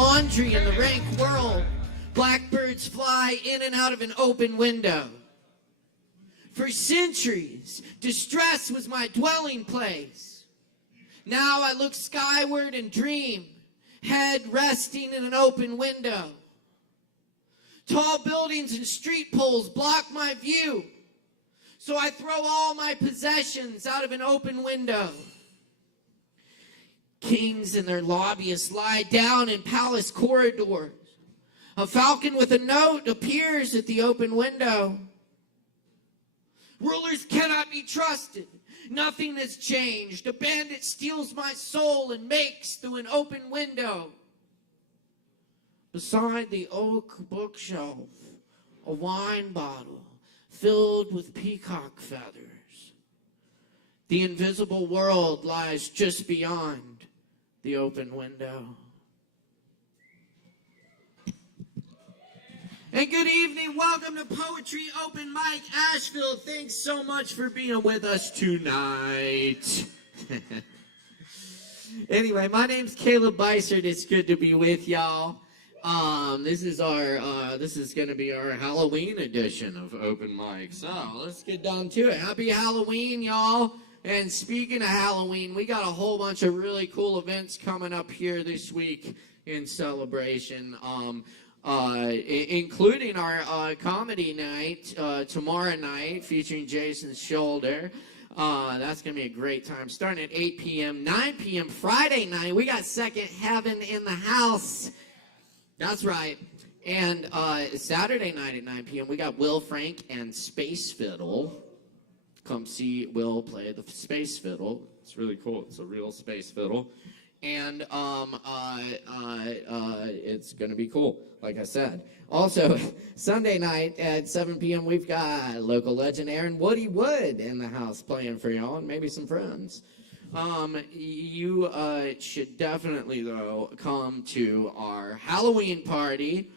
laundry in the rank world. Blackbirds fly in and out of an open window. For centuries, distress was my dwelling place. Now I look skyward and dream, head resting in an open window. Tall buildings and street poles block my view, so I throw all my possessions out of an open window. Kings and their lobbyists lie down in palace corridors. A falcon with a note appears at the open window. Rulers cannot be trusted. Nothing has changed. A bandit steals my soul and makes through an open window. Beside the oak bookshelf, a wine bottle filled with peacock feathers. The invisible world lies just beyond the open window. And good evening. Welcome to Poetry Open Mic Asheville. Thanks so much for being with us tonight. Anyway, my name's Caleb Beissert. It's good to be with y'all. This is going to be our Halloween edition of Open Mic. So let's get down to it. Happy Halloween, y'all. And speaking of Halloween, we got a whole bunch of really cool events coming up here this week in celebration. Including our comedy night tomorrow night featuring Jason's Shoulder. That's going to be a great time. Starting at 8 p.m., 9 p.m. Friday night, we got Second Heaven in the house. That's right. And Saturday night at 9 p.m., we got Will Frank and Space Fiddle. Come see Will play the Space Fiddle. It's really cool. It's a real space fiddle. And it's going to be cool, like I said. Also, Sunday night at 7 p.m., we've got local legend Aaron Woody Wood in the house playing for y'all and maybe some friends. You should definitely, though, come to our Halloween party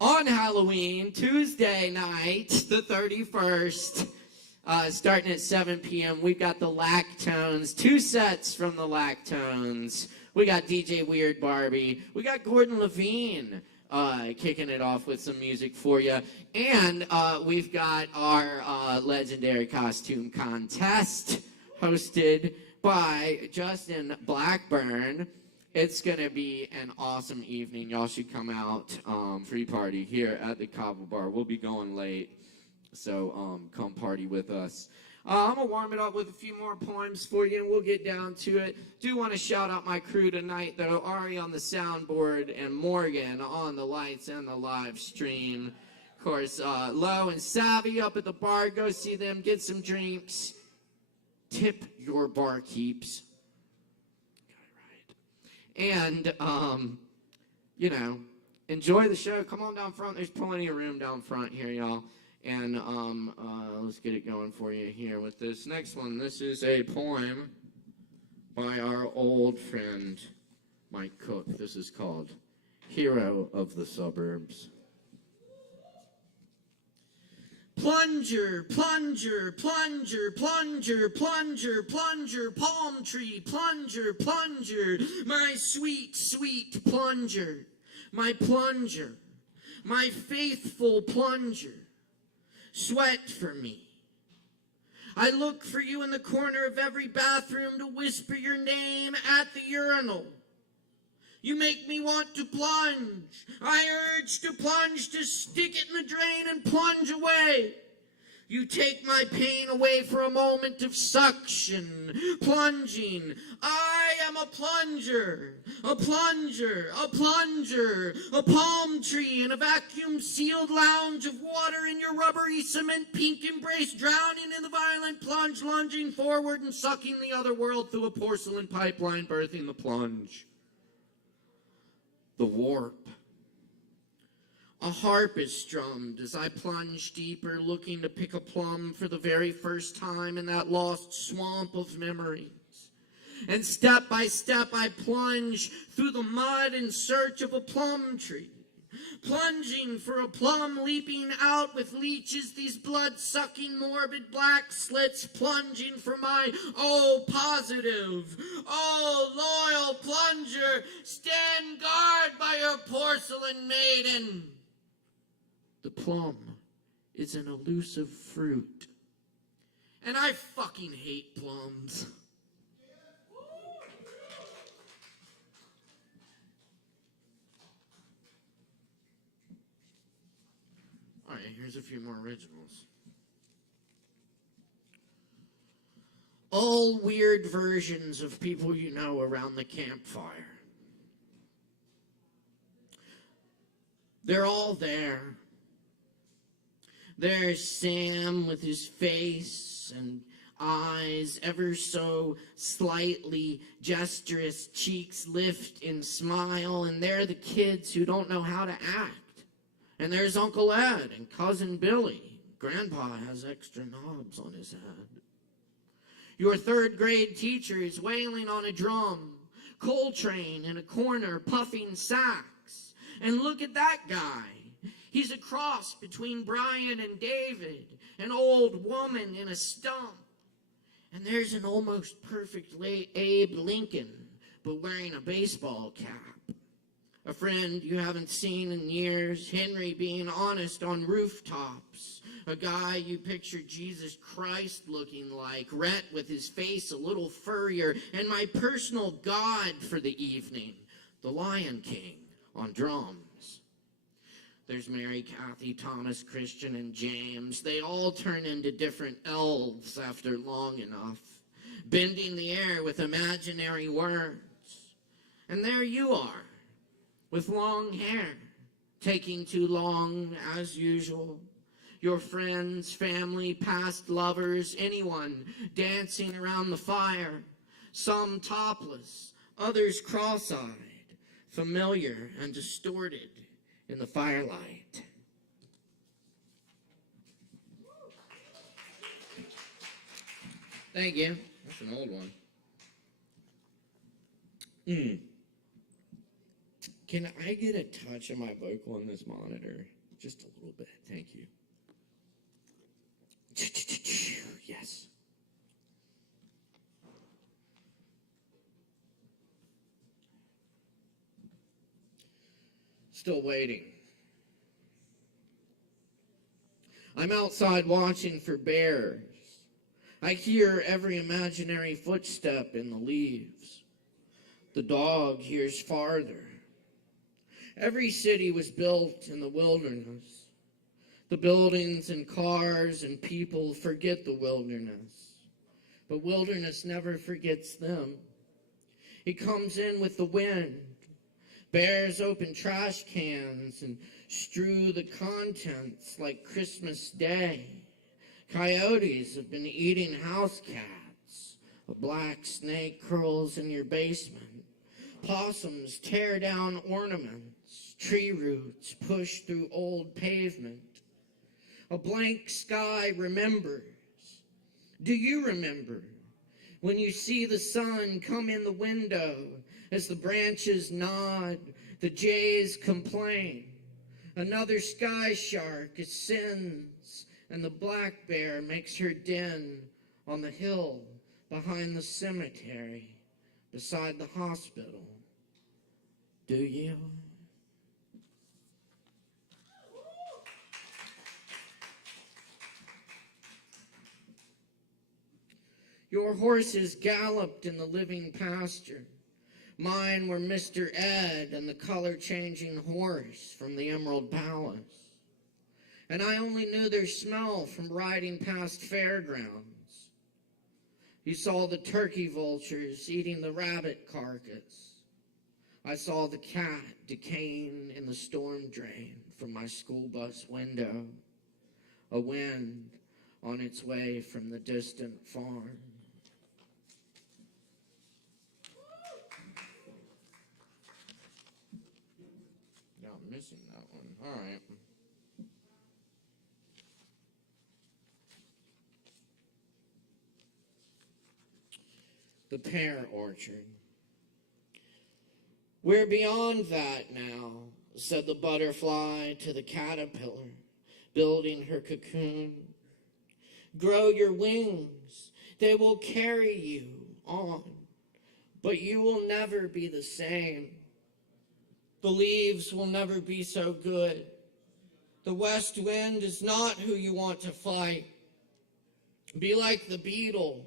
on Halloween, Tuesday night, the 31st. Starting at 7 p.m., we've got the Lactones, 2 sets from the Lactones. We got DJ Weird Barbie. We got Gordon Levine kicking it off with some music for you. And we've got our legendary costume contest hosted by Justin Blackburn. It's going to be an awesome evening. Y'all should come out. Free party here at the Kava bar. We'll be going late. So come party with us. I'm going to warm it up with a few more poems for you, and we'll get down to it. Do want to shout out my crew tonight, though. Ari on the soundboard and Morgan on the lights and the live stream. Of course, Lo and Savvy up at the bar. Go see them. Get some drinks. Tip your barkeeps. Got it right. And, enjoy the show. Come on down front. There's plenty of room down front here, y'all. And let's get it going for you here with this next one. This is a poem by our old friend, Mike Cook. This is called Hero of the Suburbs. Plunger, plunger, plunger, plunger, plunger, plunger, palm tree, plunger, plunger, my sweet, sweet plunger, my faithful plunger. Sweat for me. I look for you in the corner of every bathroom to whisper your name at the urinal. You make me want to plunge. I urge to plunge, to stick it in the drain and plunge away. You take my pain away for a moment of suction, plunging. I am a plunger, a plunger, a plunger, a palm tree in a vacuum-sealed lounge of water in your rubbery cement pink embrace, drowning in the violent plunge, lunging forward and sucking the other world through a porcelain pipeline, birthing the plunge. The warp. A harp is strummed as I plunge deeper, looking to pick a plum for the very first time in that lost swamp of memories. And step by step I plunge through the mud in search of a plum tree. plunging for a plum, leaping out with leeches, these blood-sucking, morbid black slits, plunging for my positive, loyal plunger, stand guard by your porcelain maiden. The plum is an elusive fruit, and I fucking hate plums. All right, here's a few more originals. All weird versions of people you know around the campfire. They're all there. There's Sam with his face and eyes ever so slightly gesturous, cheeks lift in smile, and they're the kids who don't know how to act. And there's Uncle Ed and Cousin Billy. Grandpa has extra knobs on his head. Your third grade teacher is wailing on a drum. Coltrane in a corner puffing sax. And look at that guy. He's a cross between Brian and David, an old woman in a stump. And there's an almost perfect Abe Lincoln, but wearing a baseball cap. A friend you haven't seen in years, Henry being honest on rooftops. A guy you picture Jesus Christ looking like, Rhett with his face a little furrier, and my personal god for the evening, the Lion King on drums. There's Mary, Kathy, Thomas, Christian, and James. They all turn into different elves after long enough, bending the air with imaginary words. And there you are, with long hair, taking too long as usual. Your friends, family, past lovers, anyone dancing around the fire. Some topless, others cross-eyed, familiar and distorted in the firelight. Thank you. That's an old one. Can I get a touch of my vocal in this monitor? Just a little bit. Thank you. Yes. Still waiting. I'm outside watching for bears. I hear every imaginary footstep in the leaves. The dog hears farther. Every city was built in the wilderness. The buildings and cars and people forget the wilderness. But wilderness never forgets them. It comes in with the wind. Bears open trash cans and strew the contents like Christmas Day. Coyotes have been eating house cats. A black snake curls in your basement. Possums tear down ornaments. Tree roots push through old pavement. A blank sky remembers. Do you remember when you see the sun come in the window as the branches nod, the jays complain? Another sky shark ascends, and the black bear makes her den on the hill behind the cemetery, beside the hospital. Do you? Your horses galloped in the living pasture. Mine were Mr. Ed and the color-changing horse from the Emerald Palace. And I only knew their smell from riding past fairgrounds. You saw the turkey vultures eating the rabbit carcass. I saw the cat decaying in the storm drain from my school bus window. A wind on its way from the distant farm. Missing that one. All right. The pear orchard. We're beyond that now. said the butterfly to the caterpillar, building her cocoon. Grow your wings, they will carry you on, but you will never be the same. The leaves will never be so good. The west wind is not who you want to fight. Be like the beetle,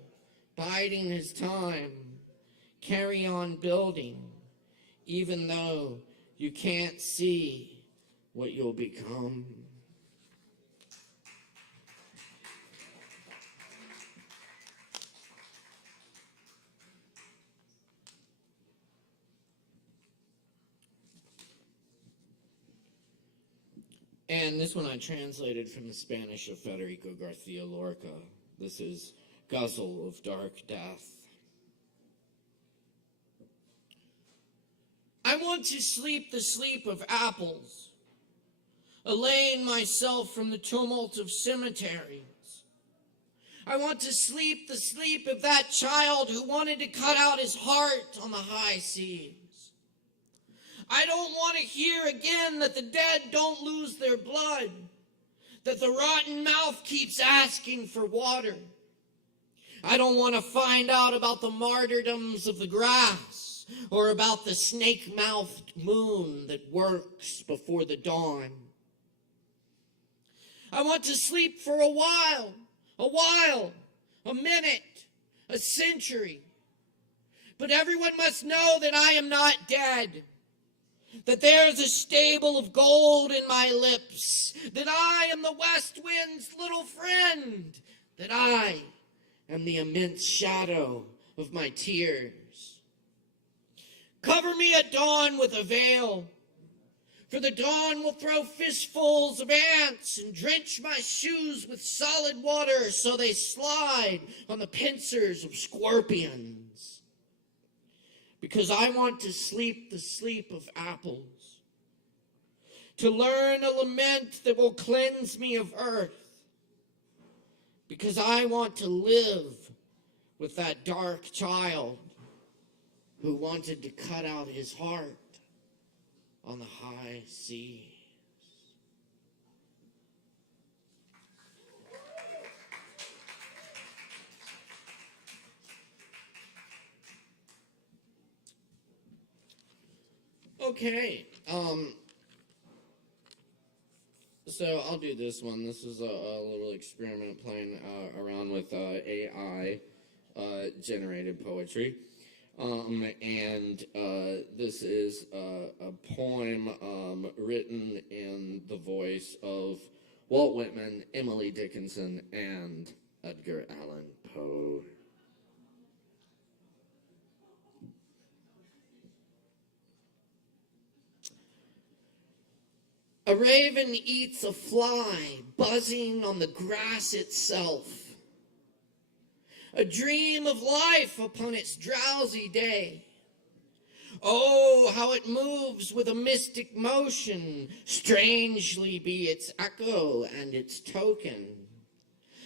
biding his time. Carry on building, even though you can't see what you'll become. And this one I translated from the Spanish of Federico Garcia Lorca. This is Guzzle of Dark Death. I want to sleep the sleep of apples, allaying myself from the tumult of cemeteries. I want to sleep the sleep of that child who wanted to cut out his heart on the high seas. I don't want to hear again that the dead don't lose their blood, that the rotten mouth keeps asking for water. I don't want to find out about the martyrdoms of the grass or about the snake-mouthed moon that works before the dawn. I want to sleep for a while, a minute, a century. But everyone must know that I am not dead, that there's a stable of gold in my lips, that I am the west wind's little friend, that I am the immense shadow of my tears. Cover me at dawn with a veil, for the dawn will throw fistfuls of ants and drench my shoes with solid water so they slide on the pincers of scorpions. Because I want to sleep the sleep of apples, to learn a lament that will cleanse me of earth, because I want to live with that dark child who wanted to cut out his heart on the high seas. Okay, so I'll do this one. This is a little experiment playing around with AI generated poetry. And this is a poem written in the voice of Walt Whitman, Emily Dickinson, and Edgar Allan Poe. A raven eats a fly buzzing on the grass itself. A dream of life upon its drowsy day. Oh, how it moves with a mystic motion, strangely be its echo and its token.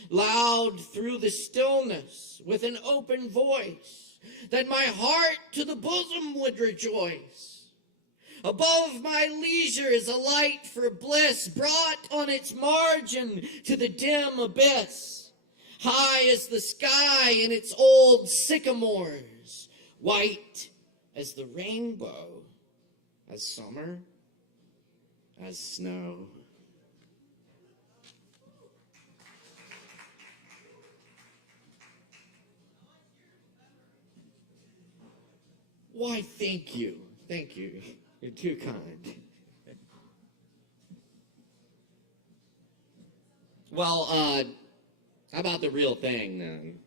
Loud through the stillness with an open voice, that my heart to the bosom would rejoice. Above my leisure is a light for bliss, brought on its margin to the dim abyss. High as the sky in its old sycamores, white as the rainbow, as summer, as snow. Why, thank you. Thank you. You're too kind. Well, how about the real thing, then?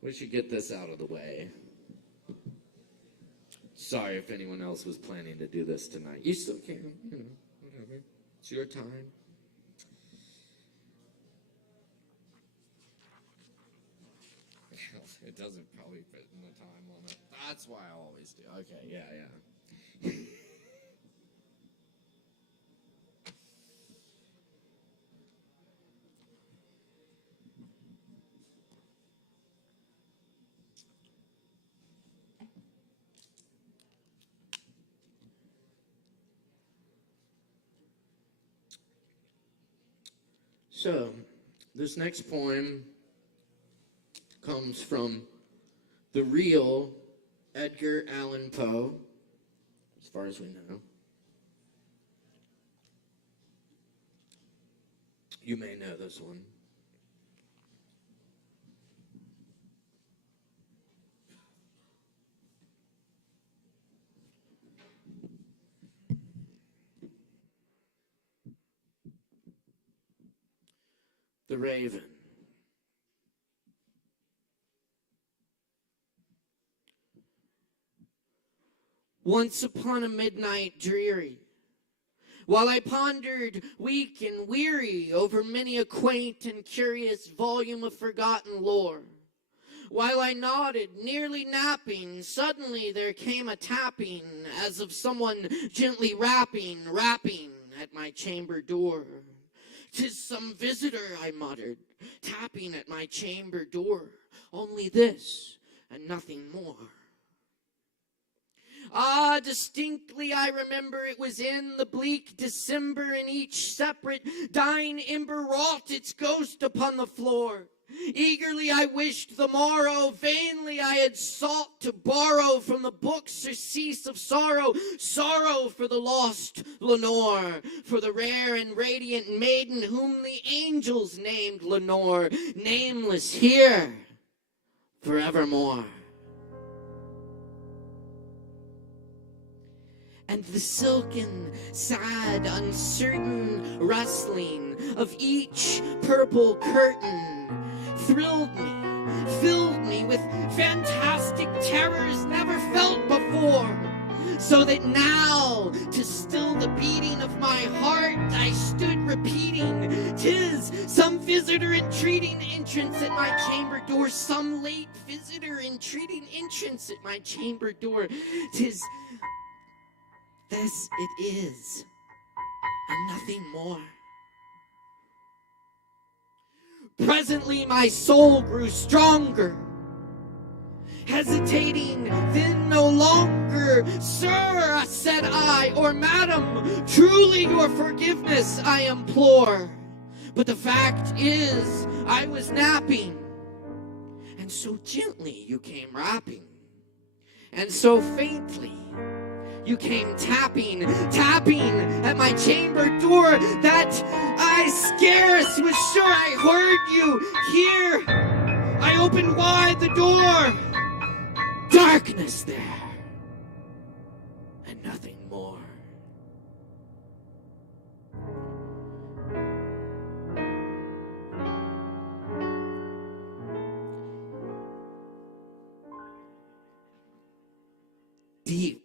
We should get this out of the way. Sorry if anyone else was planning to do this tonight. You still can, whatever. It's your time. It doesn't probably fit in the time limit. That's why I always do. Okay, yeah. So, this next poem comes from the real Edgar Allan Poe, as far as we know. You may know this one. The Raven. Once upon a midnight dreary, while I pondered, weak and weary, over many a quaint and curious volume of forgotten lore, while I nodded, nearly napping, suddenly there came a tapping, as of someone gently rapping at my chamber door. "'Tis some visitor," I muttered, tapping at my chamber door. "Only this, and nothing more." Ah, distinctly I remember it was in the bleak December, and each separate dying ember wrought its ghost upon the floor. Eagerly I wished the morrow, vainly I had sought to borrow from the book surcease of sorrow, sorrow for the lost Lenore, for the rare and radiant maiden whom the angels named Lenore, nameless here forevermore. And the silken, sad, uncertain rustling of each purple curtain thrilled me, filled me with fantastic terrors never felt before, so that now, to still the beating of my heart, I stood repeating, "'Tis some visitor entreating entrance at my chamber door, some late visitor entreating entrance at my chamber door. 'Tis this it is, and nothing more." Presently my soul grew stronger, hesitating then no longer. "Sir," said I, "or madam, truly your forgiveness I implore. But the fact is, I was napping, and so gently you came rapping, and so faintly you came tapping at my chamber door, that I scarce was sure I heard you here. I opened wide the door. Darkness there, and nothing more." Deep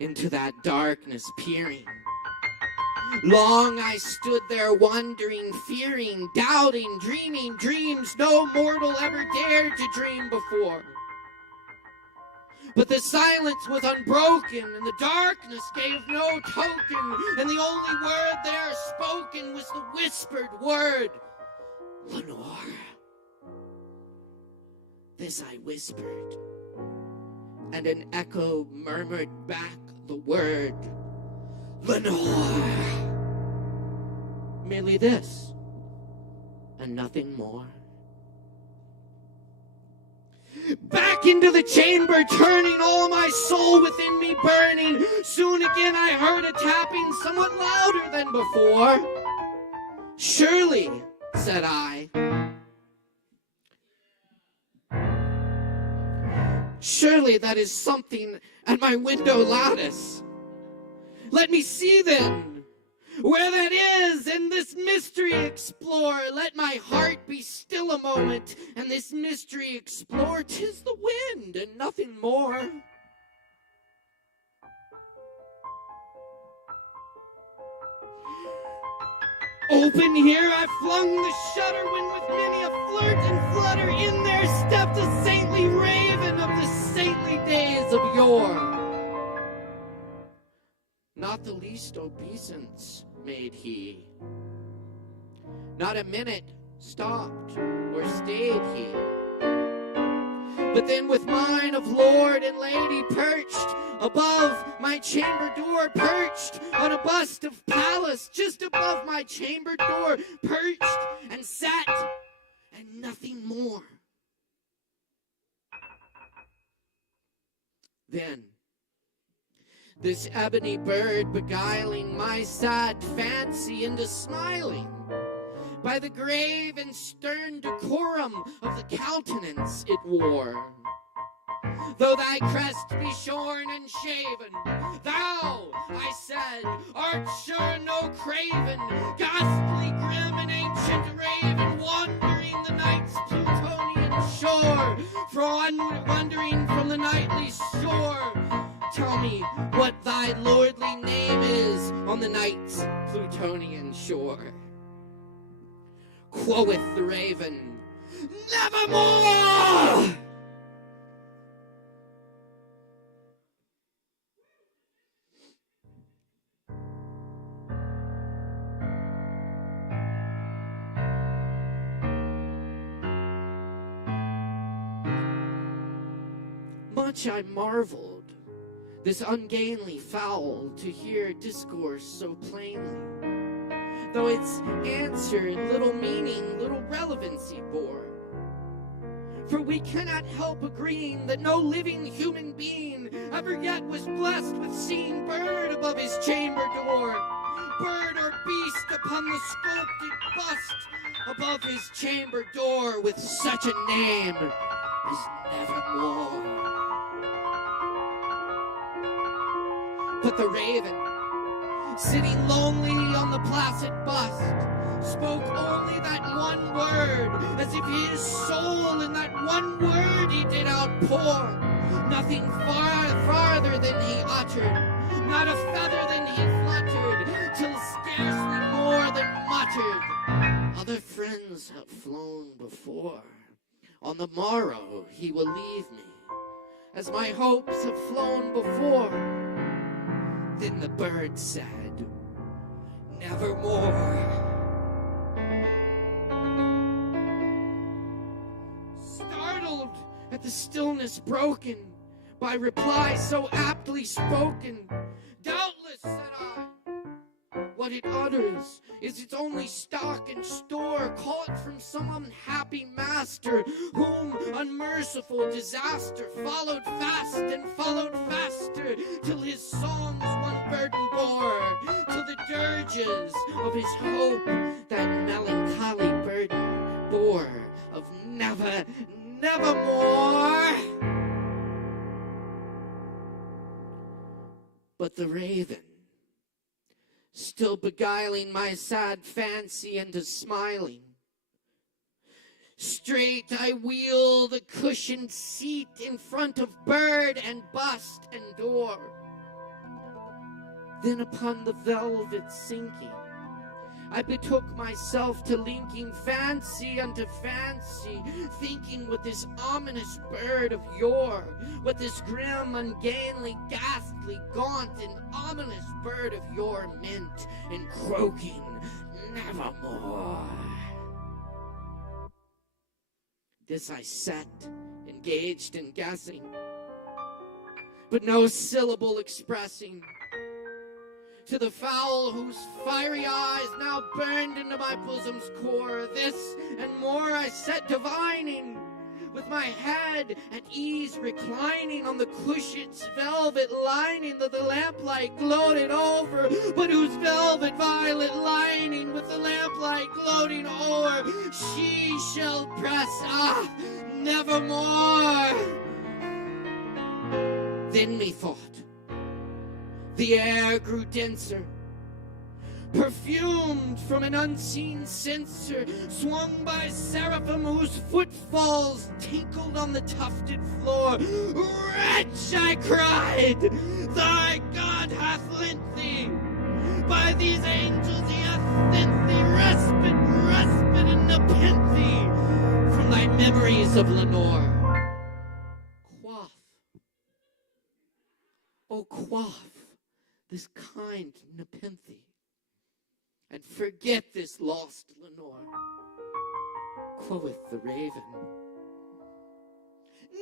into that darkness peering, long I stood there wondering, fearing, doubting, dreaming dreams no mortal ever dared to dream before. But the silence was unbroken, and the darkness gave no token, and the only word there spoken was the whispered word, "Lenore." This I whispered, and an echo murmured back the word, "Lenore." Merely this, and nothing more. Back into the chamber turning, all my soul within me burning. Soon again I heard a tapping somewhat louder than before. "Surely," said I, "surely that is something at my window lattice. Let me see then where that is, and this mystery explore. Let my heart be still a moment, and this mystery explore. 'Tis the wind, and nothing more." Open here I flung the shutter, when with many a flirt and flutter in there stepped a saintly raven of the saintly days of yore. Not the least obeisance made he, not a minute stopped or stayed he, But then with mine of lord and lady perched above my chamber door, perched on a bust of Pallas just above my chamber door, perched and sat and nothing more. Then this ebony bird beguiling my sad fancy into smiling by the grave and stern decorum of the countenance it wore. Though thy crest be shorn and shaven, thou, I said, art sure no craven, ghastly, grim, and ancient raven, wandering the night's Plutonian shore, wandering from the nightly shore. Tell me what thy lordly name is on the night's Plutonian shore. Quoth the raven, nevermore! Much I marveled, this ungainly fowl, to hear discourse so plainly, though its answer little meaning, little relevancy bore. For we cannot help agreeing that no living human being ever yet was blessed with seeing bird above his chamber door, bird or beast upon the sculpted bust above his chamber door, with such a name as nevermore. But the raven, sitting lonely on the placid bust, spoke only that one word, as if his soul in that one word he did outpour. Nothing farther than he uttered, not a feather than he fluttered, till scarcely more than muttered, other friends have flown before. On the morrow he will leave me, as my hopes have flown before. Then the bird said, nevermore. Startled at the stillness broken by reply so aptly spoken, doubtless, said I, what it utters is its only stock and store, caught from some unhappy master, whom unmerciful disaster followed fast and followed faster, till his songs one burden bore, till the dirges of his hope that melancholy burden bore of nevermore. But the raven, still beguiling my sad fancy into smiling, straight I wheel the cushioned seat in front of bird and bust and door. Then upon the velvet sinking, I betook myself to linking fancy unto fancy, thinking what this ominous bird of yore, what this grim, ungainly, ghastly, gaunt, and ominous bird of yore meant in croaking nevermore. This I sat, engaged in guessing, but no syllable expressing, to the fowl whose fiery eyes now burned into my bosom's core. This and more I sat divining, with my head at ease reclining on the cushion's velvet lining that the lamplight gloated over, but whose velvet violet lining with the lamplight gloating o'er she shall press, nevermore. Then methought the air grew denser, perfumed from an unseen censer, swung by seraphim whose footfalls tinkled on the tufted floor. Wretch, I cried, thy God hath lent thee, by these angels he hath sent thee respite and nepenthe from thy memories of Lenore. Quaff, oh quaff this kind nepenthe, and forget this lost Lenore. Quoth the raven,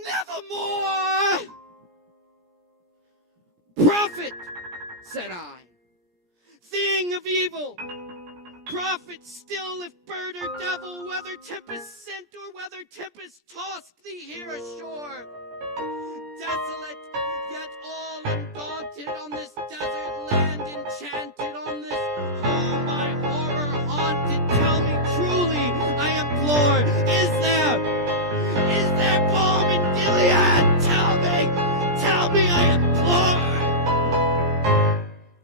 never Nevermore! Prophet, said I, thing of evil, prophet still, if bird or devil, whether tempest sent or whether tempest tossed thee here ashore. Desolate, yet all undaunted on this desert land, enchanted on this home by horror haunted. Tell me truly, I implore, is there balm in Gilead? Tell me, I implore.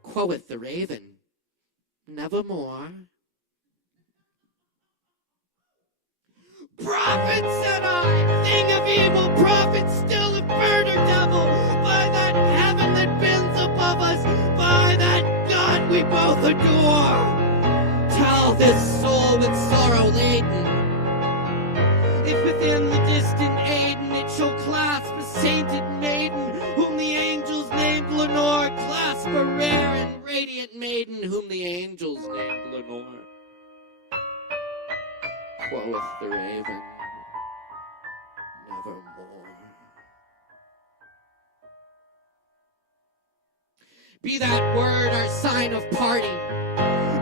Quoth the raven, nevermore. Prophet, said I, thing of evil, prophet still, if bird or devil, by that heaven that bends above us, by that God we both adore. Tell this soul with sorrow laden, if within the distant Aden it shall clasp a sainted maiden, whom the angels named Lenore, clasp a rare and radiant maiden, whom the angels named Lenore. Quoth the raven, nevermore. Be that word our sign of parting,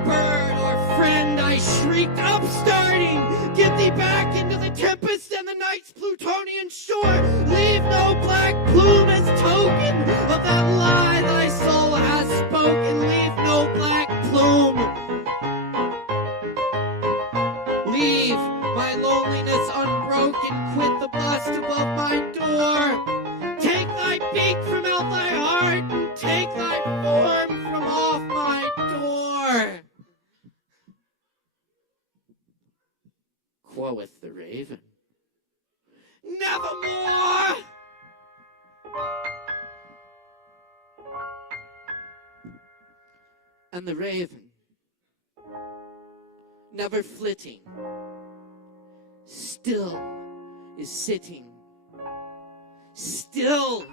bird or friend, I shrieked, upstarting, get thee back into the tempest and the night's Plutonian shore. Leave no black plume as token of that lie thy soul has spoken. Leave no black plume. Leave my loneliness unbroken, quit the bust above my door. Take thy beak from out thy heart, and take thy form from off my door. Quoth the raven, nevermore. And the raven, never flitting, still is sitting, still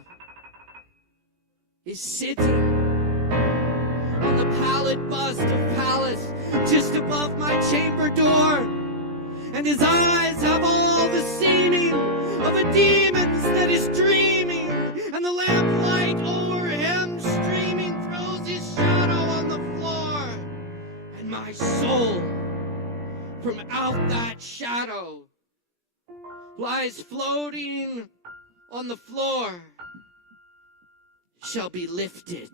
is sitting on the pallid bust of Pallas just above my chamber door, and his eyes have all the seeming of a demon's that is dreaming, and the lamplight o'er him streaming throws his shadow on the floor, and my soul from out that shadow lies floating on the floor, shall be lifted.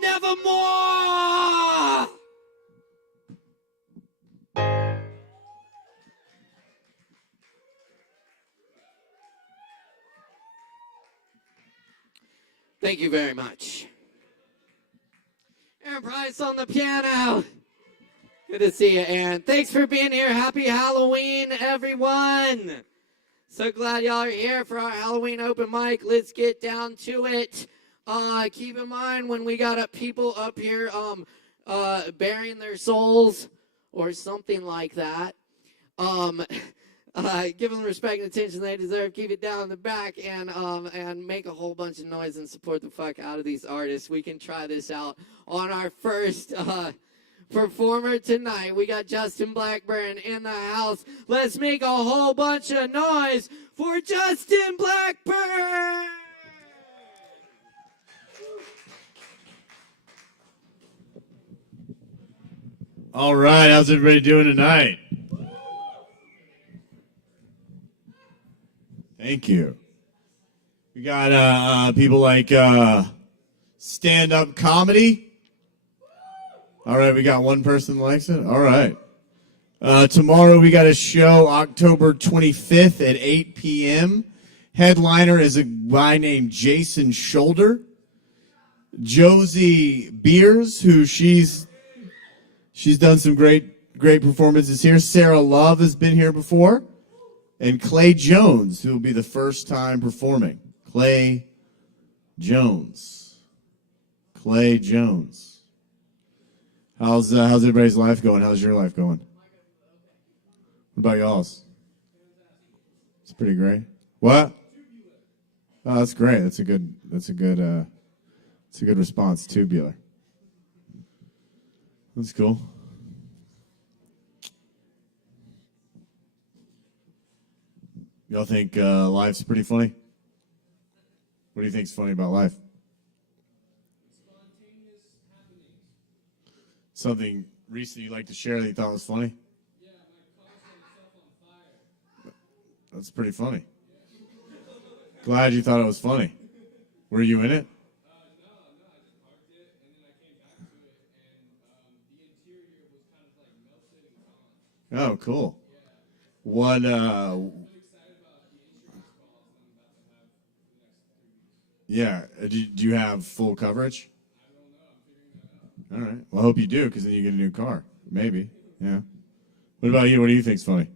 Nevermore! Thank you very much. Aaron Price on the piano. Good to see you, Aaron. Thanks for being here. Happy Halloween, everyone. So glad y'all are here for our Halloween open mic. Let's get down to it. Keep in mind when we got people up here bearing their souls or something like that. Give them the respect and attention they deserve. Keep it down in the back and make a whole bunch of noise and support the fuck out of these artists. We can try this out on our first performer tonight. We got Justin Blackburn in the house. Let's make a whole bunch of noise for Justin Blackburn! All right, how's everybody doing tonight? Thank you. We got people like stand-up comedy. All right, we got one person that likes it. All right. Tomorrow we got a show October 25th at 8 p.m. Headliner is a guy named Jason Shoulder. Josie Beers, who she's done some great performances here. Sarah Love has been here before. And Clay Jones, who will be the first time performing. Clay Jones. Clay Jones. How's everybody's life going? How's your life going? What about y'all's? It's pretty great. What? Oh, that's great. That's a good response. Tubular. That's cool. Y'all think life's pretty funny? What do you think's funny about life? Spontaneous happenings. Something recent you'd like to share that you thought was funny? Yeah, my car set itself on fire. That's pretty funny. Glad you thought it was funny. Were you in it? No, I just parked it and then I came back to it and the interior was kind of like melted and gone. Oh, cool. Yeah. What? I'm really excited about the insurance calls that I'm about to have for the next 3 weeks. Yeah. Do you have full coverage? I don't know. I'm figuring that out. All right. Well, I hope you do, because then you get a new car. Maybe. Yeah. What about you? What do you think's funny?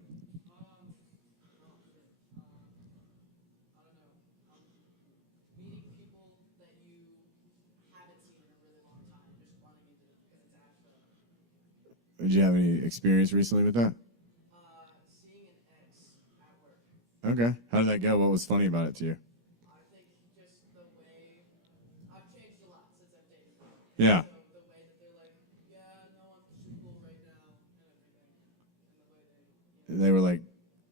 Meeting people that you haven't seen in a really long time, just running into them because it's ASHEViLLE. Did you have any experience recently with that? Seeing an ex at work. Okay. How did that go? What was funny about it to you? I think just the way I've changed a lot since I've dated them. Yeah. So the way that they're like, yeah, no, I'm single right now, and everything, and the way they, They were like,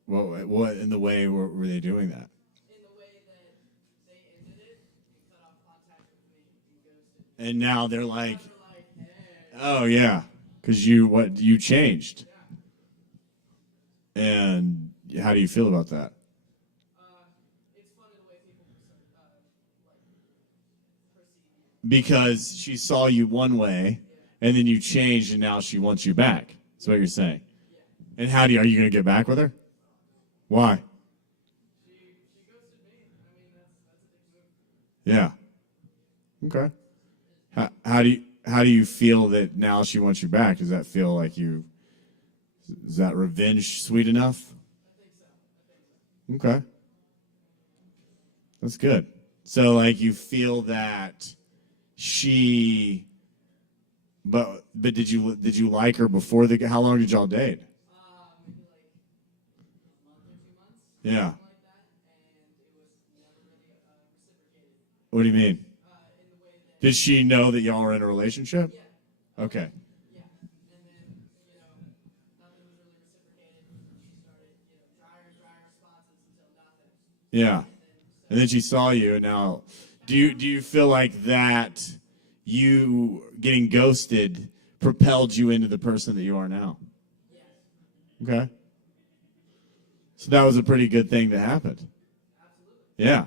what in the way were they doing that? in the way that they ended it and cut off contact with me and ghosted. And now they're like, They're like, hey. oh yeah, because you changed. And how do you feel about that? It's funny the way people perceive you. Because she saw you one way, and then you changed, and now she wants you back. That's what you're saying. And are you going to get back with her? Why? She ghosted me. I mean, that's a big move. Yeah. Okay. How do you feel that now she wants you back? Does that feel like is that revenge sweet enough? I think so. Okay. That's good. So like you feel that but did you like her before how long did y'all date? Maybe like a month or 2 months. Yeah. Something like that. And it was never really reciprocated. What do you mean? In the way that. Did she know that y'all were in a relationship? Yeah. Okay. Yeah. And then, nothing was really reciprocated. She started, drier and drier responses until nothing. Yeah. And then she saw you, and now do you feel like that you getting ghosted propelled you into the person that you are now? Yes. Okay. So that was a pretty good thing that happened. Absolutely. Yeah.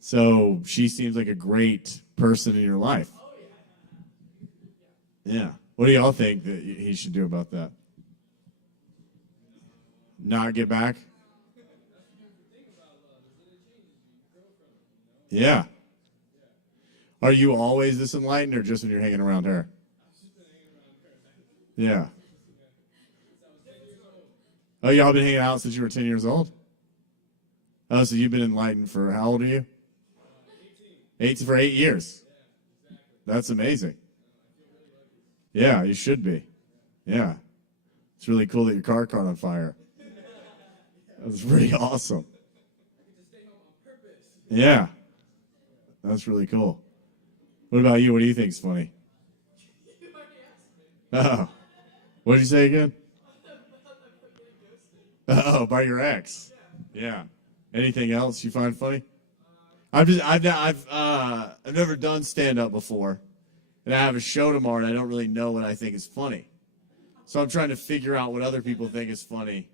So she seems like a great person in your life. Oh, yeah. Yeah. What do y'all think that he should do about that? Not get back? Yeah. Are you always this enlightened or just when you're hanging around her? Yeah. Oh, y'all been hanging out since you were 10 years old? Oh, so you've been enlightened for how old are you? 18 for 8 years. That's amazing. Yeah, you should be. Yeah. It's really cool that your car caught on fire. That's pretty awesome. Yeah. That's really cool. What about you? What do you think's funny? You already asked me. Oh. What did you say again? Oh, by your ex. Yeah. Anything else you find funny? I've never done stand up before, and I have a show tomorrow, and I don't really know what I think is funny. So I'm trying to figure out what other people think is funny,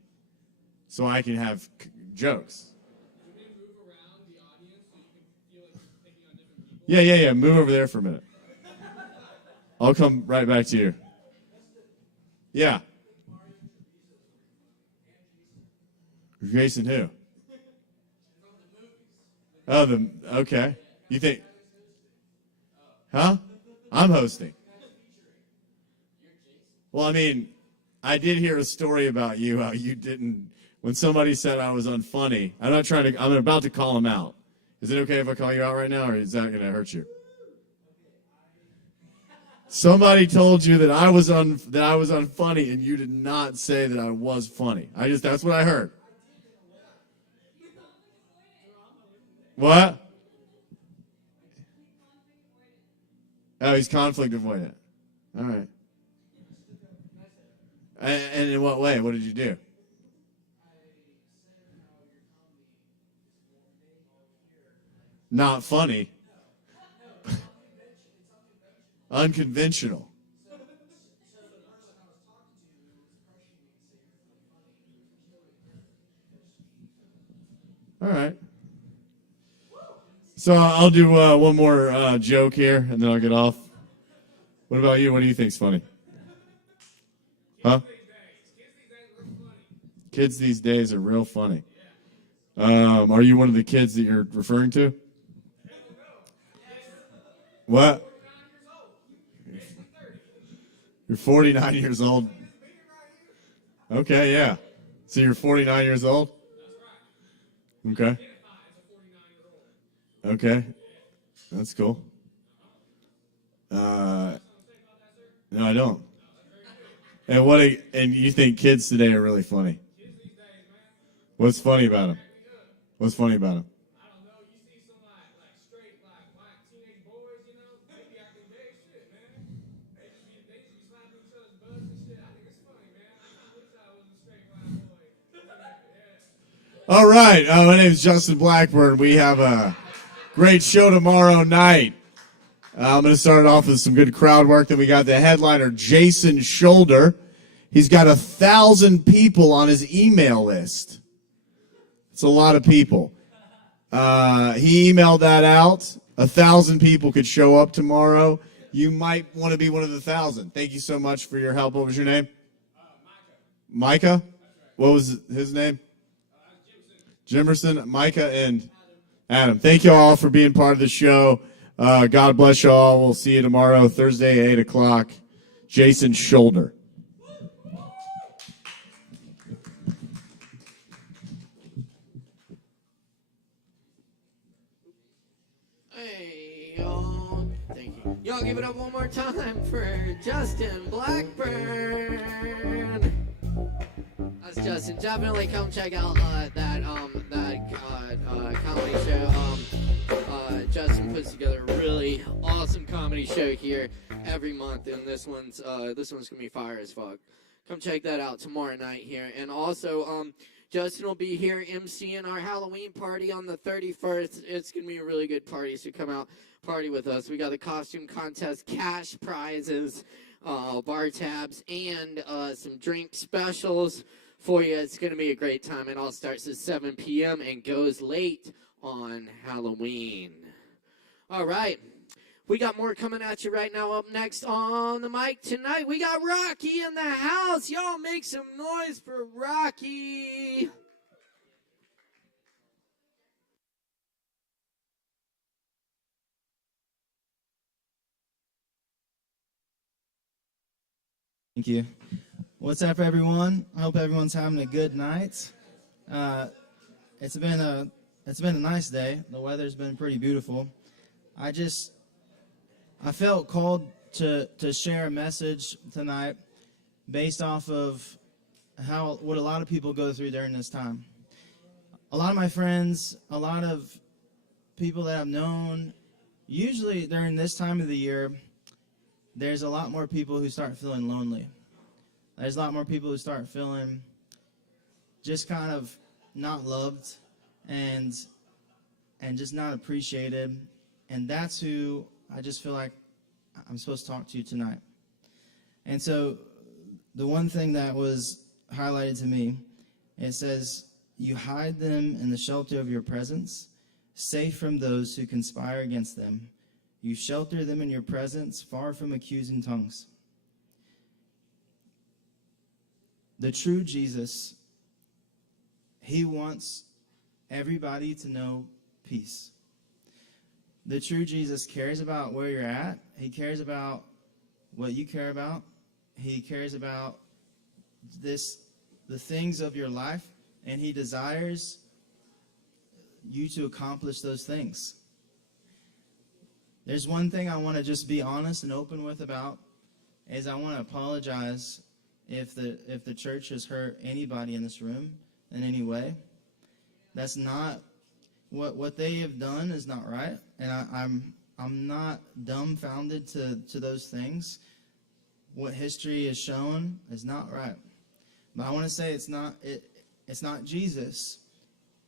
so I can have jokes. Can we move around the audience so you can feel like you're picking on different people? Yeah. Move over there for a minute. I'll come right back to you. Yeah. Jason who? Oh, okay. You think? Huh? I'm hosting. Well, I mean, I did hear a story about you, how you didn't, when somebody said I was unfunny, I'm about to call him out. Is it okay if I call you out right now, or is that going to hurt you? Somebody told you that I was unfunny, and you did not say that I was funny. That's what I heard. What? Oh, he's conflict avoidant. All right. And in what way? What did you do? not funny. Unconventional. All right. So I'll do one more joke here, and then I'll get off. What about you? What do you think's funny? Huh? Kids these days are real funny. Are you one of the kids that you're referring to? What? You're 49 years old. Okay, yeah. So you're 49 years old? Okay. Okay. That's cool. No, I don't. And you think kids today are really funny? What's funny about them? What's funny about them? I don't know. You see some like straight like white teenage boys, you know, they be acting gay as shit, man. They just be slapping each other's butts and shit. I think it's funny, man. I kind of wish I was a straight black boy. Yeah. All right. My name is Justin Blackburn. We have a great show tomorrow night. I'm going to start it off with some good crowd work. Then we got the headliner, Jason Shoulder. He's got 1,000 people on his email list. It's a lot of people. He emailed that out. 1,000 people could show up tomorrow. You might want to be one of the 1,000. Thank you so much for your help. What was your name? Micah. Micah? What was his name? Jimerson, Micah, and Adam. Thank you all for being part of the show. God bless you all. We'll see you tomorrow, Thursday, 8 o'clock. Jason Shoulder. Hey, y'all. Thank you. Y'all give it up one more time for Justin Blackburn. That's Justin. Definitely come check out that comedy show. Justin puts together a really awesome comedy show here every month, and this one's gonna be fire as fuck. Come check that out tomorrow night here, and also Justin will be here emceeing our Halloween party on the 31st. It's gonna be a really good party, so come out party with us. We got the costume contest, cash prizes, bar tabs, and some drink specials for you. It's gonna be a great time. It all starts at 7 p.m. and goes late on Halloween. All right, we got more coming at you right now. Up next on the mic tonight, we got Rocky in the house. Y'all make some noise for Rocky. Thank you. What's up, everyone? I hope everyone's having a good night. It's been a nice day. The weather's been pretty beautiful. I felt called to share a message tonight based off of what a lot of people go through during this time. A lot of my friends, a lot of people that I've known, usually during this time of the year, there's a lot more people who start feeling lonely. There's a lot more people who start feeling just kind of not loved and just not appreciated. And that's who I just feel like I'm supposed to talk to you tonight. And so the one thing that was highlighted to me, it says, you hide them in the shelter of your presence, safe from those who conspire against them. You shelter them in your presence, far from accusing tongues. The true Jesus, he wants everybody to know peace. The true Jesus cares about where you're at. He cares about what you care about. He cares about the things of your life, and he desires you to accomplish those things. There's one thing I want to just be honest and open with about, is I want to apologize if the church has hurt anybody in this room in any way. That's not what they have done is not right, and I'm not dumbfounded to those things. What history has shown is not right. But I want to say it's not Jesus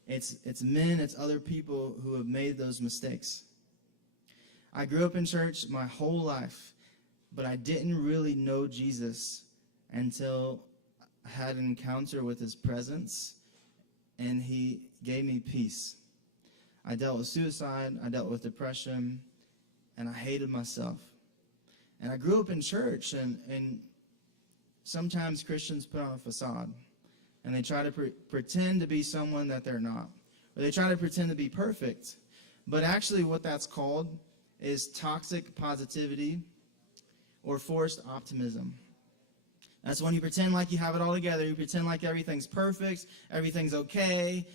It's men, it's other people who have made those mistakes. I grew up in church my whole life, but I didn't really know Jesus until I had an encounter with his presence, and he gave me peace. I dealt with suicide, I dealt with depression, and I hated myself. And I grew up in church, and sometimes Christians put on a facade, and they try to pretend to be someone that they're not, or they try to pretend to be perfect. But actually what that's called is toxic positivity or forced optimism. That's when you pretend like you have it all together, you pretend like everything's perfect, everything's okay.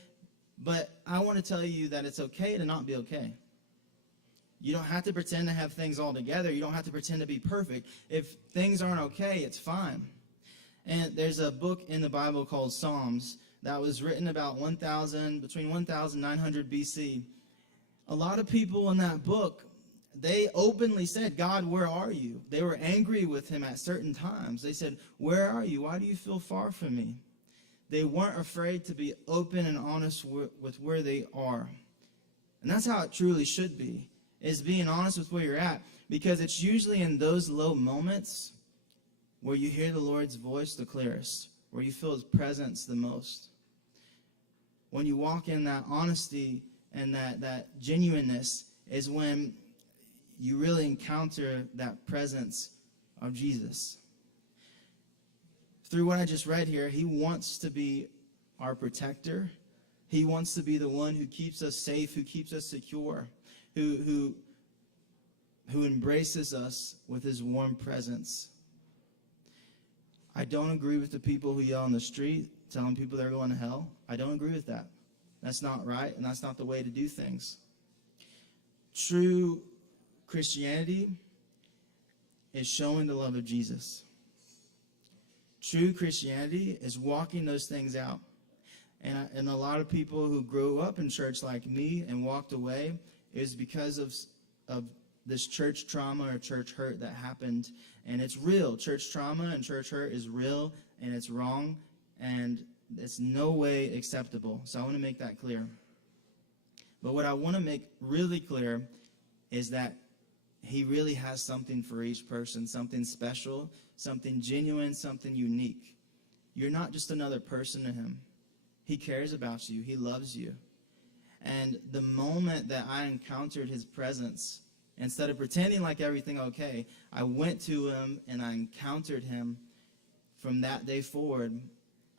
But I want to tell you that it's okay to not be okay. You don't have to pretend to have things all together. You don't have to pretend to be perfect. If things aren't okay, it's fine. And there's a book in the Bible called Psalms that was written about between 1900 BC. A lot of people in that book, they openly said, God, where are you? They were angry with him at certain times. They said, where are you? Why do you feel far from me? They weren't afraid to be open and honest with where they are. And that's how it truly should be, is being honest with where you're at. Because it's usually in those low moments where you hear the Lord's voice the clearest, where you feel his presence the most. When you walk in that honesty and that genuineness is when you really encounter that presence of Jesus. Through what I just read here, he wants to be our protector. He wants to be the one who keeps us safe, who keeps us secure, who embraces us with his warm presence. I don't agree with the people who yell on the street telling people they're going to hell. I don't agree with that. That's not right, and that's not the way to do things. True Christianity is showing the love of Jesus. True Christianity is walking those things out. And a lot of people who grew up in church like me and walked away is because of this church trauma or church hurt that happened. And it's real. Church trauma and church hurt is real, and it's wrong, and it's no way acceptable. So I want to make that clear. But what I want to make really clear is that he really has something for each person, something special, something genuine, something unique. You're not just another person to him. He cares about you. He loves you. And the moment that I encountered his presence, instead of pretending like everything okay, I went to him and I encountered him. From that day forward,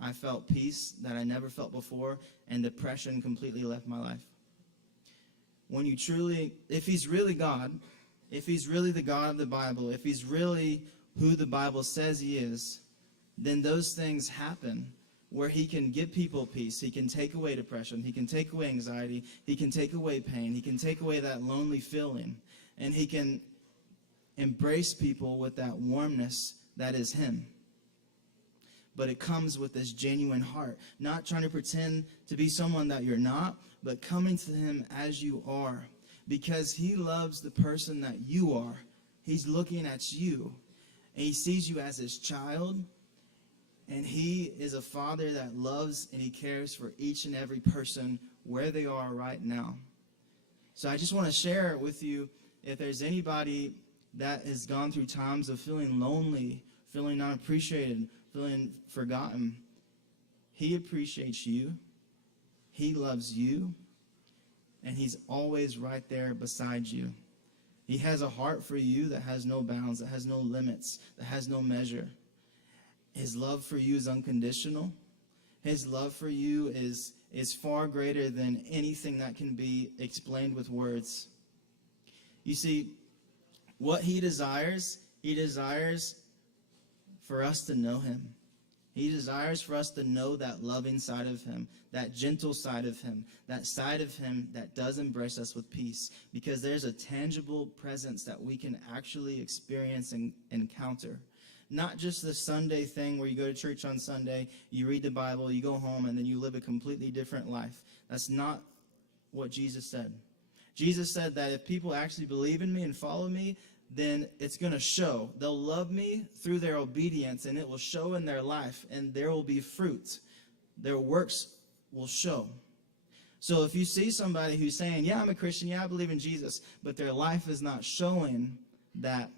I felt peace that I never felt before, and depression completely left my life. When you truly, if he's really God, if he's really the God of the Bible, if he's really who the Bible says he is, then those things happen where he can give people peace. He can take away depression. He can take away anxiety. He can take away pain. He can take away that lonely feeling. And he can embrace people with that warmness that is him. But it comes with this genuine heart, not trying to pretend to be someone that you're not, but coming to him as you are. Because he loves the person that you are. He's looking at you. And he sees you as his child. And he is a father that loves and he cares for each and every person where they are right now. So I just want to share with you, if there's anybody that has gone through times of feeling lonely, feeling not appreciated, feeling forgotten, he appreciates you. He loves you. And he's always right there beside you. He has a heart for you that has no bounds, that has no limits, that has no measure. His love for you is unconditional. His love for you is far greater than anything that can be explained with words. You see, what he desires for us to know him. He desires for us to know that loving side of him, that gentle side of him, that side of him that does embrace us with peace, because there's a tangible presence that we can actually experience and encounter. Not just the Sunday thing where you go to church on Sunday, you read the Bible, you go home, and then you live a completely different life. That's not what Jesus said. Jesus said that if people actually believe in me and follow me, then it's going to show. They'll love me through their obedience, and it will show in their life, and there will be fruit. Their works will show. So if you see somebody who's saying, yeah, I'm a Christian, yeah, I believe in Jesus, but their life is not showing that,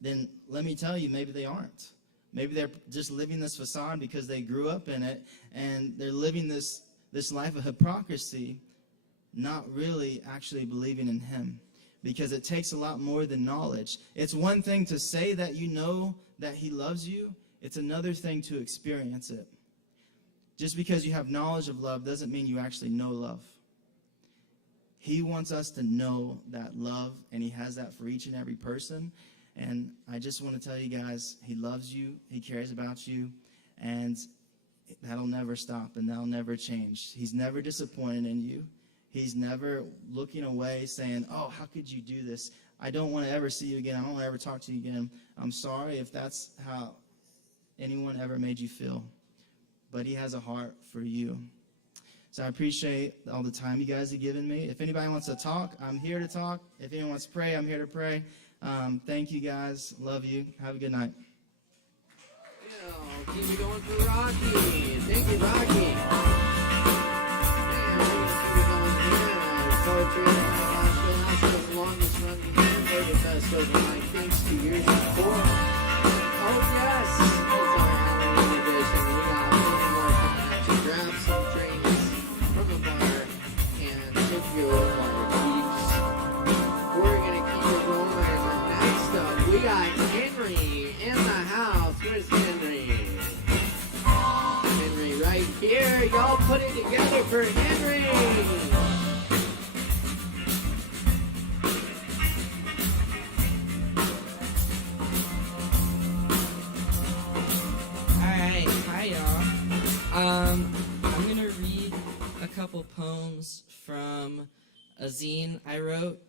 then let me tell you, maybe they aren't. Maybe they're just living this facade because they grew up in it, and they're living this life of hypocrisy, not really actually believing in him. Because it takes a lot more than knowledge. It's one thing to say that you know that he loves you. It's another thing to experience it. Just because you have knowledge of love doesn't mean you actually know love. He wants us to know that love, and he has that for each and every person. And I just want to tell you guys, he loves you, he cares about you, and that'll never stop, and that'll never change. He's never disappointed in you. He's never looking away saying, oh, how could you do this? I don't want to ever see you again. I don't want to ever talk to you again. I'm sorry if that's how anyone ever made you feel. But he has a heart for you. So I appreciate all the time you guys have given me. If anybody wants to talk, I'm here to talk. If anyone wants to pray, I'm here to pray. Thank you guys. Love you. Have a good night. Yeah, keep it going for Rocky. Thank you, Rocky. Poetry and Nashville National's longest running Greenberg Fest over 9 weeks, 2 years before. Oh yes, it's our Halloween edition. We got many more coming at you. Grab some drinks from the bar and if your water keeps. We're gonna keep it rolling. Next up, we got Henry in the house. Where's Henry? Henry right here. Y'all put it together for Henry. I'm going to read a couple poems from a zine I wrote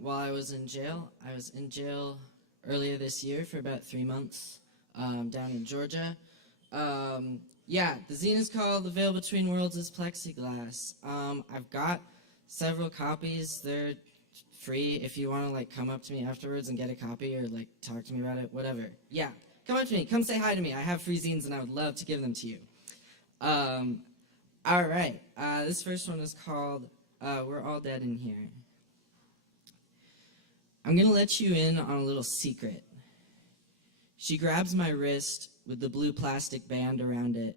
while I was in jail. I was in jail earlier this year for about 3 months down in Georgia. Yeah, the zine is called The Veil Between Worlds is Plexiglass. I've got several copies. They're free if you want to like come up to me afterwards and get a copy or like talk to me about it, whatever. Yeah, come up to me. Come say hi to me. I have free zines and I would love to give them to you. All right. This first one is called We're All Dead in Here. I'm going to let you in on a little secret. She grabs my wrist with the blue plastic band around it,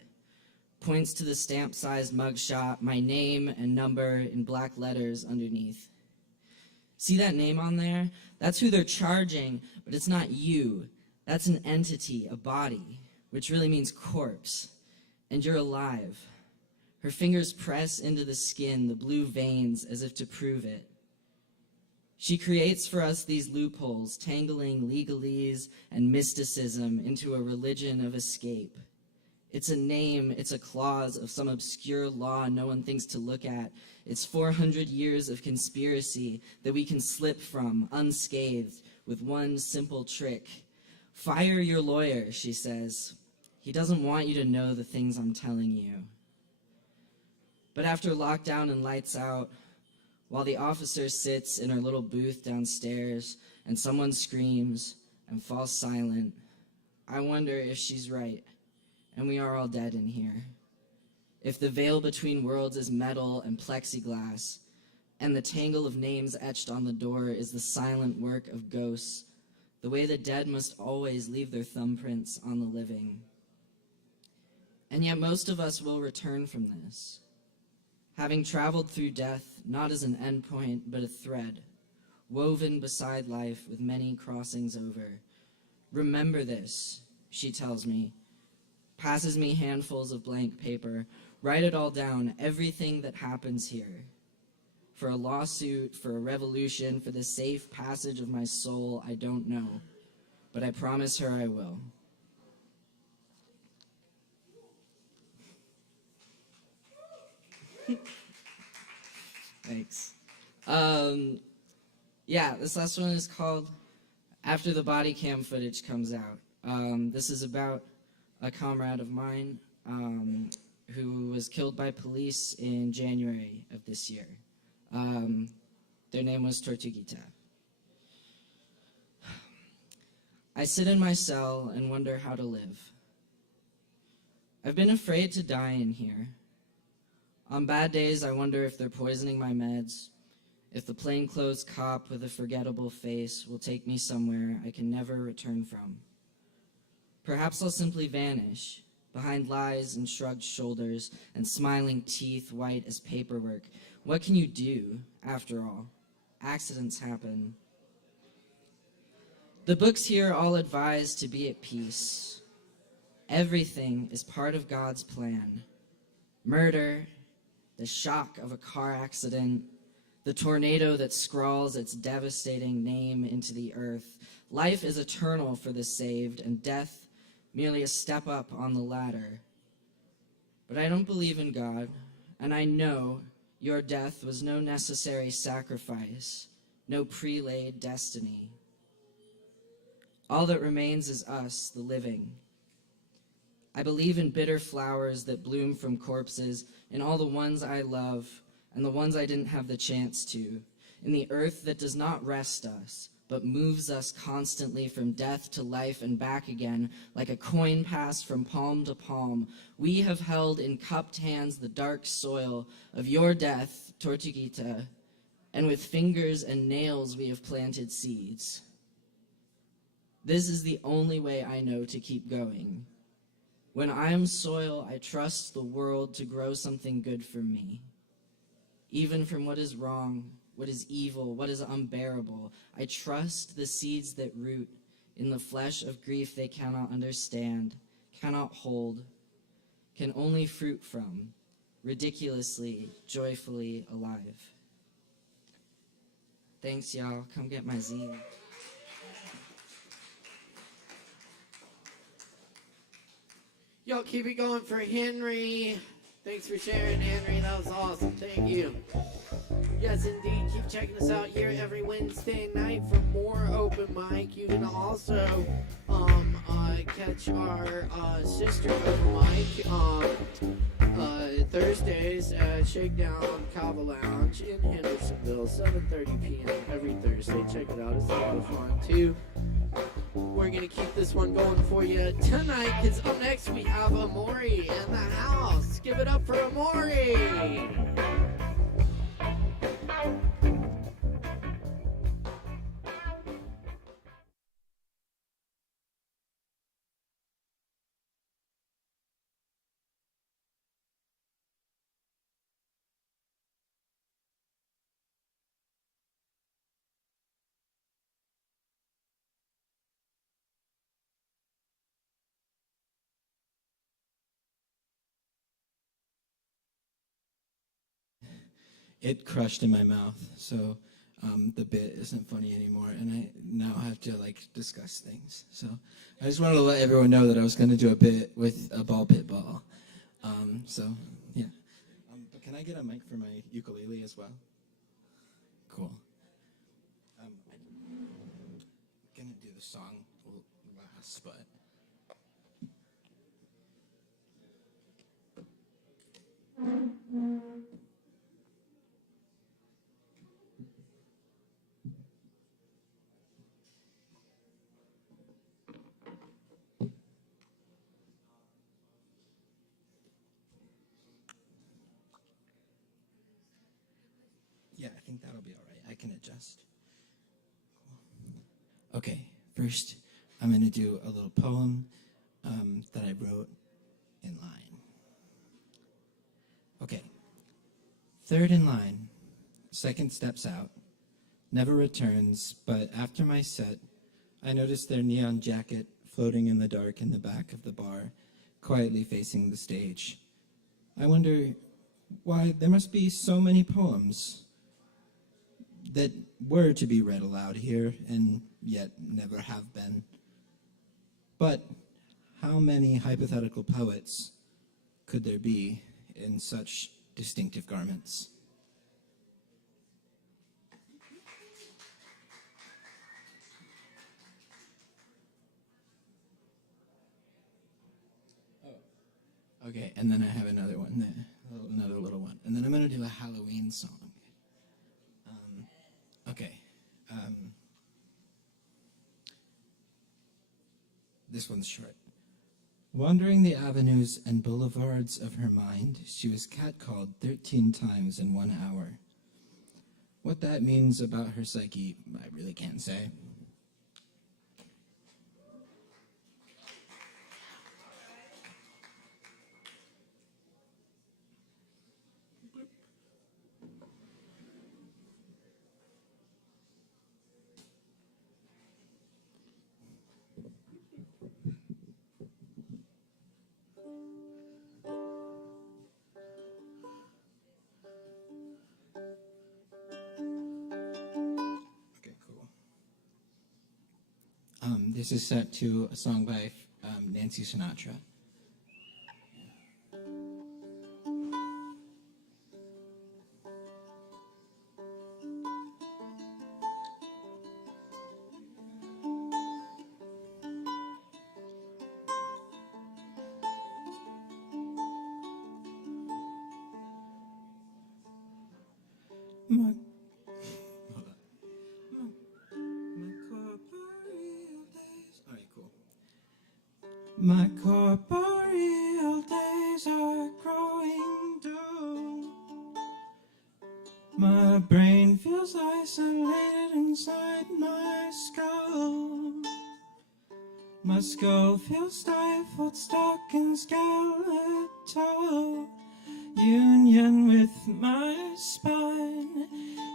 points to the stamp-sized mugshot, my name and number in black letters underneath. See that name on there? That's who they're charging, but it's not you. That's an entity, a body, which really means corpse. And you're alive. Her fingers press into the skin, the blue veins, as if to prove it. She creates for us these loopholes, tangling legalese and mysticism into a religion of escape. It's a name, it's a clause of some obscure law no one thinks to look at. It's 400 years of conspiracy that we can slip from unscathed with one simple trick. Fire your lawyer, she says. He doesn't want you to know the things I'm telling you. But after lockdown and lights out, while the officer sits in her little booth downstairs and someone screams and falls silent, I wonder if she's right and we are all dead in here. If the veil between worlds is metal and plexiglass, and the tangle of names etched on the door is the silent work of ghosts, the way the dead must always leave their thumbprints on the living. And yet most of us will return from this, having traveled through death not as an endpoint but a thread, woven beside life with many crossings over. Remember this, she tells me, passes me handfuls of blank paper. Write it all down, everything that happens here. For a lawsuit, for a revolution, for the safe passage of my soul, I don't know. But I promise her I will. Thanks. Yeah, this last one is called After the Body Cam Footage Comes Out. This is about a comrade of mine who was killed by police in January of this year. Their name was Tortuguita. I sit in my cell and wonder how to live. I've been afraid to die in here. On bad days, I wonder if they're poisoning my meds, if the plainclothes cop with a forgettable face will take me somewhere I can never return from. Perhaps I'll simply vanish, behind lies and shrugged shoulders and smiling teeth white as paperwork. What can you do, after all? Accidents happen. The books here all advise to be at peace. Everything is part of God's plan. Murder, the shock of a car accident, the tornado that scrawls its devastating name into the earth. Life is eternal for the saved, and death merely a step up on the ladder. But I don't believe in God, and I know your death was no necessary sacrifice, no pre-laid destiny. All that remains is us, the living. I believe in bitter flowers that bloom from corpses, in all the ones I love and the ones I didn't have the chance to, in the earth that does not rest us, but moves us constantly from death to life and back again, like a coin passed from palm to palm. We have held in cupped hands the dark soil of your death, Tortuguita, and with fingers and nails we have planted seeds. This is the only way I know to keep going. When I am soil, I trust the world to grow something good for me. Even from what is wrong, what is evil, what is unbearable, I trust the seeds that root in the flesh of grief they cannot understand, cannot hold, can only fruit from, ridiculously, joyfully alive. Thanks, y'all. Come get my zine. Y'all keep it going for Henry. Thanks for sharing, Henry. That was awesome. Thank you. Yes, indeed. Keep checking us out here every Wednesday night for more open mic. You can also catch our sister open mic Thursdays at Shakedown Kava Lounge in Hendersonville, 7:30 p.m. every Thursday. Check it out. It's a lot of fun, too. We're going to keep this one going for you tonight, because up next we have Amori in the house. Give it up for Amori. It crushed in my mouth, so the bit isn't funny anymore, and I now have to discuss things. So I just wanted to let everyone know that I was going to do a bit with a ball pit ball. So yeah. But can I get a mic for my ukulele as well? Cool. I'm gonna do the song last, but. Yeah, I think that'll be all right. I can adjust. Cool. Okay, first I'm going to do a little poem that I wrote in line. Okay. Third in line, second steps out, never returns, but after my set, I noticed their neon jacket floating in the dark in the back of the bar, quietly facing the stage. I wonder why there must be so many poems that were to be read aloud here and yet never have been. But how many hypothetical poets could there be in such distinctive garments? Oh. Okay, and then I have another one there, another little one. And then I'm going to do a Halloween song. Okay. This one's short. Wandering the avenues and boulevards of her mind, she was catcalled 13 times in 1 hour. What that means about her psyche, I really can't say. Okay, cool. This is set to a song by Nancy Sinatra. My, hold on. My corporeal days. All right, cool. My corporeal days are growing dull. My brain feels isolated inside my skull. My skull feels stifled, stuck in skeletal union with my spine.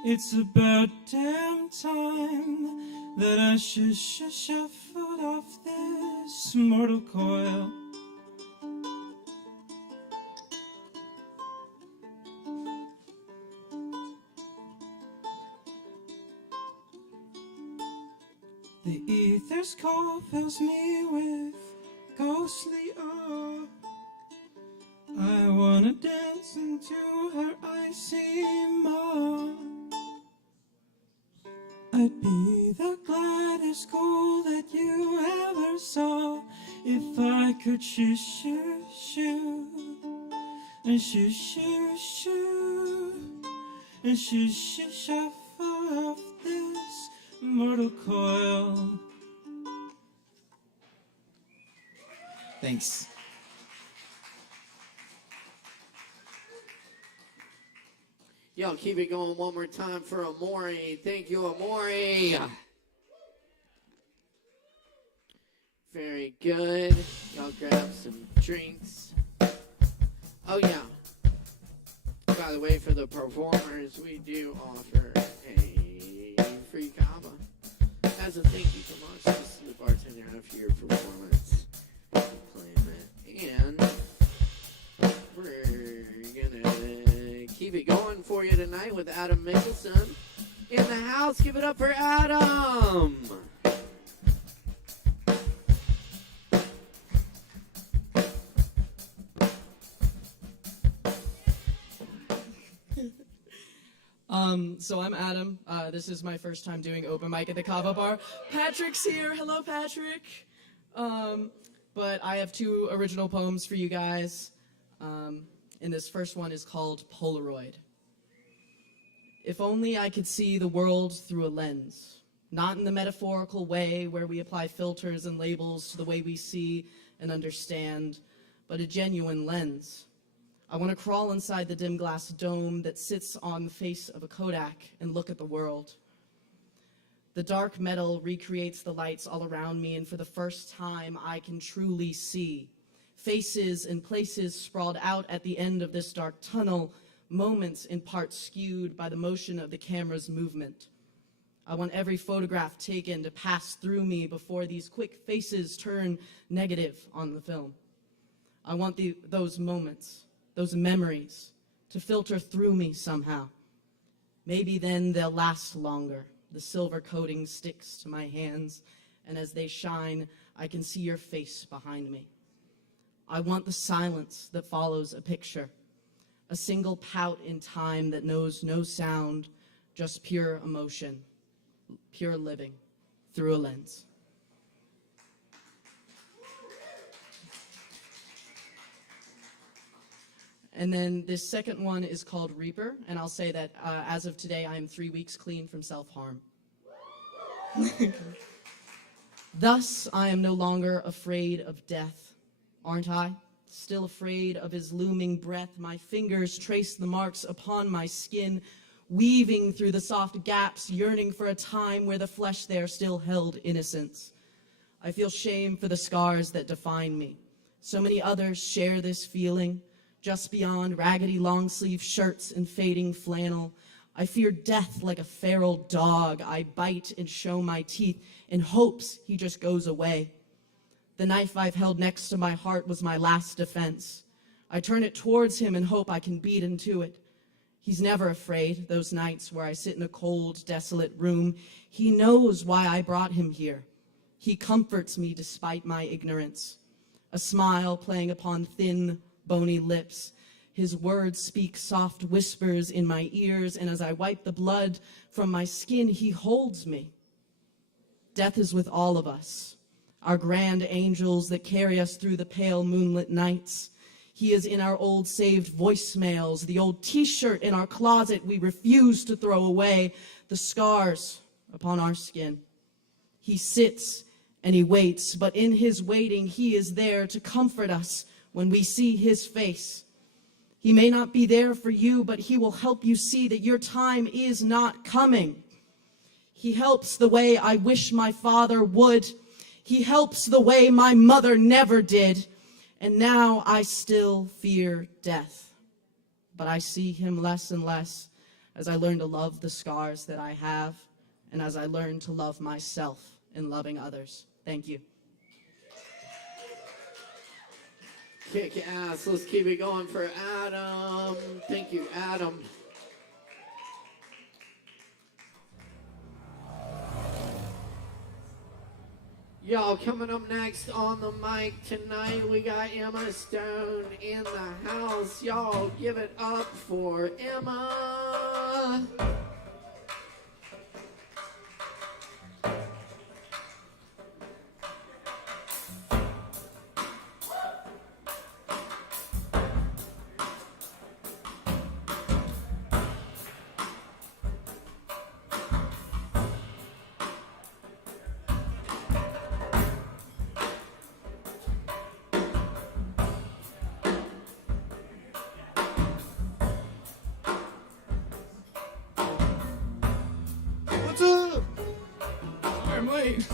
It's about damn time that I should shuffle off this mortal coil. The ether's call fills me with ghostly awe. I wanna dance into her icy maw. I'd be the gladdest ghoul that you ever saw if I could shoo shoo shoo and shoo shoo shoo and shoo shoo shuffle off this mortal coil. Thanks. Y'all keep it going one more time for Amori. Thank you, Amori. Very good. Y'all grab some drinks. Oh, yeah. By the way, for the performers, we do offer a free Kava as a thank you from us. This is the bartender after your performance. Claim it. And we're going to keep it going for you tonight with Adam Mickelson in the house. Give it up for Adam. So I'm Adam. This is my first time doing open mic at the Kava bar. Patrick's here. Hello, Patrick. But I have 2 original poems for you guys. And this first one is called Polaroid. If only I could see the world through a lens, not in the metaphorical way where we apply filters and labels to the way we see and understand, but a genuine lens. I want to crawl inside the dim glass dome that sits on the face of a Kodak and look at the world. The dark metal recreates the lights all around me, and for the first time I can truly see. Faces and places sprawled out at the end of this dark tunnel, moments in part skewed by the motion of the camera's movement. I want every photograph taken to pass through me before these quick faces turn negative on the film. I want those moments, those memories, to filter through me somehow. Maybe then they'll last longer. The silver coating sticks to my hands, and as they shine, I can see your face behind me. I want the silence that follows a picture, a single pout in time that knows no sound, just pure emotion, pure living through a lens. And then this second one is called Reaper, and I'll say that as of today, I am 3 weeks clean from self-harm. Thus, I am no longer afraid of death. Aren't I? Still afraid of his looming breath, my fingers trace the marks upon my skin, weaving through the soft gaps, yearning for a time where the flesh there still held innocence. I feel shame for the scars that define me. So many others share this feeling, just beyond raggedy long-sleeve shirts and fading flannel. I fear death like a feral dog. I bite and show my teeth in hopes he just goes away. The knife I've held next to my heart was my last defense. I turn it towards him and hope I can beat into it. He's never afraid, those nights where I sit in a cold, desolate room. He knows why I brought him here. He comforts me despite my ignorance. A smile playing upon thin, bony lips. His words speak soft whispers in my ears, and as I wipe the blood from my skin, he holds me. Death is with all of us, our grand angels that carry us through the pale moonlit nights. He is in our old saved voicemails, the old t-shirt in our closet we refuse to throw away, the scars upon our skin. He sits and he waits, but in his waiting, he is there to comfort us when we see his face. He may not be there for you, but he will help you see that your time is not coming. He helps the way I wish my father would. He helps the way my mother never did. And now I still fear death. But I see him less and less as I learn to love the scars that I have and as I learn to love myself in loving others. Thank you. Kick ass. Let's keep it going for Adam. Thank you, Adam. Y'all, coming up next on the mic tonight, we got Emma Stone in the house. Y'all, give it up for Emma. What's up? I'm late.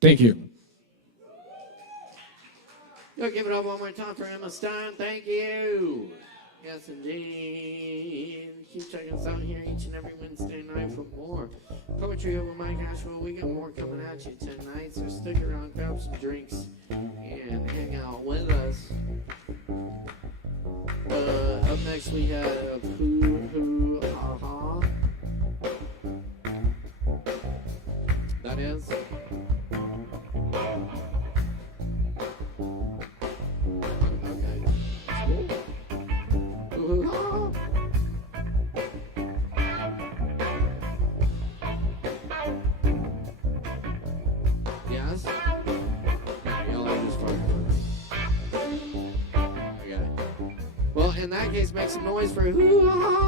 Thank you. Go give it up one more time for Emma Stein. Thank you. Yes, indeed. Keep checking us out here each and every Wednesday night for more Poetry Over Mike ASHEViLLE. We got more coming at you tonight, so stick around, grab some drinks, and hang out with us. Up next we have Hoo Ha Ha. That is. Okay. Cool. Hoo Ha. Yes? Y'all are just talking. Okay. Well, in that case, make some noise for Hoo Ha.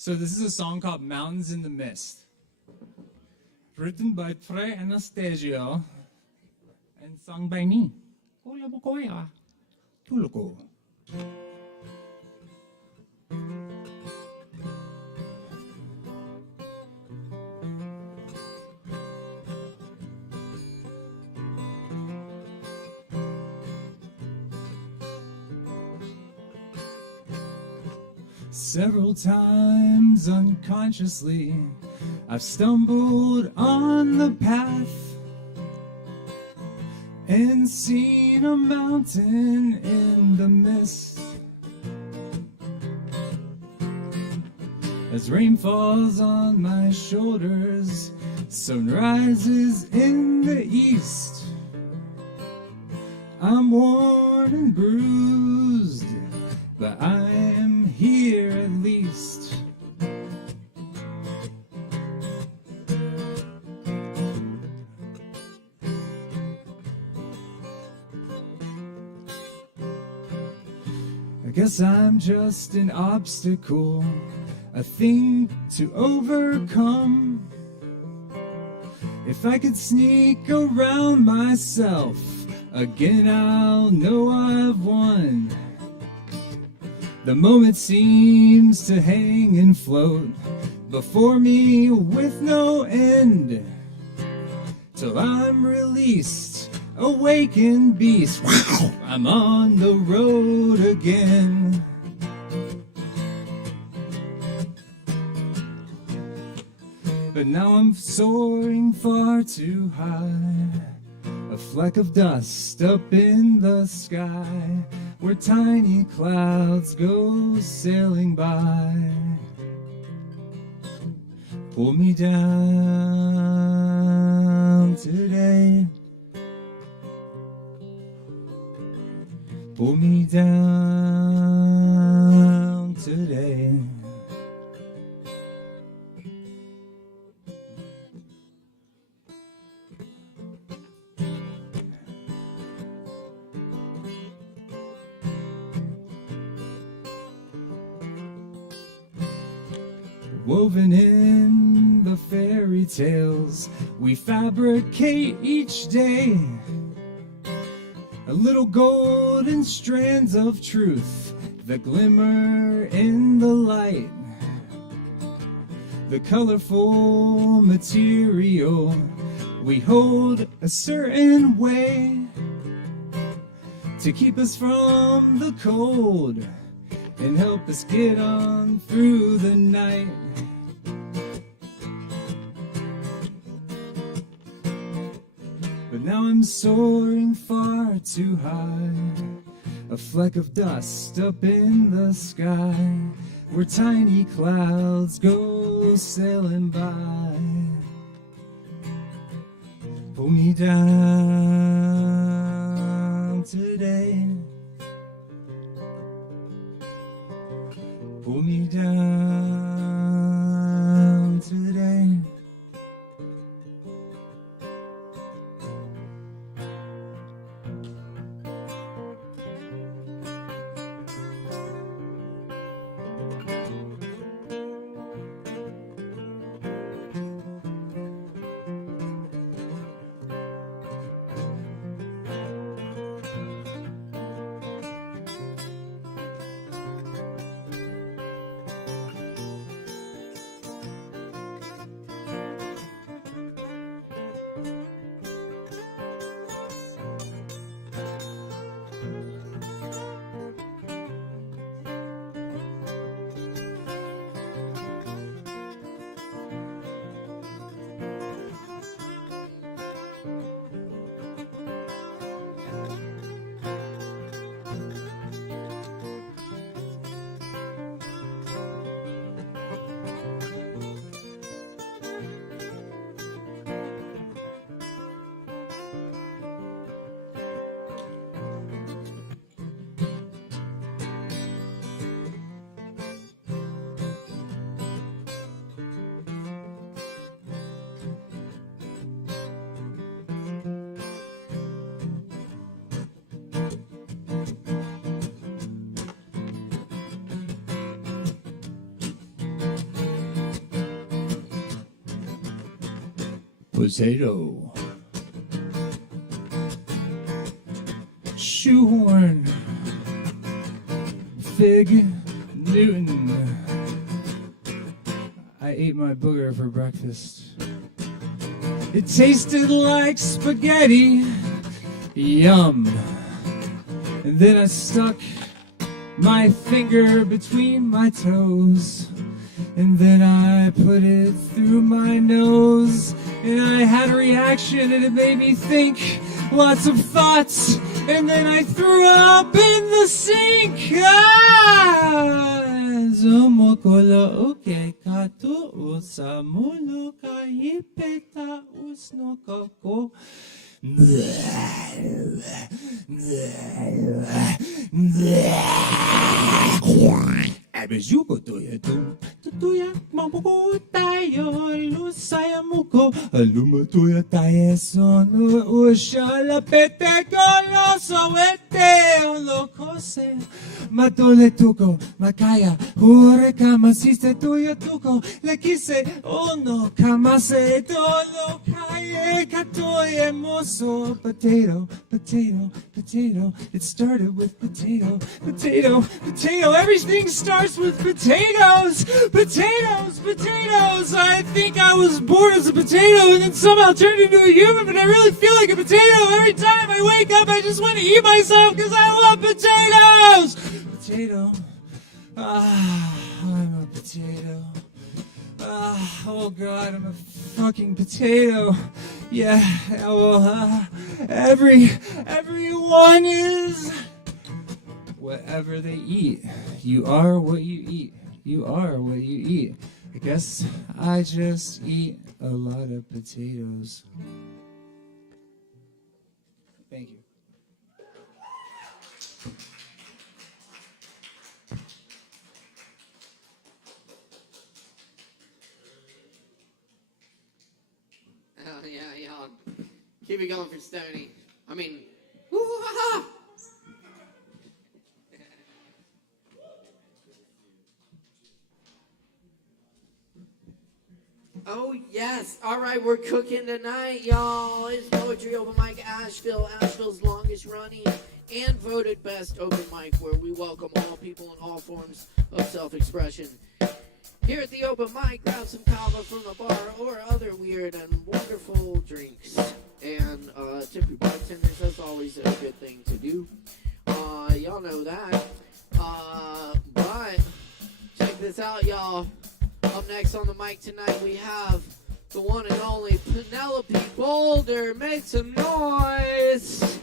So this is a song called Mountains in the Mist, written by Trey Anastasio and sung by me. Several times unconsciously, I've stumbled on the path and seen a mountain in the mist. As rain falls on my shoulders, sun rises in the east. I'm worn and bruised, but I am here at least. I guess I'm just an obstacle, a thing to overcome. If I could sneak around myself, again I'll know I've won. The moment seems to hang and float before me with no end, till I'm released, awakened beast. I'm on the road again. But now I'm soaring far too high, a fleck of dust up in the sky, where tiny clouds go sailing by. Pull me down today. Pull me down today. Woven in the fairy tales we fabricate each day, a little golden strands of truth that glimmer in the light. The colorful material we hold a certain way to keep us from the cold and help us get on through the night. But now I'm soaring far too high, a fleck of dust up in the sky, where tiny clouds go sailing by. Pull me down today. Pull me down today. Potato, shoehorn, fig Newton. I ate my booger for breakfast. It tasted like spaghetti, yum. And then I stuck my finger between my toes. And then I put it through my nose, and I had a reaction, and it made me think lots of thoughts, and then I threw up in the sink. Zomokolo uke katu usamulo kaipeta usnokako. Abejuko toya toya mamoko tayo lusaya muko aluma toya tayo sono ushala pete kono sowete olokose matole tuko makaya hure kamasiste toya tuko lekise ono kamase tolo kaye katoye moso potato potato potato. It started with potato potato potato. Everything starts with potatoes, potatoes, potatoes. I think I was born as a potato and then somehow turned into a human, but I really feel like a potato. Every time I wake up, I just want to eat myself because I love potatoes. Potato. I'm a potato. Oh God, I'm a fucking potato. Yeah, well, everyone is whatever they eat. You are what you eat. You are what you eat. I guess I just eat a lot of potatoes. Thank you. Oh, yeah, y'all. Keep it going for Stoney. I mean, woo-ha-ha! Oh, yes. All right, we're cooking tonight, y'all. It's Poetry Open Mic Asheville, Asheville's longest running and voted best open mic, where we welcome all people in all forms of self-expression. Here at the open mic, grab some Kava from the bar or other weird and wonderful drinks. And tip your bartenders, that's always a good thing to do. Y'all know that. But check this out, y'all. Up next on the mic tonight, we have the one and only Penelope Boulder. Make some noise!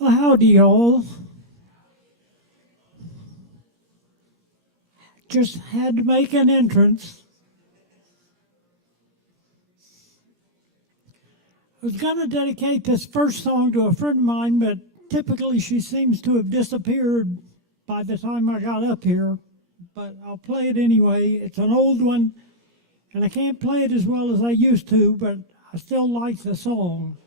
Well, howdy, y'all. Just had to make an entrance. I was going to dedicate this first song to a friend of mine, but typically she seems to have disappeared by the time I got up here. But I'll play it anyway. It's an old one, and I can't play it as well as I used to, but I still like the song.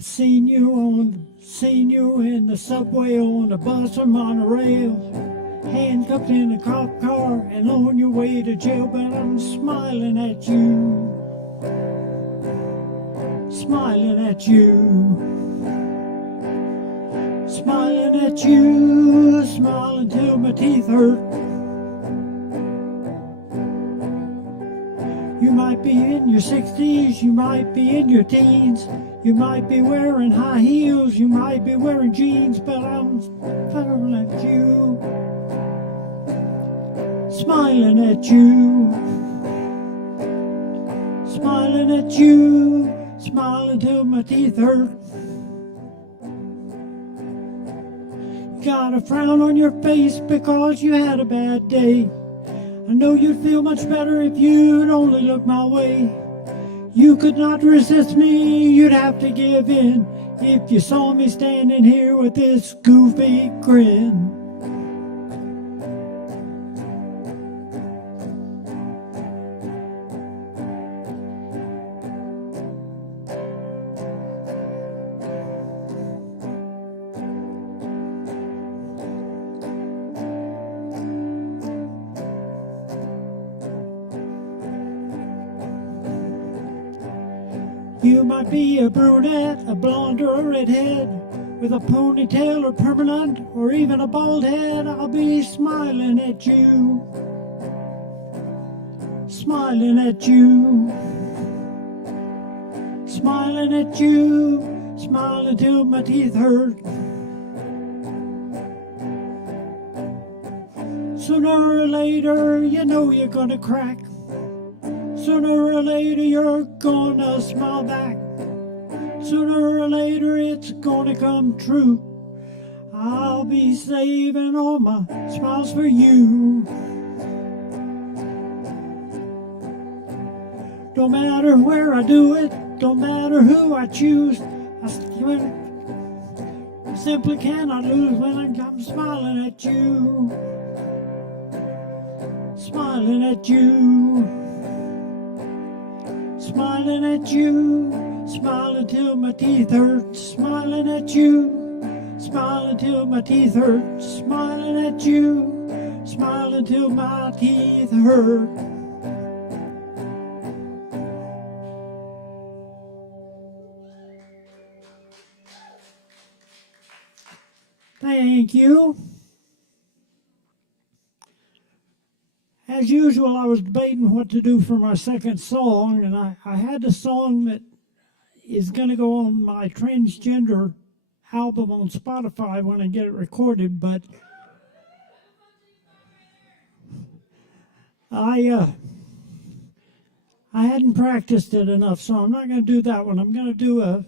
Seen you in the subway, on the bus or monorail, handcuffed in a cop car and on your way to jail, but I'm smiling at you, smiling at you, smiling at you, smiling till my teeth hurt. You might be in your 60s, you might be in your teens, you might be wearing high heels, you might be wearing jeans, but I'm smiling at you, smiling at you, smiling at you, smiling till my teeth hurt. You got a frown on your face because you had a bad day. I know you'd feel much better if you'd only look my way. You could not resist me, you'd have to give in if you saw me standing here with this goofy grin. You might be a brunette, a blonde or a redhead, with a ponytail or permanent, or even a bald head. I'll be smiling at you, smiling at you, smiling at you, smiling till my teeth hurt. Sooner or later, you know you're gonna crack. Sooner or later you're gonna smile back. Sooner or later it's gonna come true. I'll be saving all my smiles for you. Don't matter where I do it, don't matter who I choose, I simply cannot lose when I'm smiling at you. Smiling at you. Smiling at you, smiling till my teeth hurt. Smiling at you, smiling till my teeth hurt. Smiling at you, smiling till my teeth hurt. Thank you. As usual, I was debating what to do for my second song, and I had a song that is going to go on my transgender album on Spotify when I get it recorded, but I hadn't practiced it enough, so I'm not going to do that one. I'm going to do a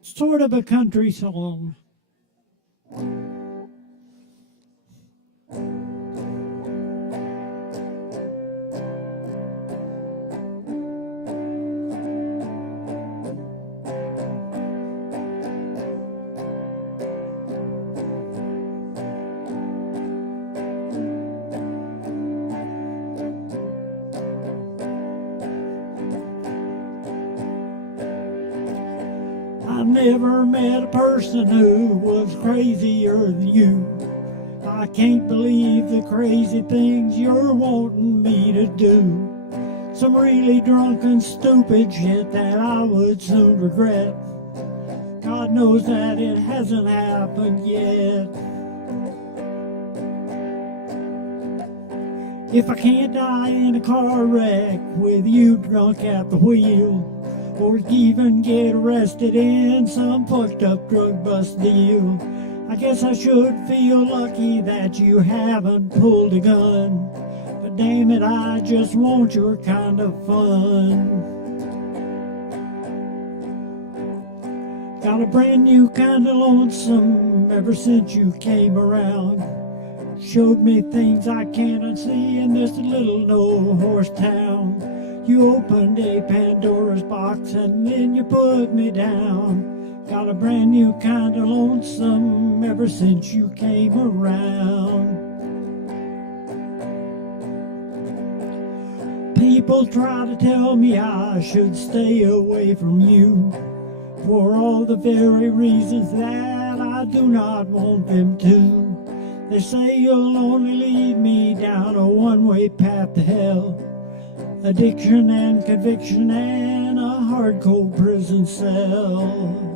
sort of a country song. I've never met a person who was crazier than you. I can't believe the crazy things you're wanting me to do. Some really drunken, stupid shit that I would soon regret. God knows that it hasn't happened yet. If I can't die in a car wreck with you drunk at the wheel, or even get arrested in some fucked up drug bust deal, I guess I should feel lucky that you haven't pulled a gun. But damn it, I just want your kind of fun. Got a brand new kind of lonesome ever since you came around. Showed me things I cannot see in this little no-horse town. You opened a Pandora's box and then you put me down. Got a brand new kind of lonesome ever since you came around. People try to tell me I should stay away from you, for all the very reasons that I do not want them to. They say you'll only lead me down a one-way path to hell, addiction and conviction and a hard-cold prison cell.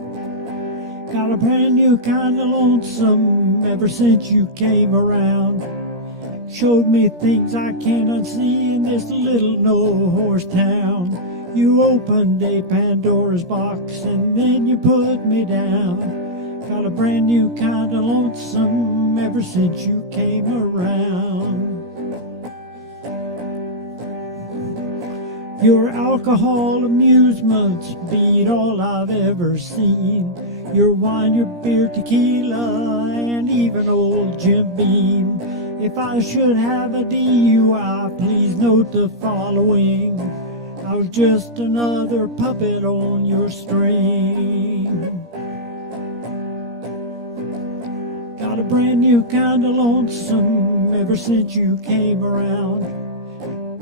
Got a brand new kind of lonesome ever since you came around. Showed me things I cannot see in this little no-horse town. You opened a Pandora's box and then you put me down. Got a brand new kind of lonesome ever since you came around. Your alcohol amusements beat all I've ever seen. Your wine, your beer, tequila, and even old Jim Beam. If I should have a DUI, please note the following. I was just another puppet on your string. Got a brand new kind of lonesome ever since you came around.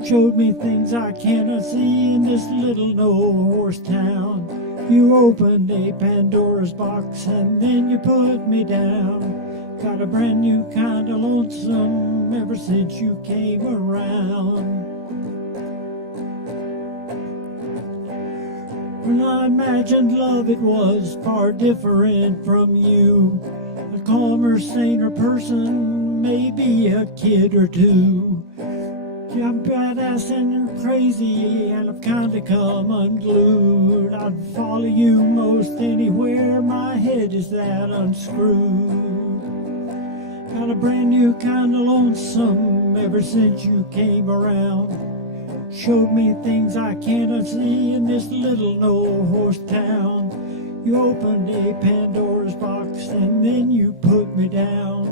Showed me things I cannot see in this little no-horse town. You opened a Pandora's box and then you put me down. Got a brand new kind of lonesome ever since you came around. When I imagined love, it was far different from you. A calmer, saner person, maybe a kid or two. I'm badass and you're crazy, and I've kinda come unglued. I'd follow you most anywhere, my head is that unscrewed. Got a brand new kind of lonesome ever since you came around. Showed me things I cannot see in this little no-horse town. You opened a Pandora's box and then you put me down.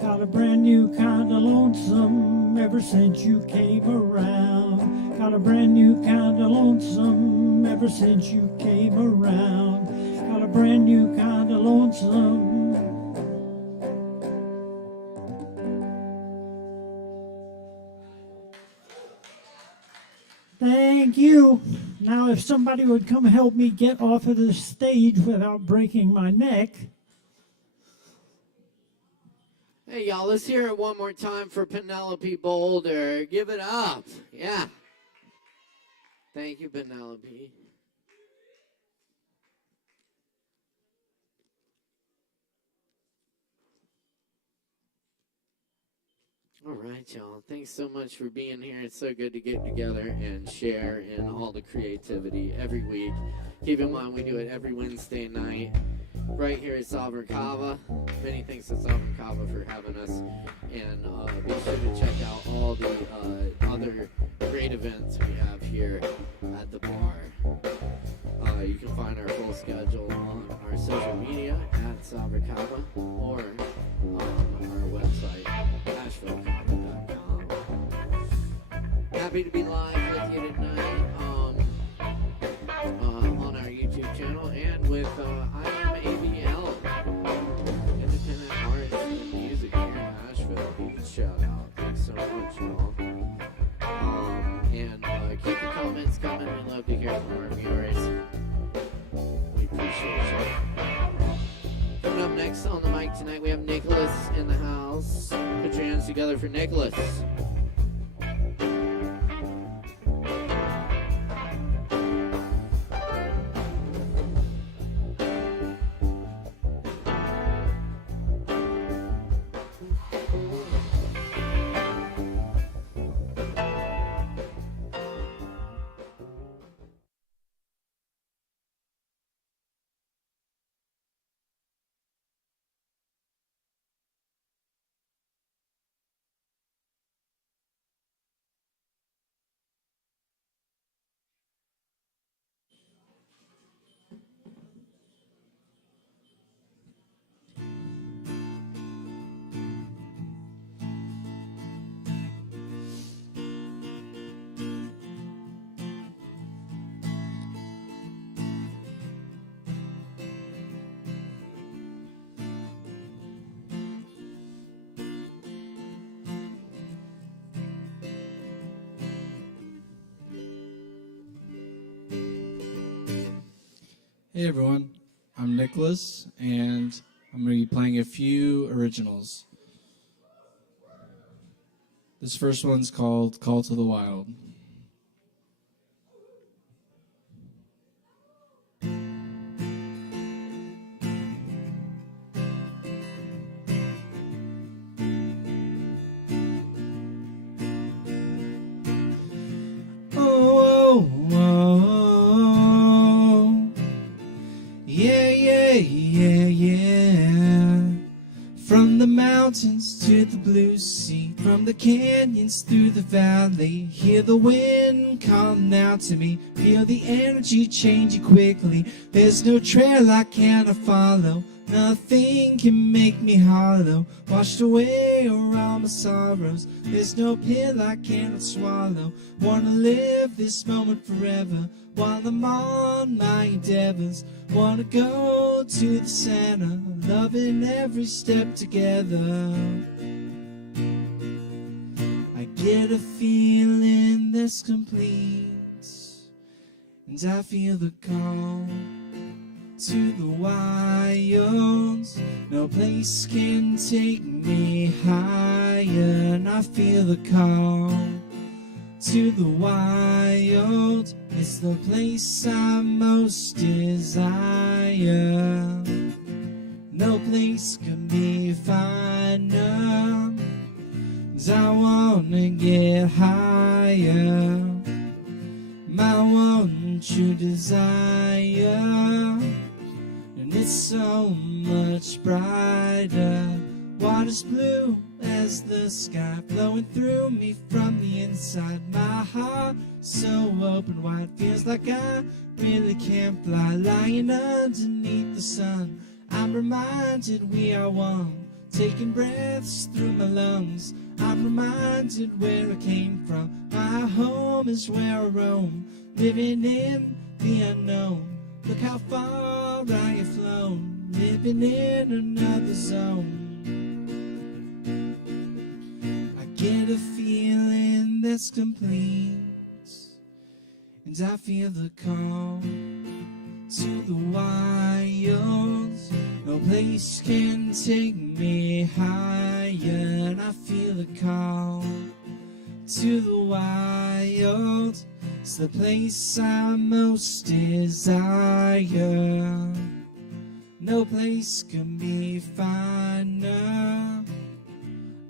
Got a brand new kind of lonesome ever since you came around. Got a brand new kind of lonesome ever since you came around. Got a brand new kind of lonesome. Thank you. Now if somebody would come help me get off of the stage without breaking my neck. Hey, y'all, let's hear it one more time for Penelope Boulder. Give it up. Yeah. Thank you, Penelope. All right, y'all. Thanks so much for being here. It's so good to get together and share in all the creativity every week. Keep in mind, we do it every Wednesday night right here at Sovereign Kava. Many thanks to Sovereign Kava for having us. And be sure to check out all the other great events we have here at the bar. You can find our full schedule on our social media at Sovereign Kava or on our website, ASHEViLLE.com. Happy to be live with you tonight on our YouTube channel and with I am ABL, independent artist and music here in Asheville. Huge shout out. Thanks so much, y'all. And keep the comments coming. We love to hear from our viewers. We appreciate you. Coming up next on the mic tonight, we have Nicholas in the house. Put your hands together for Nicholas. Hey everyone, I'm Nicholas, and I'm going to be playing a few originals. This first one's called Call to the Wild. Oh, oh, oh, yeah, yeah, yeah, yeah. From the mountains to the blue sea, from the canyons through the valley, hear the wind calling out to me, feel the energy changing quickly. There's no trail I cannot follow, nothing can make me hollow. Washed away are all my sorrows, there's no pill I cannot swallow. Wanna live this moment forever while I'm on my endeavors. Wanna go to the center, loving every step together. I get a feeling that's complete, and I feel the call to the wilds. No place can take me higher, and I feel the call to the wild. It's the place I most desire. No place can be finer, 'cause I wanna get higher. My one true desire, and it's so much brighter. Water's blue as the sky, flowing through me from the inside. My heart so open wide, feels like I really can't fly. Lying underneath the sun, I'm reminded we are one, taking breaths through my lungs. I'm reminded where I came from. My home is where I roam, living in the unknown. Look how far I have flown, living in another zone. I get a feeling that's complete, and I feel the call to the wilds. No place can take me higher, and I feel the call to the wild. It's the place I most desire. No place can be finer,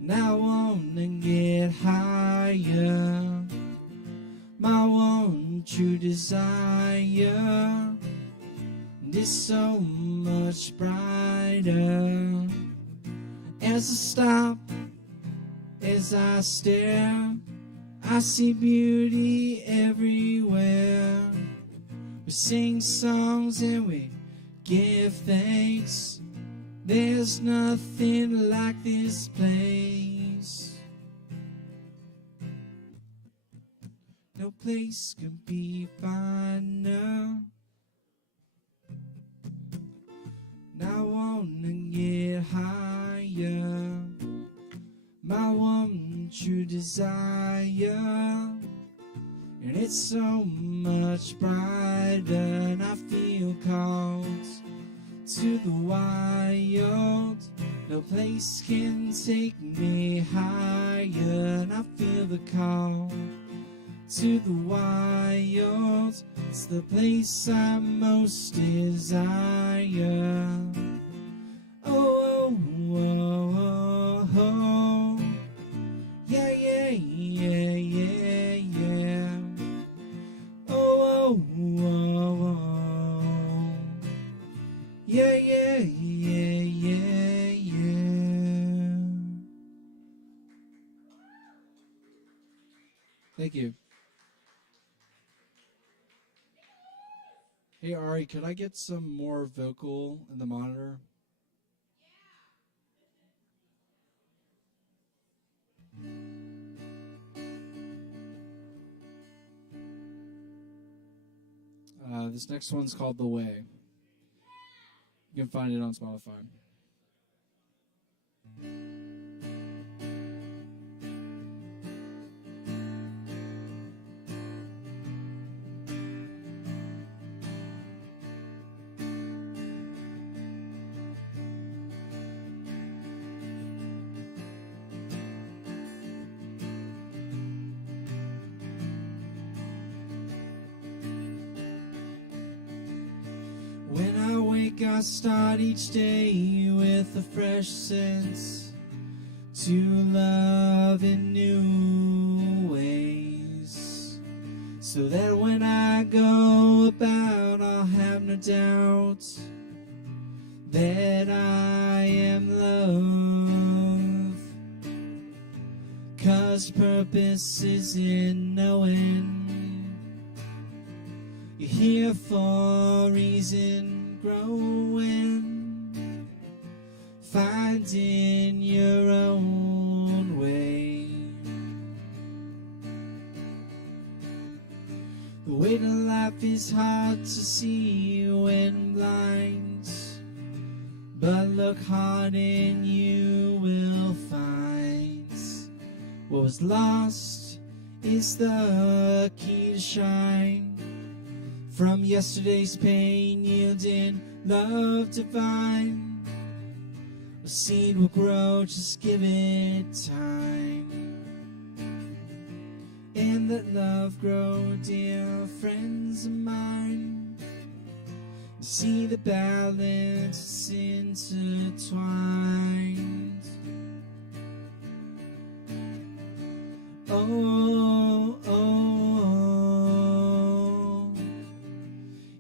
and I wanna get higher. My one true desire, and it's so much brighter. As I stop, as I stare, I see beauty everywhere. We sing songs and we give thanks. There's nothing like this place. No place can be finer. And I wanna get higher. My one true desire, and it's so much brighter. And I feel called to the wild. No place can take me higher, and I feel the call to the wild. It's the place I most desire. Oh, oh, oh, oh, oh. Yeah, yeah, yeah, yeah, yeah. Oh, oh, oh, oh. Yeah, yeah, yeah, yeah, yeah. Thank you. Hey Ari, could I get some more vocal in the monitor? This next one's called The Way. You can find it on Spotify. like I start each day with a fresh sense to love in new ways, so that when I go about I'll have no doubt that I am love. 'Cause purpose is in knowing you're here for a reason, growing, finding your own way. The weight of life is hard to see when blind, but look hard and you will find what was lost is the key to shine. From yesterday's pain, yielding love divine. A seed will grow, just give it time. And let love grow, dear friends of mine. See the balance intertwined. Oh, oh, oh,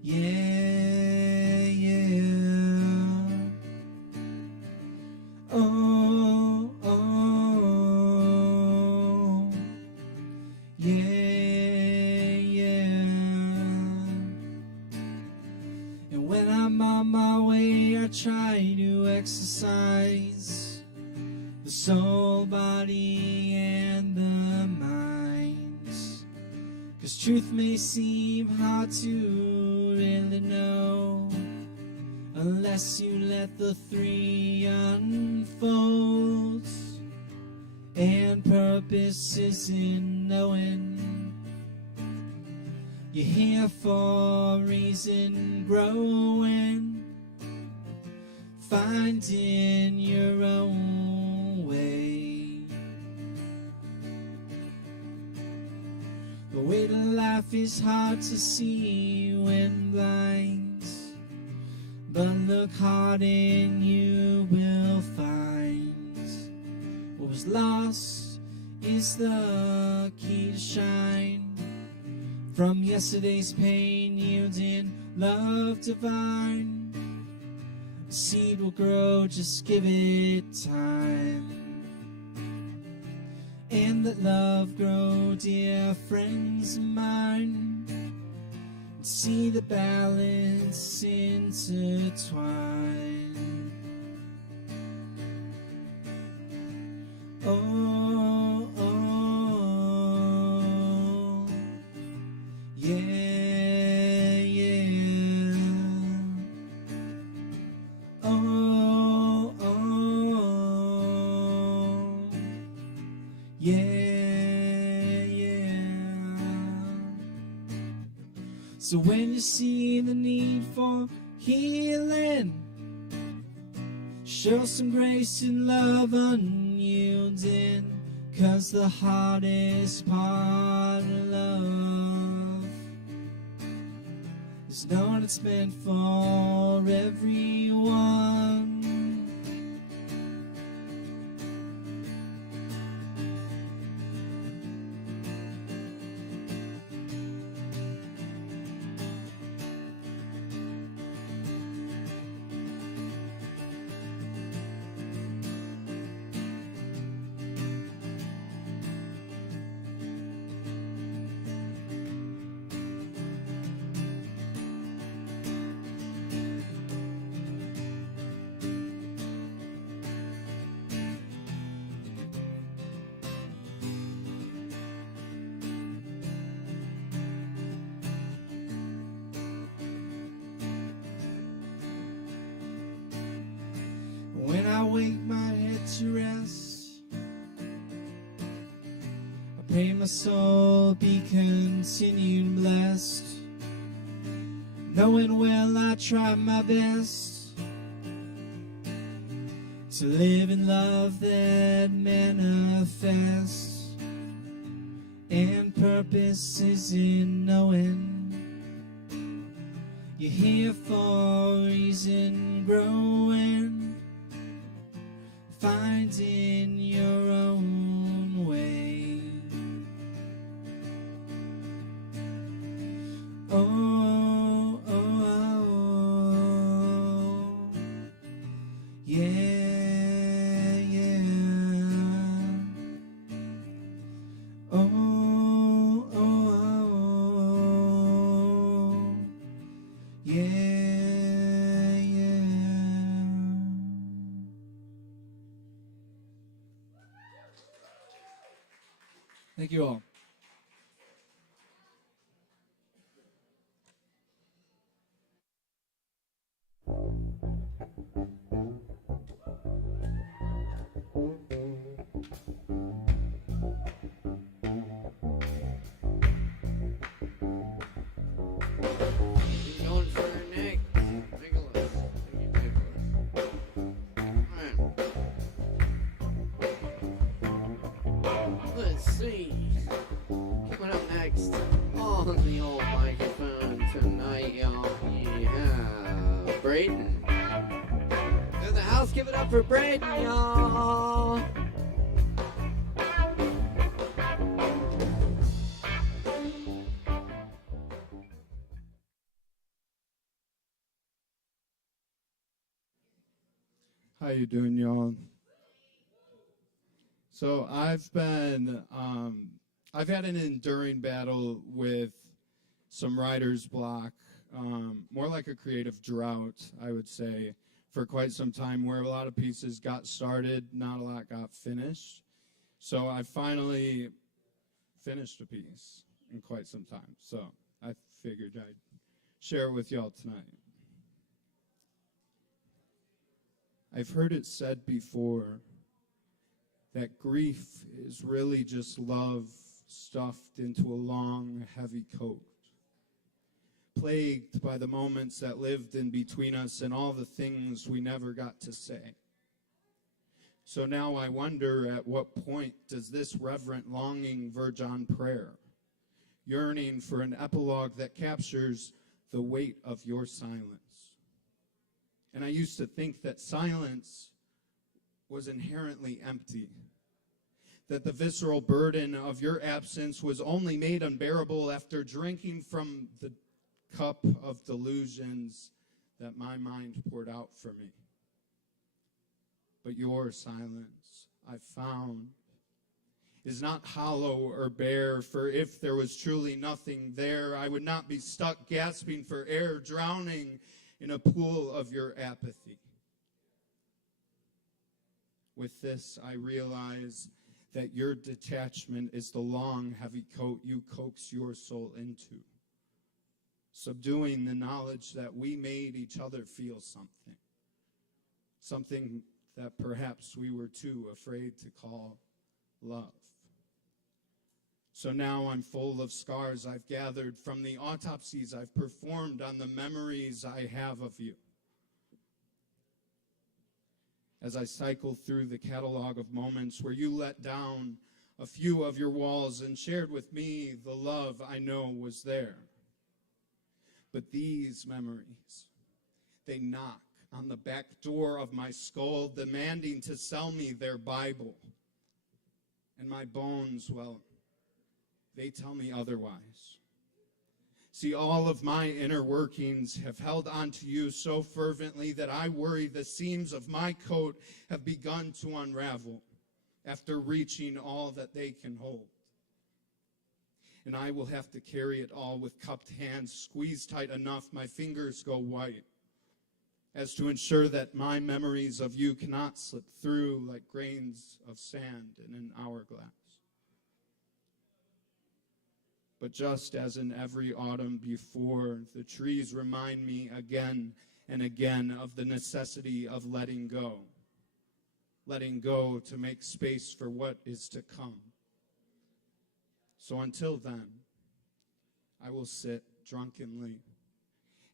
yeah, yeah. Oh, oh, yeah, yeah. And when I'm on my way, I try to exercise the soul, body, and the mind. 'Cause truth may seem hard to really know unless you let the three unfold. And purpose is in knowing you're here for a reason, growing, finding your own way. The weight of life is hard to see when blind, but look hard and you will find what was lost is the key to shine. From yesterday's pain, yielding love divine. A seed will grow, just give it time. And let love grow, dear friends of mine. And see the balance intertwine. Oh, oh, yeah, yeah. Oh, oh, yeah, yeah. So when you see the need for healing, show some grace and love unyielding, 'cause the hardest part of love is knowing it's meant for everyone. When I wake my head to rest, I pray my soul be continued blessed, knowing well I try my best to live in love that manifests, and purpose is in knowing You're here for a reason, growing, finding your own way. Oh, oh, oh, yeah, yeah. Oh, oh, oh, yeah, yeah. Thank you all. Going for Nick. Nicholas. Thank you, Nicholas. Alright. Let's see. Coming up next on the old microphone tonight, y'all, we have Braden. To the house, give it up for Braden, y'all. How you doing, y'all? So I've had an enduring battle with some writer's block, more like a creative drought, I would say, for quite some time, where a lot of pieces got started, not a lot got finished. So I finally finished a piece in quite some time. So I figured I'd share it with y'all tonight. I've heard it said before that grief is really just love stuffed into a long, heavy coat, plagued by the moments that lived in between us and all the things we never got to say. So now I wonder, at what point does this reverent longing verge on prayer, yearning for an epilogue that captures the weight of your silence? And I used to think that silence was inherently empty, that the visceral burden of your absence was only made unbearable after drinking from the cup of delusions that my mind poured out for me. But your silence, I found, is not hollow or bare, for if there was truly nothing there, I would not be stuck gasping for air, drowning in a pool of your apathy. With this, I realize that your detachment is the long, heavy coat you coax your soul into, subduing the knowledge that we made each other feel something, something that perhaps we were too afraid to call love. So now I'm full of scars I've gathered from the autopsies I've performed on the memories I have of you. As I cycle through the catalog of moments where you let down a few of your walls and shared with me the love I know was there. But these memories, they knock on the back door of my skull, demanding to sell me their Bible. And my bones, well, they tell me otherwise. See, all of my inner workings have held on to you so fervently that I worry the seams of my coat have begun to unravel after reaching all that they can hold. And I will have to carry it all with cupped hands, squeezed tight enough my fingers go white, as to ensure that my memories of you cannot slip through like grains of sand in an hourglass. But just as in every autumn before, the trees remind me again and again of the necessity of letting go to make space for what is to come. So until then, I will sit drunkenly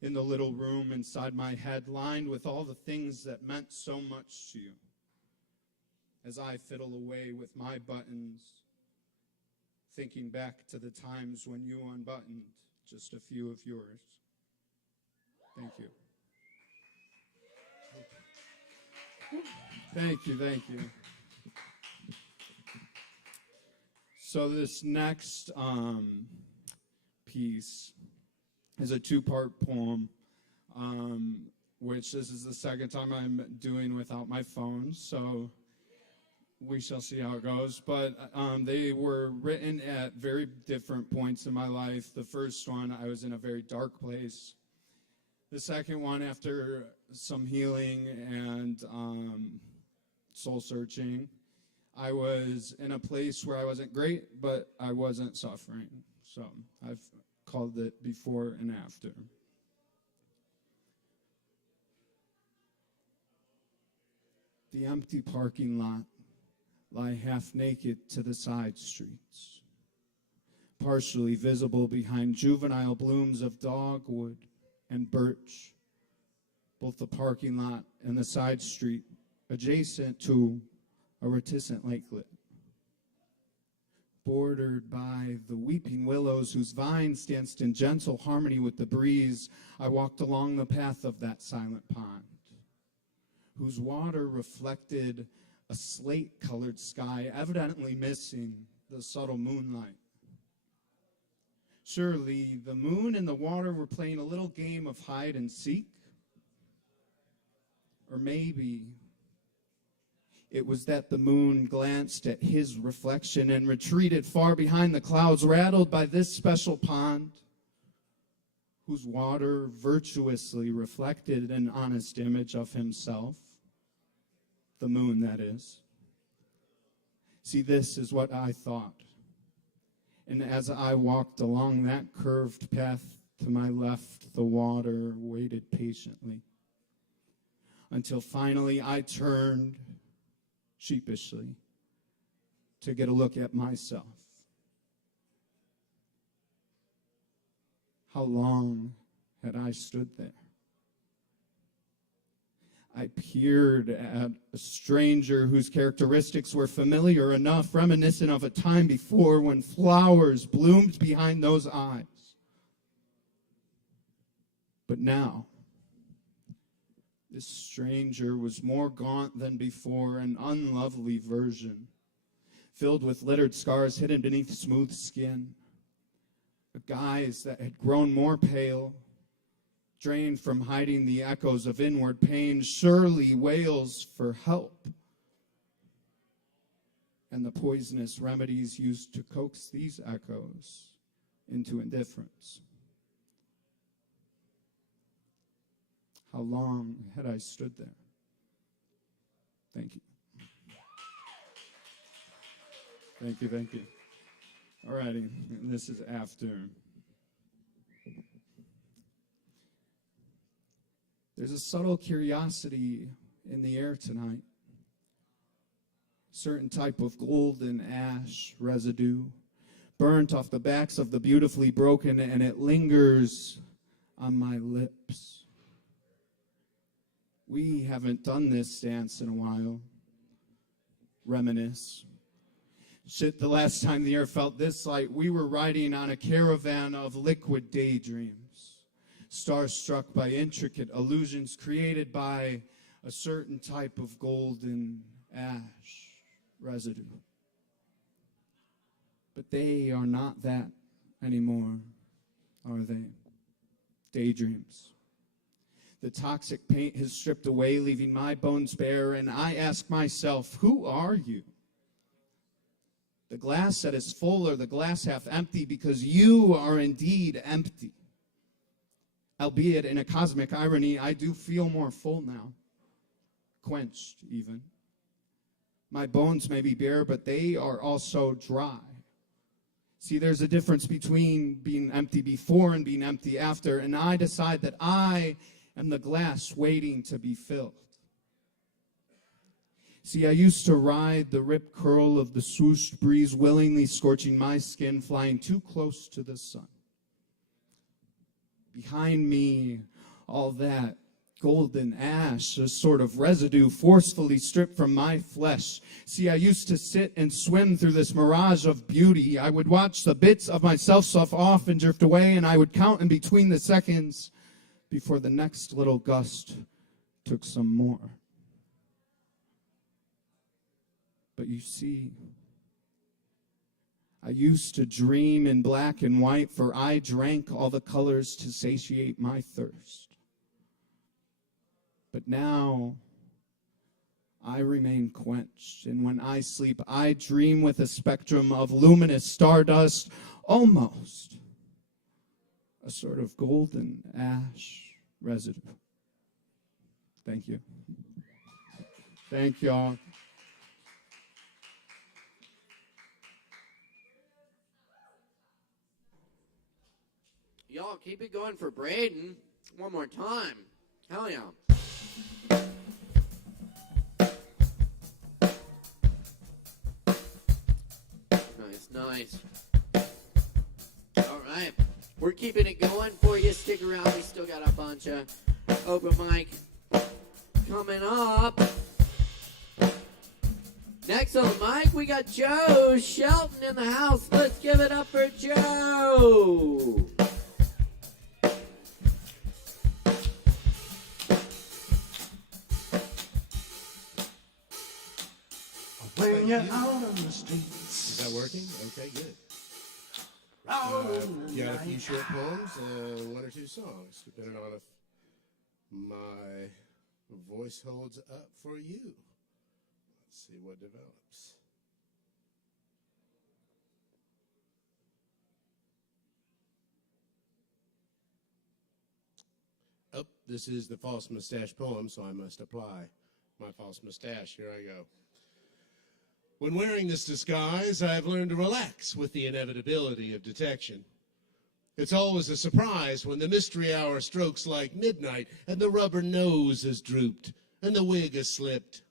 in the little room inside my head, lined with all the things that meant so much to you, as I fiddle away with my buttons, thinking back to the times when you unbuttoned just a few of yours. Thank you. Thank you, thank you. So this next piece is a two-part poem, which this is the second time I'm doing without my phone, so we shall see how it goes. But they were written at very different points in my life. The first one, I was in a very dark place. The second one, after some healing and soul searching, I was in a place where I wasn't great, but I wasn't suffering. So I've called it before and after. The empty parking lot lie half naked to the side streets, partially visible behind juvenile blooms of dogwood and birch. Both the parking lot and the side street adjacent to a reticent lakelet, bordered by the weeping willows whose vines danced in gentle harmony with the breeze. I walked along the path of that silent pond, whose water reflected a slate-colored sky, evidently missing the subtle moonlight. Surely the moon and the water were playing a little game of hide and seek. Or maybe it was that the moon glanced at his reflection and retreated far behind the clouds, rattled by this special pond, whose water virtuously reflected an honest image of himself. The moon, that is. See, this is what I thought. And as I walked along that curved path to my left, the water waited patiently, until finally I turned sheepishly to get a look at myself. How long had I stood there? I peered at a stranger whose characteristics were familiar enough, reminiscent of a time before when flowers bloomed behind those eyes. But now, this stranger was more gaunt than before, an unlovely version, filled with littered scars hidden beneath smooth skin, a guise that had grown more pale, drained from hiding the echoes of inward pain, surely wails for help, and the poisonous remedies used to coax these echoes into indifference. How long had I stood there? Thank you. Thank you, thank you. All righty, this is after. There's a subtle curiosity in the air tonight. Certain type of golden ash residue burnt off the backs of the beautifully broken, and it lingers on my lips. We haven't done this dance in a while. Reminisce. Shit, the last time the air felt this light, we were riding on a caravan of liquid daydreams, starstruck by intricate illusions created by a certain type of golden ash residue. But they are not that anymore, are they? Daydreams. The toxic paint has stripped away, leaving my bones bare, and I ask myself, who are you? The glass that is full or the glass half empty, because you are indeed empty. Albeit in a cosmic irony, I do feel more full now, quenched even. My bones may be bare, but they are also dry. See, there's a difference between being empty before and being empty after, and I decide that I am the glass waiting to be filled. See, I used to ride the ripped curl of the swooshed breeze, willingly scorching my skin, flying too close to the sun. Behind me, all that golden ash, a sort of residue forcefully stripped from my flesh. See, I used to sit and swim through this mirage of beauty. I would watch the bits of myself slough off and drift away, and I would count in between the seconds before the next little gust took some more. But you see, I used to dream in black and white, for I drank all the colors to satiate my thirst. But now I remain quenched, and when I sleep, I dream with a spectrum of luminous stardust, almost a sort of golden ash residue. Thank you. Thank y'all. Y'all keep it going for Braden. One more time. Hell yeah. Nice. All right. We're keeping it going for you. Stick around. We still got a bunch of open mic coming up. Next on the mic, we got Joe Shelton in the house. Let's give it up for Joe. When you're out on the streets. Is that working? Okay, good. Got a few short poems and one or two songs, depending on if my voice holds up for you. Let's see what develops. Oh, this is the false mustache poem, so I must apply my false mustache. Here I go. When wearing this disguise, I have learned to relax with the inevitability of detection. It's always a surprise when the mystery hour strokes like midnight and the rubber nose is drooped and the wig is slipped.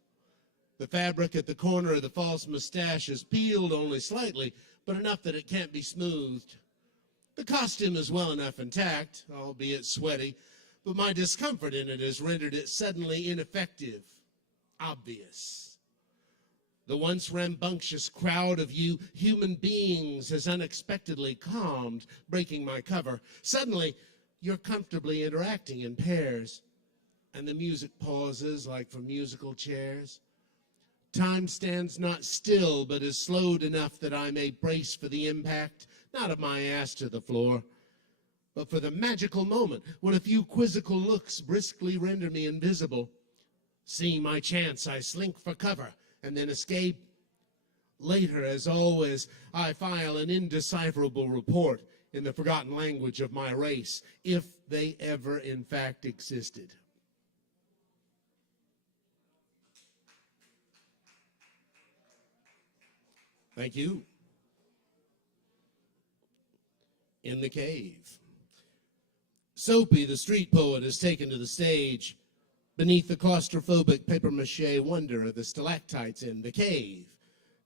The fabric at the corner of the false mustache is peeled only slightly, but enough that it can't be smoothed. The costume is well enough intact, albeit sweaty, but my discomfort in it has rendered it suddenly ineffective, obvious. The once rambunctious crowd of you human beings has unexpectedly calmed, breaking my cover. Suddenly, you're comfortably interacting in pairs, and the music pauses like from musical chairs. Time stands not still, but is slowed enough that I may brace for the impact, not of my ass to the floor, but for the magical moment when a few quizzical looks briskly render me invisible. Seeing my chance, I slink for cover, and then escape. Later, as always, I file an indecipherable report in the forgotten language of my race, if they ever in fact existed. Thank you. In the cave. Soapy, the street poet, is taken to the stage beneath the claustrophobic papier-mâché wonder of the stalactites in the cave,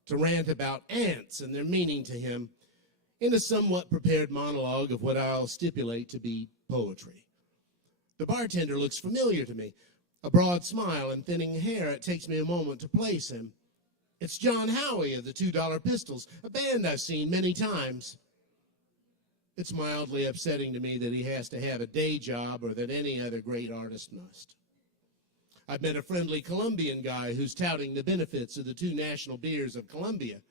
to rant about ants and their meaning to him in a somewhat prepared monologue of what I'll stipulate to be poetry. The bartender looks familiar to me. A broad smile and thinning hair, it takes me a moment to place him. It's John Howie of the $2 Pistols, a band I've seen many times. It's mildly upsetting to me that he has to have a day job, or that any other great artist must. I've met a friendly Colombian guy who's touting the benefits of the 2 national beers of Colombia,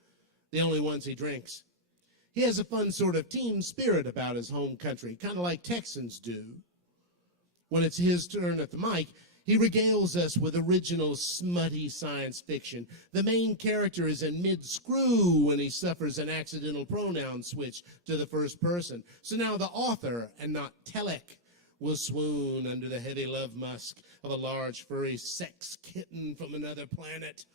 the only ones he drinks. He has a fun sort of team spirit about his home country, kind of like Texans do. When it's his turn at the mic, he regales us with original, smutty science fiction. The main character is in mid-screw when he suffers an accidental pronoun switch to the first person. So now the author, and not Telek, will swoon under the heavy love musk of a large furry sex kitten from another planet.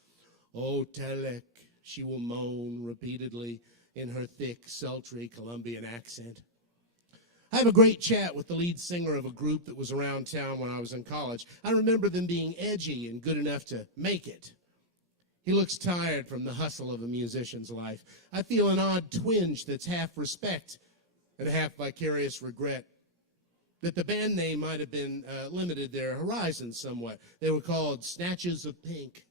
Oh, Telek, she will moan repeatedly in her thick, sultry Colombian accent. I have a great chat with the lead singer of a group that was around town when I was in college. I remember them being edgy and good enough to make it. He looks tired from the hustle of a musician's life. I feel an odd twinge that's half respect and half vicarious regret. That the band name might have been limited their horizons somewhat. They were called Snatches of Pink.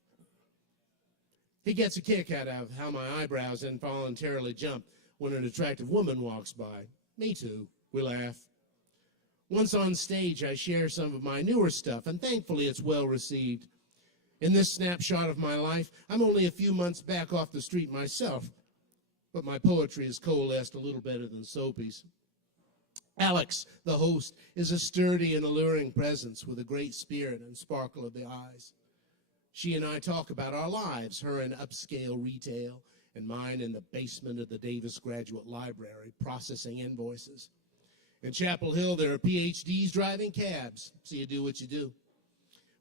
He gets a kick out of how my eyebrows involuntarily jump when an attractive woman walks by. Me too. We laugh. Once on stage, I share some of my newer stuff, and thankfully it's well received. In this snapshot of my life, I'm only a few months back off the street myself, but my poetry has coalesced a little better than Soapy's. Alex, the host, is a sturdy and alluring presence with a great spirit and sparkle of the eyes. She and I talk about our lives, her in upscale retail, and mine in the basement of the Davis Graduate Library, processing invoices. In Chapel Hill, there are PhDs driving cabs, so you do what you do.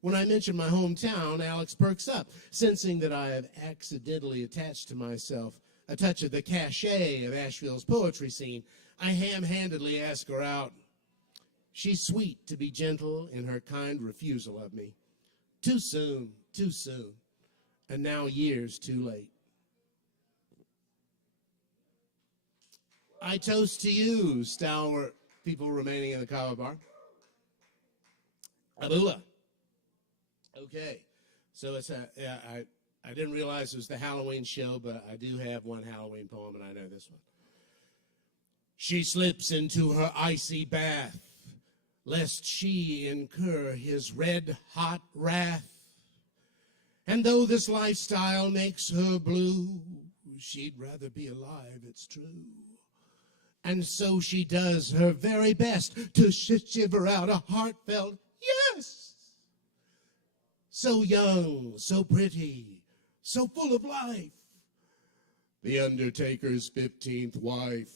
When I mention my hometown, Alex perks up, sensing that I have accidentally attached to myself a touch of the cachet of Asheville's poetry scene. I ham-handedly ask her out. She's sweet to be gentle in her kind refusal of me. Too soon, and now years too late. I toast to you, stalwart people remaining in the Kava bar. ASHEViLLE. Okay, so it's I didn't realize it was the Halloween show, but I do have one Halloween poem, and I know this one. She slips into her icy bath, lest she incur his red-hot wrath. And though this lifestyle makes her blue, she'd rather be alive, it's true. And so she does her very best to shiver out a heartfelt yes. So young, so pretty, so full of life. The Undertaker's 15th wife.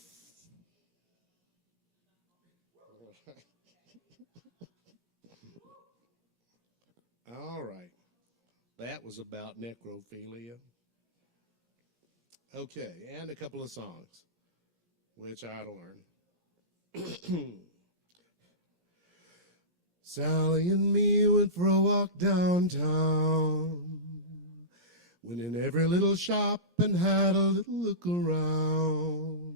All right. That was about necrophilia. Okay, and a couple of songs, which I learned. Sally and me went for a walk downtown, went in every little shop and had a little look around.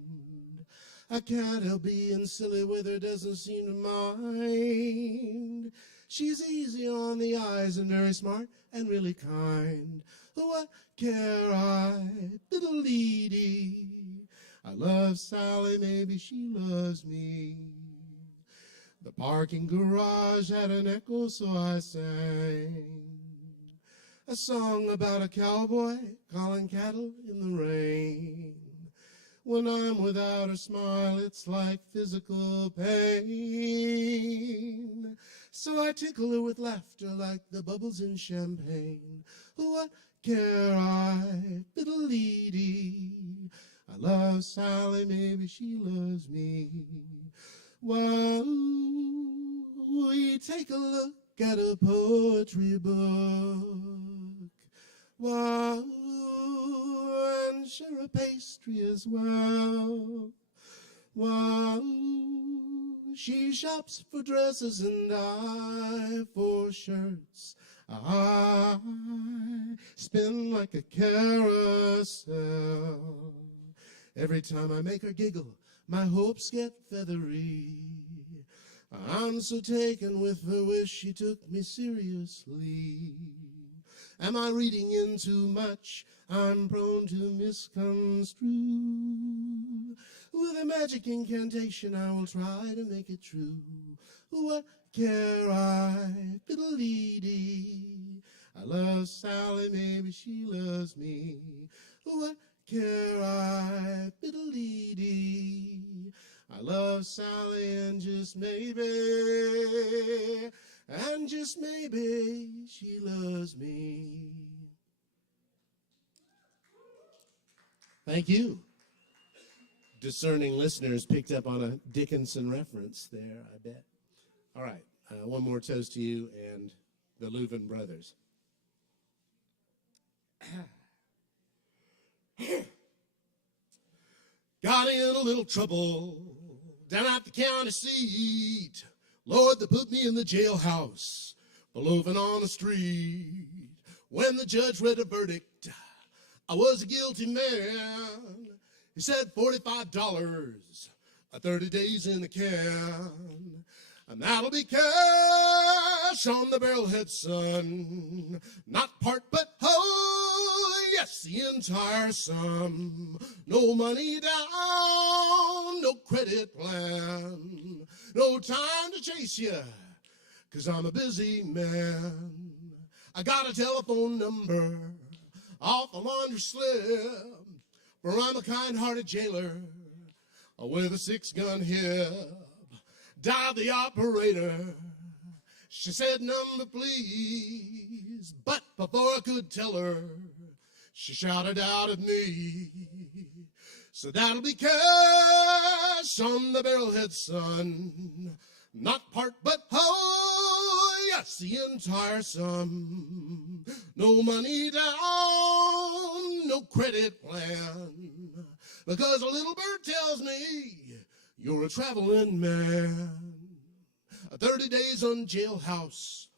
I can't help being silly with her, doesn't seem to mind. She's easy on the eyes and very smart and really kind. What care I, diddle-dee-dee. I love Sally, maybe she loves me. The parking garage had an echo, so I sang a song about a cowboy calling cattle in the rain. When I'm without her smile, it's like physical pain. So I tickle her with laughter like the bubbles in champagne. What care I, fiddle-dee-dee. I love Sally, maybe she loves me. While we take a look at a poetry book, while and share a pastry as well, while she shops for dresses and I for shirts. I spin like a carousel. Every time I make her giggle, my hopes get feathery. I'm so taken with her wish she took me seriously. Am I reading in too much? I'm prone to misconstrue. With a magic incantation, I will try to make it true. What care I, fiddle-dee-dee. I love Sally, maybe she loves me. What care I, fiddle-dee-dee. I love Sally, and just maybe she loves me. Thank you. Discerning listeners picked up on a Dickinson reference there, I bet. All right, one more toast to you and the Leuven brothers. Got in a little trouble down at the county seat. Lord, they put me in the jailhouse, beloved on the street. When the judge read a verdict, I was a guilty man. He said $45, 30 days in the can. And that'll be cash on the barrelhead, son. Not part, but whole, yes, the entire sum. No money down, no credit plan. No time to chase you, 'cause I'm a busy man. I got a telephone number off a laundry slip, for I'm a kind-hearted jailer with a 6-gun hip. Dialed the operator. She said, "Number, please." But before I could tell her, she shouted out at me. So that'll be cash on the barrelhead, son. Not part, but oh, yes, the entire sum. No money down, no credit plan. Because a little bird tells me you're a traveling man. 30 days on jailhouse,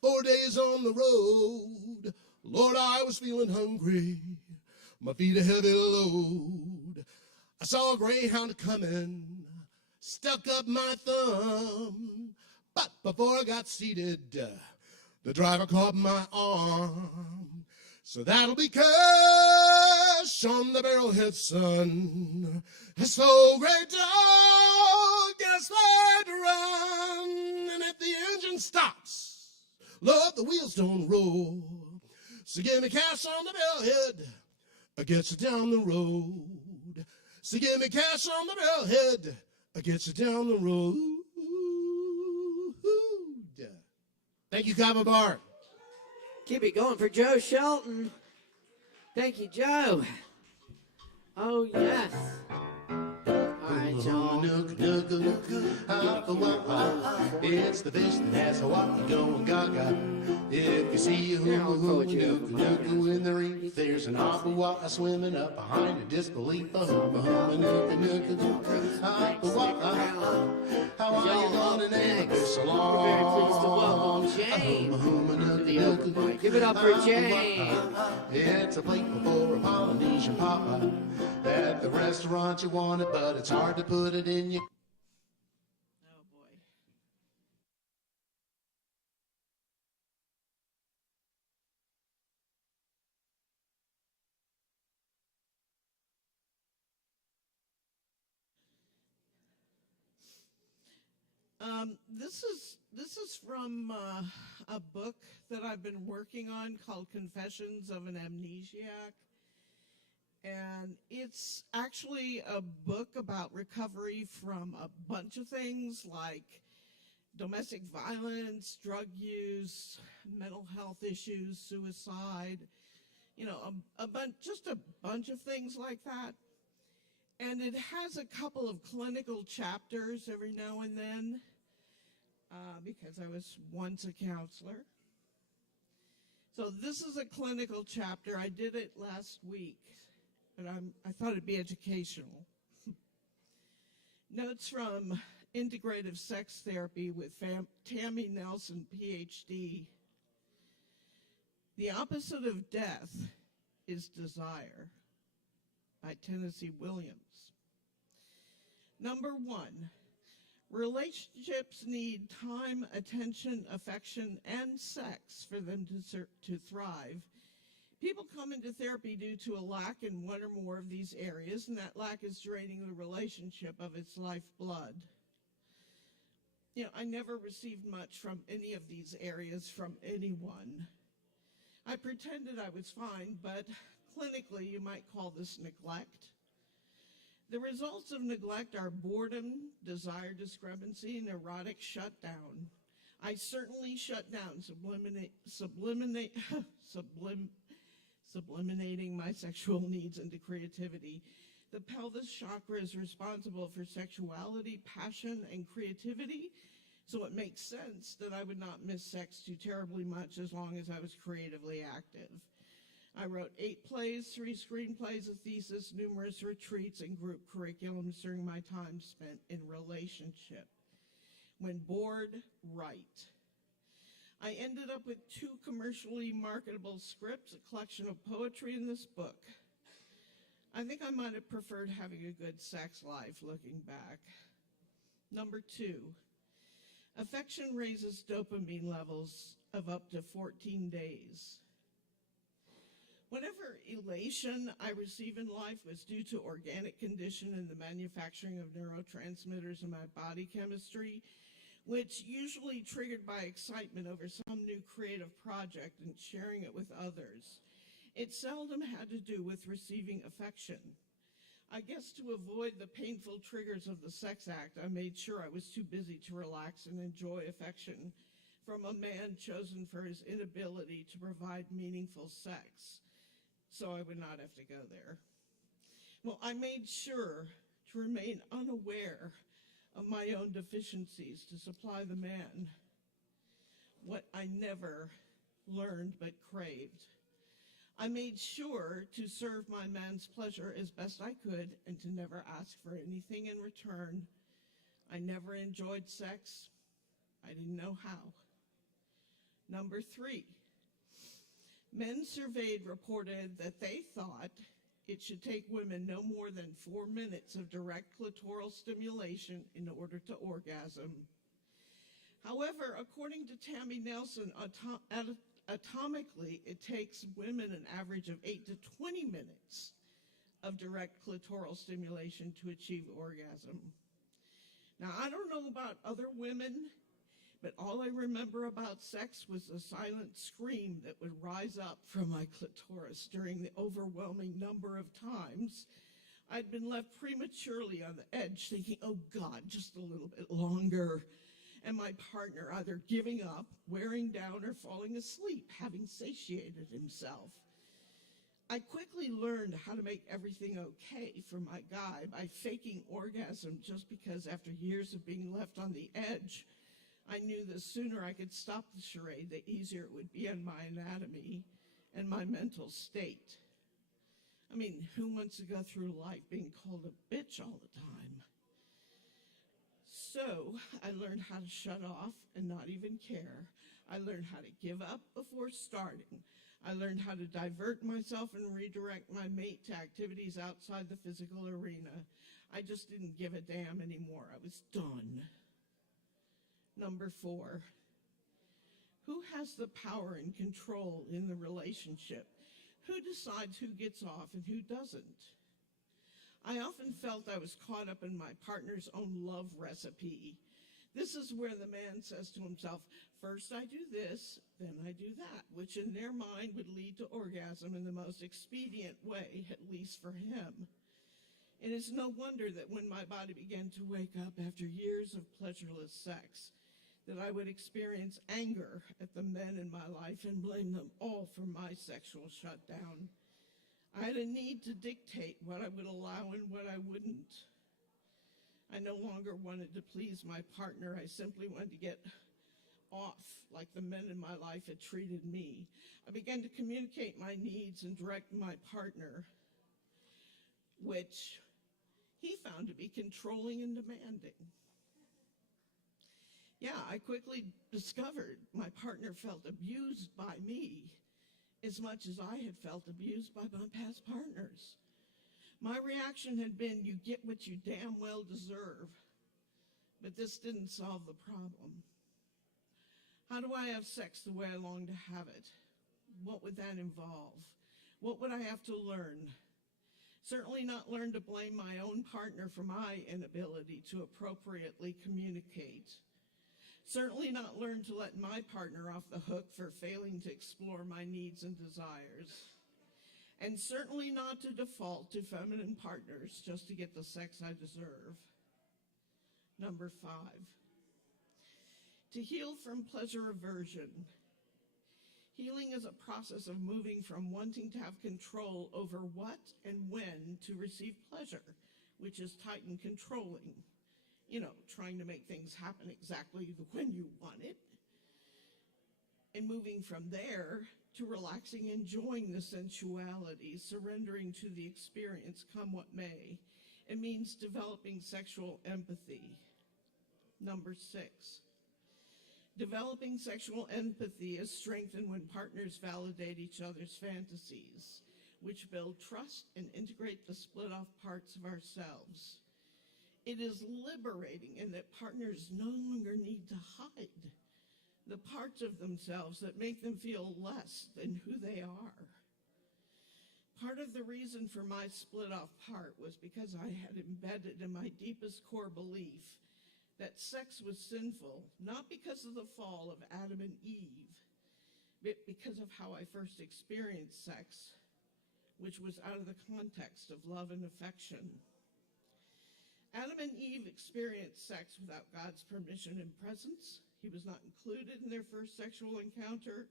4 days on the road. Lord, I was feeling hungry, my feet a heavy load. I saw a greyhound coming, stuck up my thumb. But before I got seated, the driver caught my arm. So that'll be cash on the barrelhead, son. So great dog, guess where to run. And if the engine stops, Lord, the wheels don't roll. So give me cash on the barrelhead, I get you down the road. So give me cash on the barrelhead, I get you down the road. Thank you, Kava Bar. Keep it going for Joe Shelton. Thank you, Joe. Oh, yes. All right, Joe. It's the fish that has Hawaii going gaga. If you see a hoo-hoo-hoo-nuka-nuka in the reef, there's an aqua swimming up behind a disbelief. A-hoo-ma-hoo-ma-nuka-nuka-nuka. How are you gonna name this along? We're very pleased to welcome James to the open mic. Give it up for James. It's a plate for a Polynesian papa. At the restaurant you want it, but it's hard to put it in your... Oh boy. This is from a book that I've been working on called Confessions of an Amnesiac. And it's actually a book about recovery from a bunch of things like domestic violence, drug use, mental health issues, suicide, you know, just a bunch of things like that. And it has a couple of clinical chapters every now and then, because I was once a counselor. So this is a clinical chapter. I did it last week, but I thought it'd be educational. Notes from Integrative Sex Therapy with Tammy Nelson, PhD. The opposite of death is desire, by Tennessee Williams. Number 1, relationships need time, attention, affection, and sex for them to thrive. People come into therapy due to a lack in one or more of these areas, and that lack is draining the relationship of its lifeblood. You know, I never received much from any of these areas from anyone. I pretended I was fine, but clinically you might call this neglect. The results of neglect are boredom, desire discrepancy, and erotic shutdown. I certainly shut down, subliminating my sexual needs into creativity. The pelvis chakra is responsible for sexuality, passion, and creativity, so it makes sense that I would not miss sex too terribly much as long as I was creatively active. I wrote 8 plays, 3 screenplays, a thesis, numerous retreats, and group curriculums during my time spent in relationship. When bored, write. I ended up with 2 commercially marketable scripts, a collection of poetry, in this book. I think I might have preferred having a good sex life looking back. Number 2, affection raises dopamine levels of up to 14 days. Whatever elation I receive in life was due to organic condition in the manufacturing of neurotransmitters in my body chemistry, which usually triggered by excitement over some new creative project and sharing it with others. It seldom had to do with receiving affection. I guess to avoid the painful triggers of the sex act, I made sure I was too busy to relax and enjoy affection from a man chosen for his inability to provide meaningful sex, so I would not have to go there. Well, I made sure to remain unaware of my own deficiencies to supply the man what I never learned but craved. I made sure to serve my man's pleasure as best I could and to never ask for anything in return. I never enjoyed sex. I didn't know how. Number 3, men surveyed reported that they thought it should take women no more than 4 minutes of direct clitoral stimulation in order to orgasm. However, according to Tammy Nelson, atomically, it takes women an average of 8 to 20 minutes of direct clitoral stimulation to achieve orgasm. Now, I don't know about other women, but all I remember about sex was the silent scream that would rise up from my clitoris during the overwhelming number of times I'd been left prematurely on the edge thinking, oh God, just a little bit longer, and my partner either giving up, wearing down, or falling asleep, having satiated himself. I quickly learned how to make everything okay for my guy by faking orgasm just because after years of being left on the edge, I knew the sooner I could stop the charade, the easier it would be on my anatomy and my mental state. I mean, who wants to go through life being called a bitch all the time? So I learned how to shut off and not even care. I learned how to give up before starting. I learned how to divert myself and redirect my mate to activities outside the physical arena. I just didn't give a damn anymore. I was done. Number 4, who has the power and control in the relationship? Who decides who gets off and who doesn't? I often felt I was caught up in my partner's own love recipe. This is where the man says to himself, first I do this, then I do that, which in their mind would lead to orgasm in the most expedient way, at least for him. It is no wonder that when my body began to wake up after years of pleasureless sex, that I would experience anger at the men in my life and blame them all for my sexual shutdown. I had a need to dictate what I would allow and what I wouldn't. I no longer wanted to please my partner. I simply wanted to get off like the men in my life had treated me. I began to communicate my needs and direct my partner, which he found to be controlling and demanding. Yeah, I quickly discovered my partner felt abused by me as much as I had felt abused by my past partners. My reaction had been, you get what you damn well deserve, but this didn't solve the problem. How do I have sex the way I long to have it? What would that involve? What would I have to learn? Certainly not learn to blame my own partner for my inability to appropriately communicate. Certainly not learn to let my partner off the hook for failing to explore my needs and desires. And certainly not to default to feminine partners just to get the sex I deserve. Number 5, to heal from pleasure aversion. Healing is a process of moving from wanting to have control over what and when to receive pleasure, which is tight and controlling. You know, trying to make things happen exactly when you want it. And moving from there to relaxing, enjoying the sensuality, surrendering to the experience, come what may. It means developing sexual empathy. Number 6, developing sexual empathy is strengthened when partners validate each other's fantasies, which build trust and integrate the split-off parts of ourselves. It is liberating in that partners no longer need to hide the parts of themselves that make them feel less than who they are. Part of the reason for my split off part was because I had embedded in my deepest core belief that sex was sinful, not because of the fall of Adam and Eve, but because of how I first experienced sex, which was out of the context of love and affection. Adam and Eve experienced sex without God's permission and presence. He was not included in their first sexual encounter.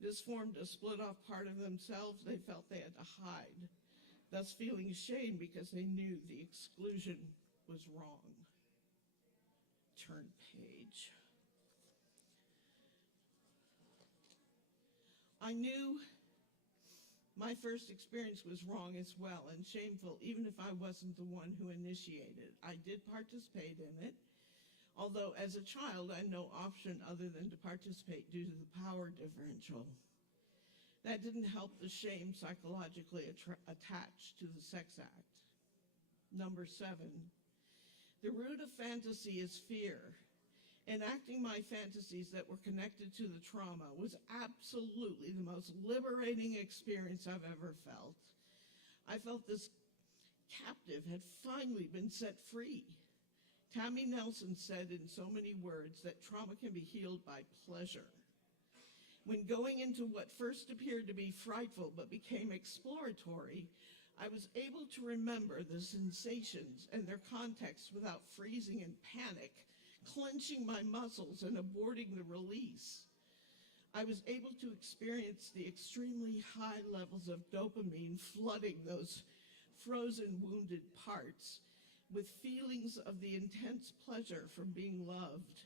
This formed a split-off part of themselves they felt they had to hide, thus feeling shame because they knew the exclusion was wrong. Turn page. I knew my first experience was wrong as well and shameful, even if I wasn't the one who initiated. I did participate in it, although as a child I had no option other than to participate due to the power differential. That didn't help the shame psychologically attached to the sex act. Number 7, the root of fantasy is fear. Enacting my fantasies that were connected to the trauma was absolutely the most liberating experience I've ever felt. I felt this captive had finally been set free. Tammy Nelson said in so many words that trauma can be healed by pleasure. When going into what first appeared to be frightful but became exploratory, I was able to remember the sensations and their context without freezing in panic, clenching my muscles and aborting the release. I was able to experience the extremely high levels of dopamine flooding those frozen, wounded parts with feelings of the intense pleasure from being loved.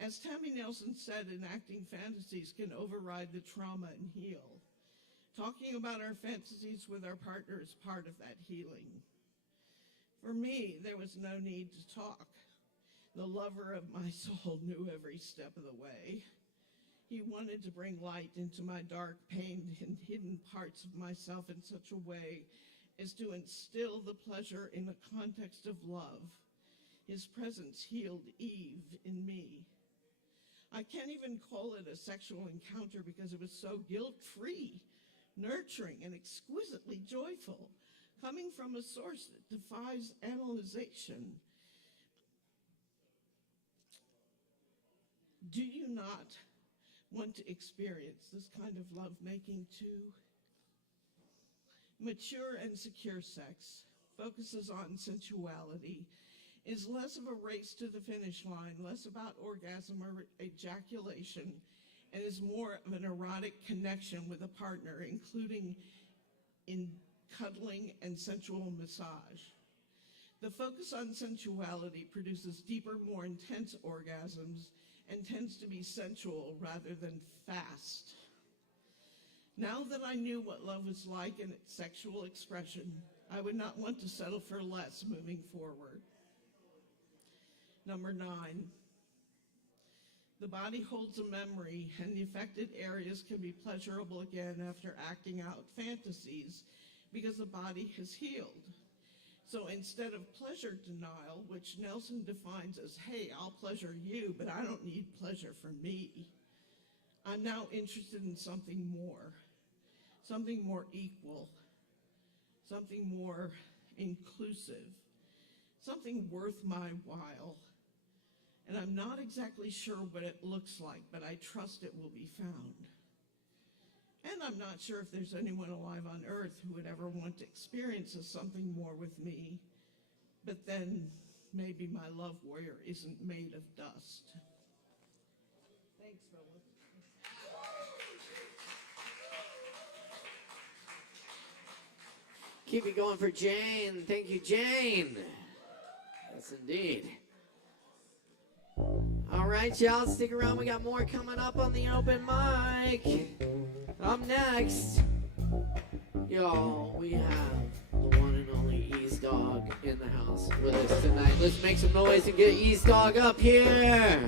As Tammy Nelson said, enacting fantasies can override the trauma and heal. Talking about our fantasies with our partner is part of that healing. For me, there was no need to talk. The lover of my soul knew every step of the way. He wanted to bring light into my dark, pained, and hidden parts of myself in such a way as to instill the pleasure in the context of love. His presence healed Eve in me. I can't even call it a sexual encounter because it was so guilt-free, nurturing, and exquisitely joyful, coming from a source that defies analyzation. Do you not want to experience this kind of lovemaking too? Mature and secure sex focuses on sensuality, is less of a race to the finish line, less about orgasm or ejaculation, and is more of an erotic connection with a partner, including in cuddling and sensual massage. The focus on sensuality produces deeper, more intense orgasms and tends to be sensual rather than fast. Now that I knew what love was like in its sexual expression, I would not want to settle for less moving forward. Number 9, the body holds a memory, and the affected areas can be pleasurable again after acting out fantasies because the body has healed. So instead of pleasure denial, which Nelson defines as, hey, I'll pleasure you, but I don't need pleasure for me, I'm now interested in something more equal, something more inclusive, something worth my while. And I'm not exactly sure what it looks like, but I trust it will be found. And I'm not sure if there's anyone alive on earth who would ever want to experience something more with me, but then maybe my love warrior isn't made of dust. Thanks, Phyllis. Keep it going for Jane. Thank you, Jane. Yes, indeed. All right, y'all, stick around. We got more coming up on the open mic. Up next, y'all, we have the one and only Ease Dog in the house with us tonight. Let's make some noise and get Ease Dog up here.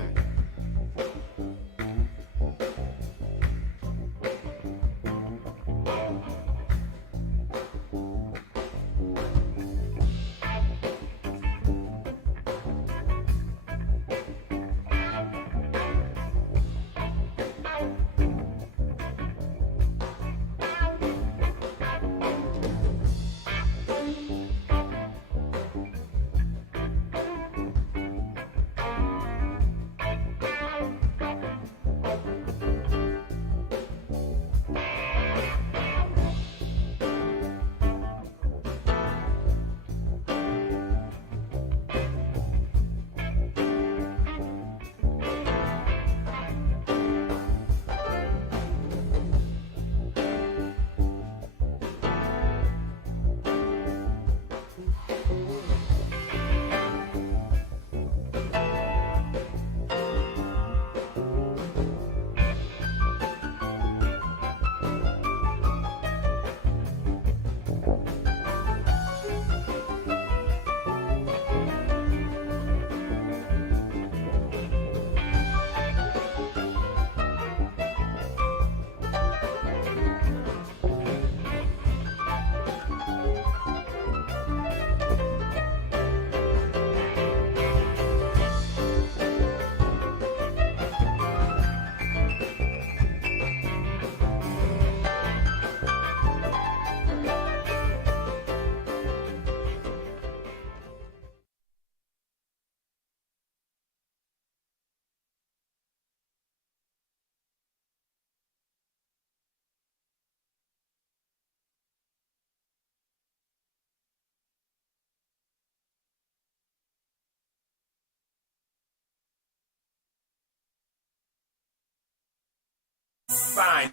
fine.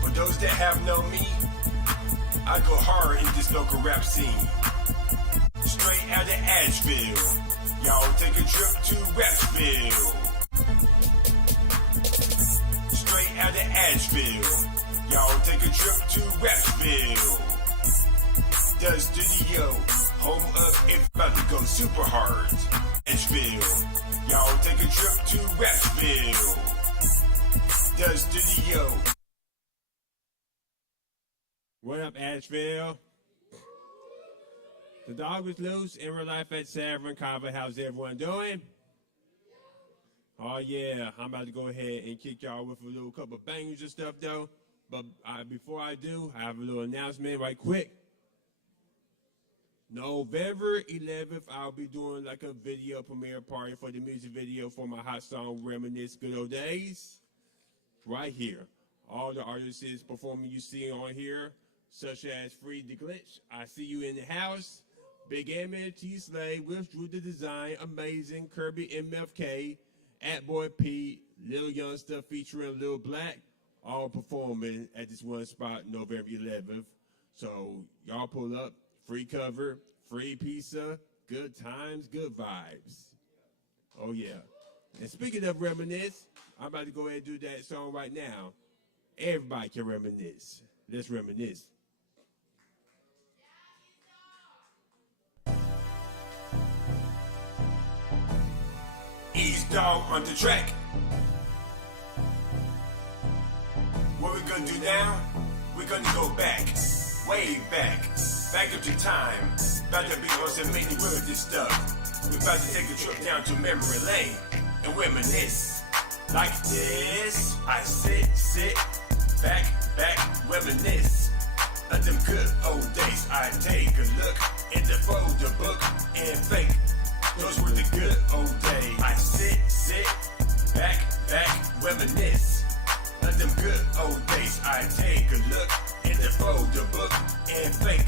For those that have known me, I go hard in this local rap scene. Straight out of Asheville, y'all take a trip to Rapsville. Straight out of Asheville, y'all take a trip to Rapsville. The studio, home of It's About to Go Super Hard. Asheville, y'all take a trip to Rapsville. The studio. What up, Asheville? The dog was loose in real life at Severn Kava. How's everyone doing? Oh yeah, I'm about to go ahead and kick y'all with a little couple bangers and stuff though. But before I do, I have a little announcement right quick. November 11th, I'll be doing like a video premiere party for the music video for my hot song, Reminisce Good Old Days. Right here. All the artists performing you see on here, such as Free the Glitch, I See You in the House, Big M, T Slay, with Drew the Design, Amazing, Kirby MFK, Boy P, Lil Youngster featuring Lil Black, all performing at this one spot November 11th. So y'all pull up, free cover, free pizza, good times, good vibes. Oh yeah. And speaking of reminisce, I'm about to go ahead and do that song right now. Everybody can reminisce. Let's reminisce. Ease Dog on the track. What we're gonna do now, we're gonna go back, way back up to time. About to be on some many with this stuff. We're about to take a trip down to memory lane and reminisce. Like this, I sit, back, reminisce. Of them good old days, I take a look in the folder book and think. Those were the good old days. I sit, back, reminisce. Of them good old days, I take a look in the folder book and think.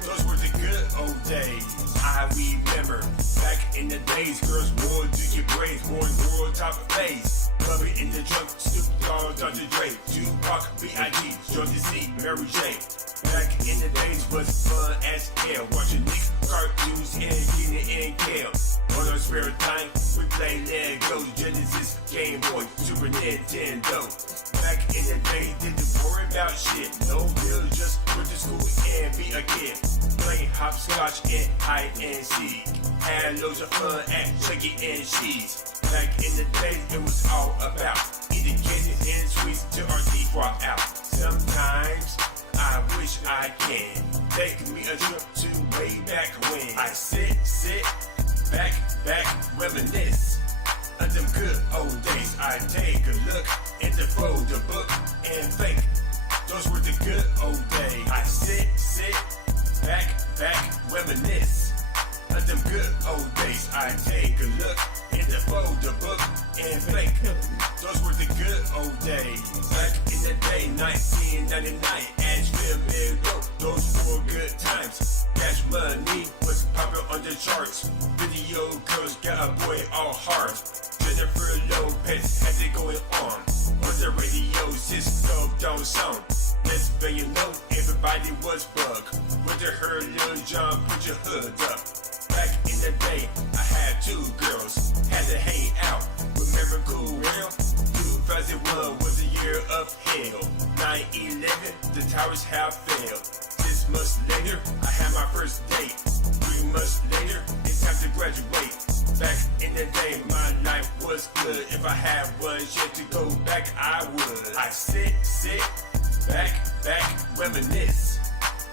Those were the good old days. I remember back in the days, girls wore to your braids, wore top of face. Bubby in the trunk, Snoop Dogg, Dr. Dre, Tupac, B.I.G., Jordan C., Mary J. Back in the days was fun as hell, watching Nick cartoons and Keenan and Kel. On our spare time, we play Lego, Genesis, Game Boy, Super Nintendo. Back in the day, didn't worry about shit. No bill, just go to school and be a kid. Play hopscotch and hide and seek. Had loads of fun at Chuck E. Cheese. Back in the day, it was all about eating candy and sweets till our teeth rock out. Sometimes I wish I can take me a trip to way back when. I sit, back, reminisce. Of them good old days, I take a look in the folder book and think. Those were the good old days. I sit, back, reminisce. Of them good old days, I take a look in the folder book and think. Those were the good old days. Back in the day, 1999, Asheville Mid-Road, those were good times. Cash Money was popping on the charts. Video girls got a boy all hard. Jennifer Lopez had it going on the radio, Cisco don't song. Next thing you know, everybody was bug. With the her Lil Jon, put your hood up. Back in the day, I had two girls, had to hang out. Remember Cool Real? 2001 was the year of hell. 9/11, the towers have failed. 6 months later, I had my first date. 3 months later, it's time to graduate. Back in the day, my life was good. If I had one shit to go back, I would. I sit, back, reminisce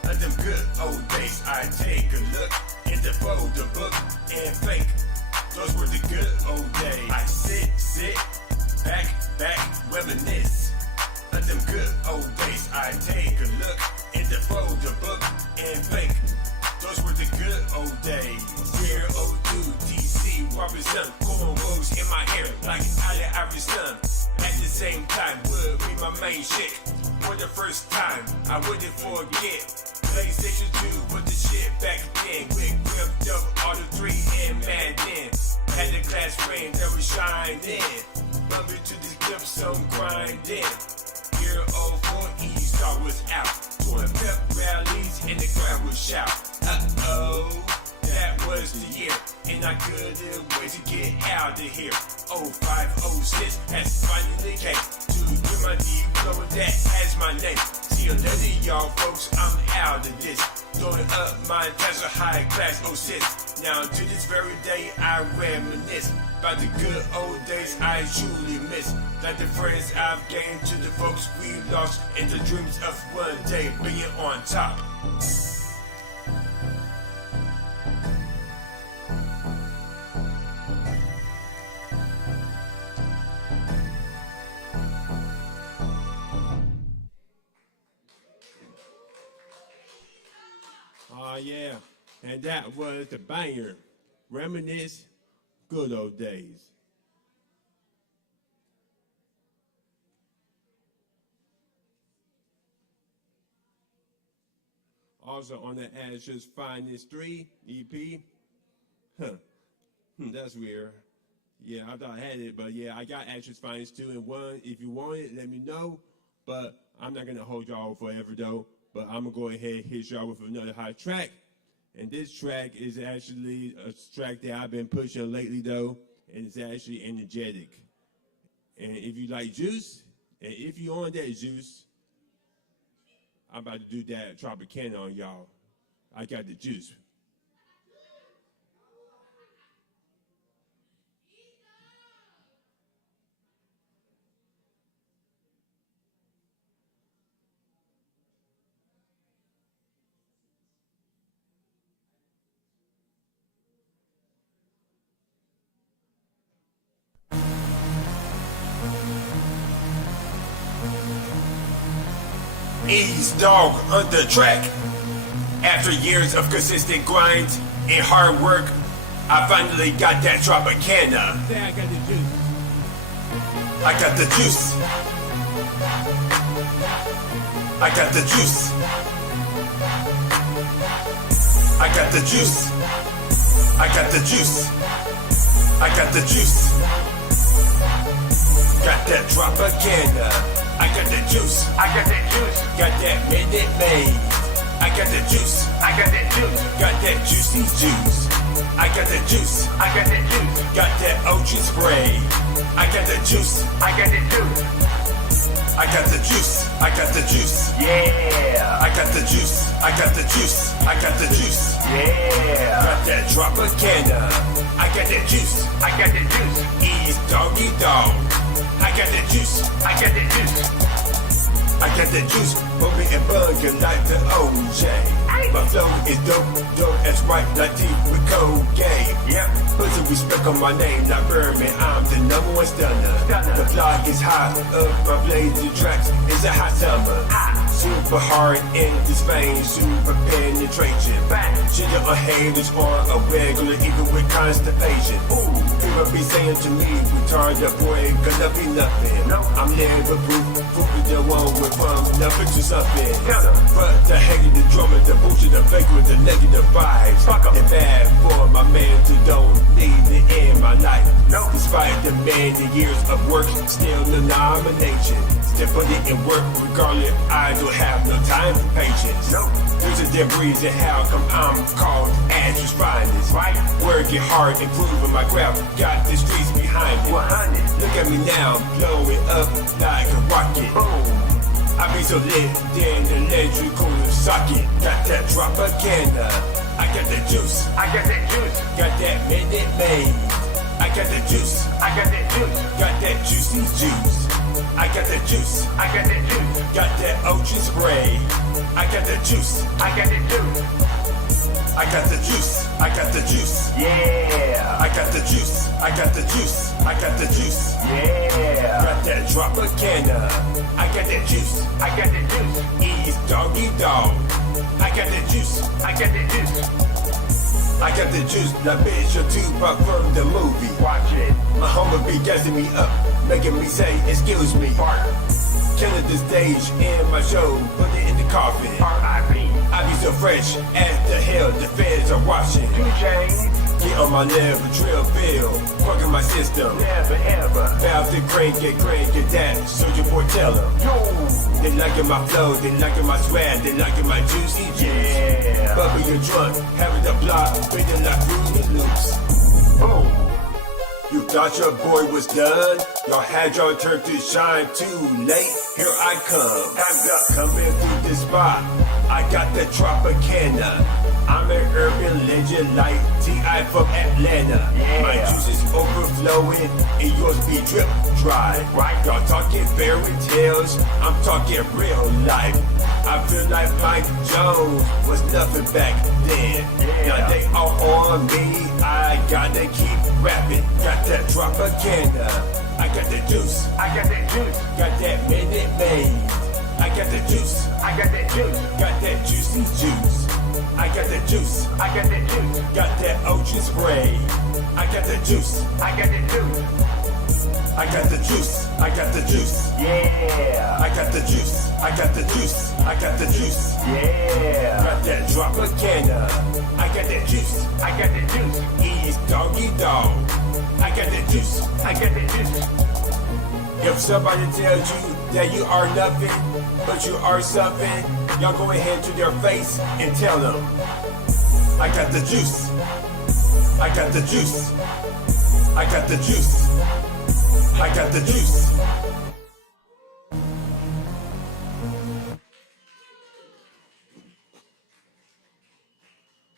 of them good old days. I take a look in the folder book and think those were the good old days. I sit, back, reminisce of them good old days. I take a look in the folder book and think those were the good old days. Year 02, DC, Robinson, cornrows in my hair like Allen Iverson. At the same time, would be my main chick. For the first time, I wouldn't forget. PlayStation 2 was the shit back then. With Gripped Up, Auto 3, and Madden. Had the glass frame that was shining. Bumping to this girl then. Year 04, E-Star was out. Doing pep rallies and the crowd would shout. Uh-oh, that was the year. And I couldn't wait to get out of here. 05, 06 has finally came. To get my diploma that has my name. See a lot of y'all folks, I'm out of this. Throwing up my tax a high class 06. Now to this very day I reminisce about the good old days I truly miss. Like the friends I've gained to the folks we lost, and the dreams of one day being on top. Oh, yeah. And that was the banger. Reminisce good old days. Also on the Ashes Finest 3 EP. That's weird. Yeah, I thought I had it, but yeah, I got Ashes Finest 2 and 1. If you want it, let me know. But I'm not going to hold y'all forever, though. But I'm going to go ahead and hit y'all with another hot track. And this track is actually a track that I've been pushing lately, though. And it's actually energetic. And if you like juice, and if you on that juice, I'm about to do that Tropicana on y'all. I got the juice. Ease dog on the track. After years of consistent grind and hard work, I finally got that Tropicana. Say I got the juice. I got the juice. I got the juice. I got the juice. I got the juice. I got the juice. Got that Tropicana. I got the juice. I got that juice. Got that Minute Maid. I got the juice. I got that juice. Got that juicy juice. I got the juice. I got that juice. Got that ocean spray. I got the juice. I got the juice. I got the juice. I got the juice. Yeah. I got the juice. I got the juice. I got the juice. Yeah. Got that Tropicana. I got that juice. I got the juice. Ease doggy dog. I got the juice. I got the juice. I got the juice. Bumpy and bugging like the OJ. My flow is dope, dope as right, like deep with cocaine. Yep. Put some respect on my name, not Birdman. I'm the #1 stunner. The fly is hot up, my blazing tracks. It's a hot summer. Super hard in this vein, super penetration. Ginger or haters or a regular, even with constipation. Ooh, people be saying to me, retarded boy, gonna be nothing. No, I'm never proof. Proof is the one with from nothing to something. But the hate, the drama, the bullshit, the fake with the negative vibes. It's bad for my man to don't need it in my life. No, despite the many years of work, still the nomination. Still put it in work, regardless, I don't have no time for patience. No, there's a different reason how come I'm called Ashes Finest. Right? Working hard, improving my craft, got the streets behind me. 100. Look at me now, blowing up like a rocket. Boom. I be so lit, then the electrical socket. Got that Tropicana. I got the juice. I got that juice. Got that Minute Maid. I got the juice. I got that juice. Got that juicy juice. I got the juice. I got that juice. Got that ocean spray. I got the juice. I got the juice. I got the juice. I got the juice. Yeah. I got the juice. I got the juice. I got the juice. Yeah. Got that Tropicana. I got that juice. I got the juice. Ease doggy dog. I got the juice. I got the juice. I got the juice, that bitch, your Tupac from the movie. Watch it. My homie be gassing me up, making me say, excuse me. Killing the stage in my show, put it in the coffin. R.I.P. I I be so fresh as the hell, the feds are watching. 2 chains. Get on my level, drill bill, working my system. Never ever. Valve to crank it, that. Soldier boy, tell them. Yo. They liking my flow, they liking my swag, they liking my juicy juice. Yeah. Bubble your drunk, having the block, breathing like Fruity Loops. Boom. You thought your boy was done? Y'all had your turn to shine too late. Here I come. Time's up. Coming through this spot. I got the Tropicana. I'm an urban legend like T.I. from Atlanta. Yeah. My juice is overflowing and yours be drip dry. Right? Y'all talking fairy tales, I'm talking real life. I feel like Mike Jones was nothing back then. Yeah. Now they all on me, I gotta keep rapping. Got that Tropicana, I got the juice. I got that juice. Got that Minute Maid. I got the juice. I got that juice. Got that juicy juice. I got the juice. I got that juice. Got that ocean spray. I got the juice. I got the juice. I got the juice. I got the juice. Yeah. I got the juice. I got the juice. I got the juice. Yeah. Got that Tropicana. I got that juice. I got the juice. East doggy dog. I got the juice. I got the juice. If somebody tells you that you are nothing, but you are something, y'all go ahead to their face and tell them, I got the juice. I got the juice. I got the juice. I got the juice.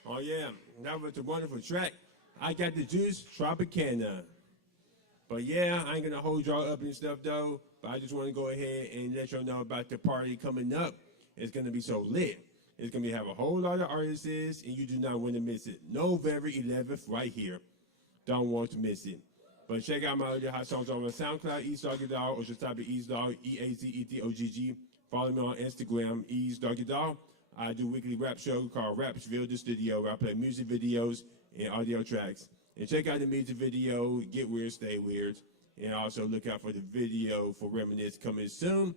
Oh yeah, that was a wonderful track. I got the juice, Tropicana. But yeah, I ain't gonna hold y'all up and stuff though. But I just want to go ahead and let y'all know about the party coming up. It's gonna be so lit. It's gonna have a whole lot of artists, and you do not want to miss it. November 11th, right here. Don't want to miss it. But check out my other hot songs on my SoundCloud, East Doggy Dog, or just type in East Dog, EAZEDOGG. Follow me on Instagram, East Doggy Dog. I do a weekly rap show called ASHEViLLE the Studio, where I play music videos and audio tracks. And check out the music video, Get Weird, Stay Weird. And also look out for the video for Reminisce coming soon.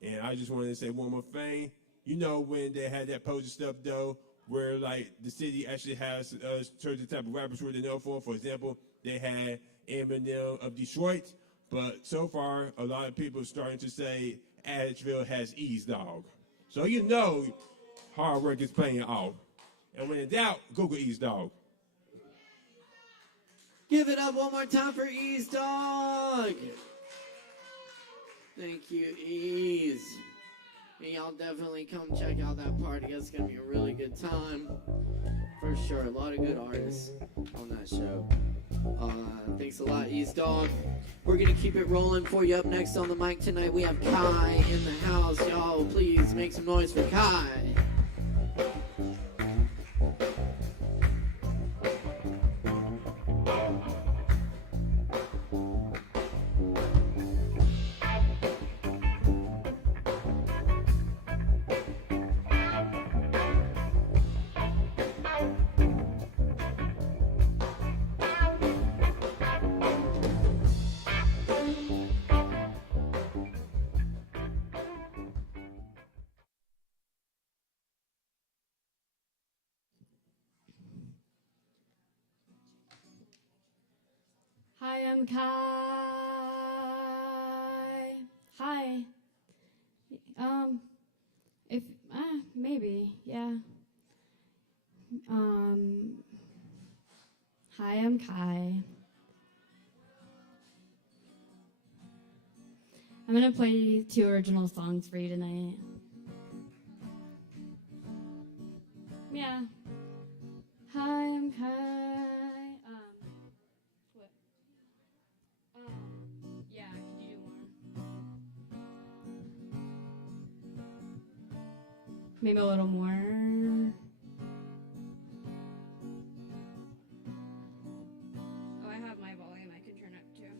And I just wanted to say one more thing. You know when they had that poster stuff, though, where, like, the city actually has certain type of rappers who they're known for. For example, they had Eminem of Detroit. But so far, a lot of people are starting to say ASHEViLLE has Ease Dog. So you know hard work is paying off. And when in doubt, Google Ease Dog. Give it up one more time for Ease Dog. Thank you, Ease. And y'all definitely come check out that party. It's going to be a really good time. For sure. A lot of good artists on that show. Thanks a lot, Ease Dog. We're going to keep it rolling for you. Up next on the mic tonight, we have Kai in the house. Y'all, please make some noise for Kai. Hi, I'm Kai. Hi. If maybe, yeah. Hi, I'm Kai. I'm gonna play 2 original songs for you tonight. Yeah. Hi, I'm Kai. What? Yeah, could you do more? Maybe a little more. Oh, I have my volume I can turn up too.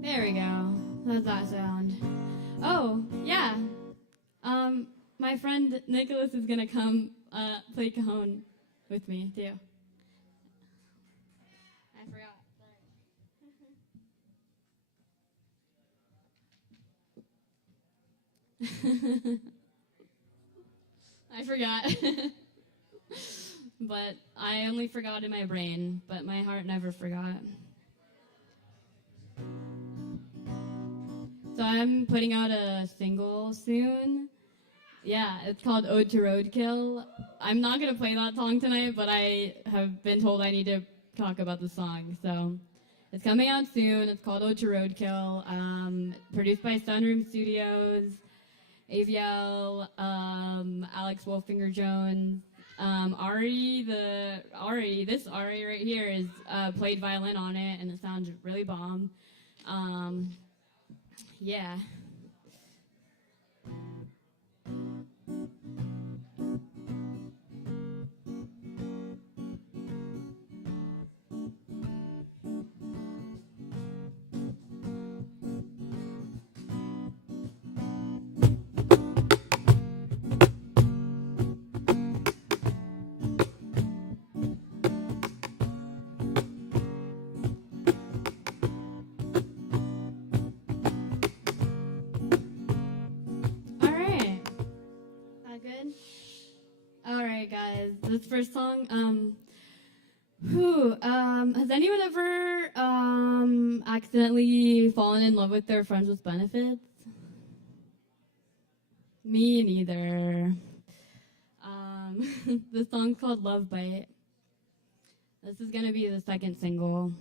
There we go. How's that sound? Oh, yeah. My friend Nicholas is gonna come play cajon with me too. I forgot. Sorry. I forgot. But I only forgot in my brain, but my heart never forgot. So I'm putting out a single soon. Yeah, it's called Ode to Roadkill. I'm not going to play that song tonight, but I have been told I need to talk about the song. So it's coming out soon. It's called Ode to Roadkill. Produced by Sunroom Studios, ASHEViLLE, Alex Wolfinger Jones. This Ari right here is played violin on it, and it sounds really bomb. Yeah. Guys, this first song, has anyone ever accidentally fallen in love with their friends with benefits? Me neither. This song's called Love Bite. This is gonna be the second single.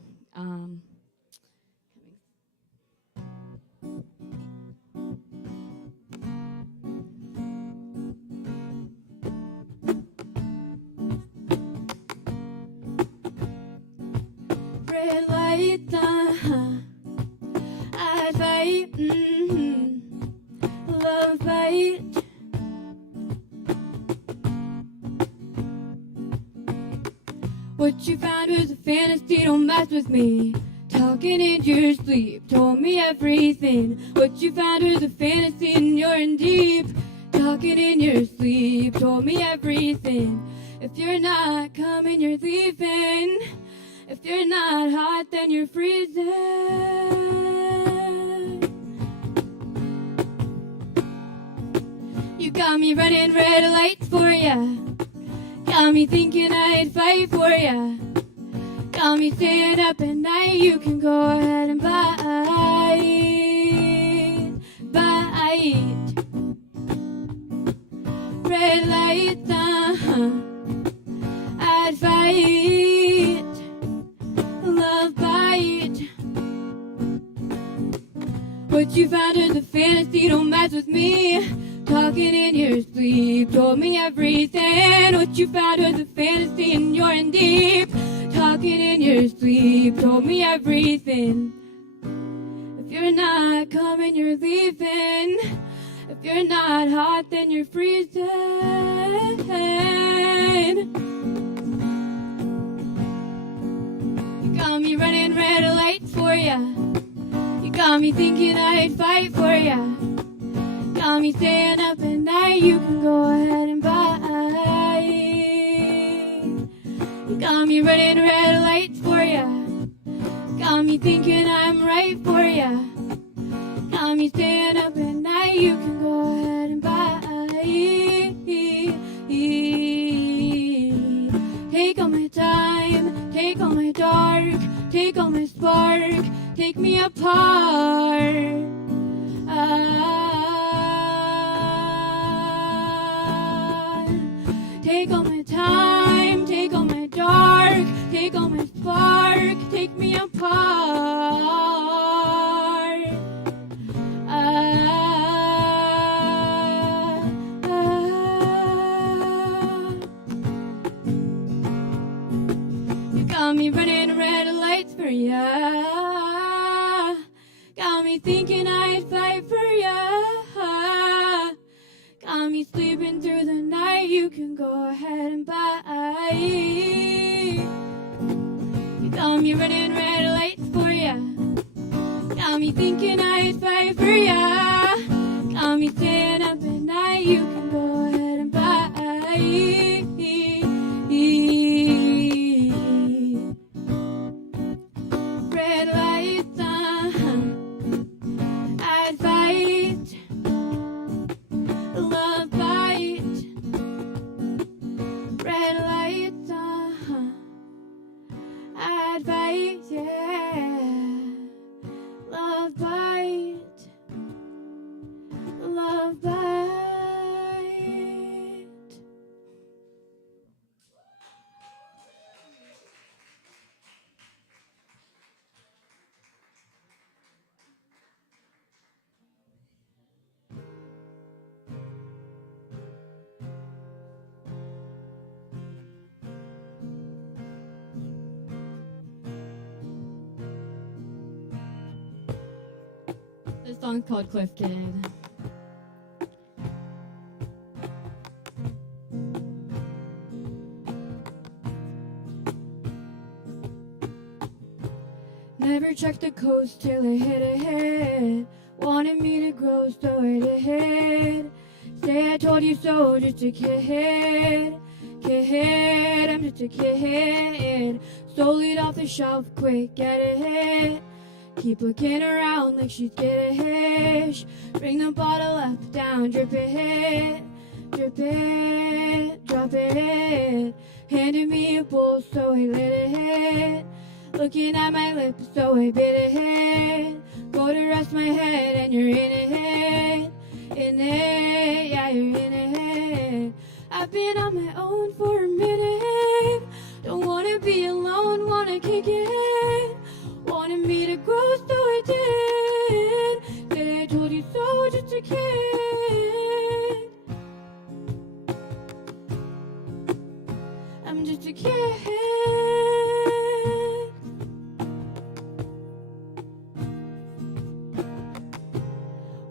Red lights, I fight, love bite. What you found was a fantasy, don't mess with me. Talking in your sleep, told me everything. What you found was a fantasy and you're in deep. Talking in your sleep, told me everything. If you're not coming, you're leaving. If you're not hot, then you're freezing. You got me running red lights for ya. Got me thinking I'd fight for ya. Got me staying up at night. You can go ahead and bite. Red lights, I'd fight. Love bite. What you found is a fantasy, don't mess with me. Talking in your sleep, told me everything. What you found was a fantasy and you're in deep. Talking in your sleep, told me everything. If you're not coming, you're leaving. If you're not hot, then you're freezing. You got me running red lights for ya. You got me thinking I'd fight for ya. Got me staying up at night. You can go ahead and bite. You got me running red lights for ya. Got me thinking I'm right for ya. Got me staying up at night. You can go ahead and bite. Take all my time, take all my dark, take all my spark, take me apart. Take all my time, take all my dark, take all my spark, take me apart. You got me running red lights for ya. Got me thinking I'd fight for ya. Got me sleeping through the night. You can go ahead and bite. You got me running red lights for ya. Got me thinking I'd fight for ya. Got me staying up at night. You can go ahead and bite. Red lights on. I'd fight. Love bite. bite, yeah. Love bite. Love bite. This song's called Cliff Kid. Never checked the coast till I hit ahead. Wanted me to grow, so I did. Say I told you so, just a kid. Kid, I'm just a kid. Stole it off the shelf, quick, get it. Keep looking around like she's skittish. Bring the bottle up, down, drip it. Drip it, drop it. Handed me a bowl, so I lit it. Looking at my lips, so I bit it. Go to rest my head, and you're in it. In it, yeah, you're in it. I've been on my own for a minute. Don't wanna be alone, wanna kick it. Wanted me to grow, so I did. Said I told you so, just a kid. I'm just a kid.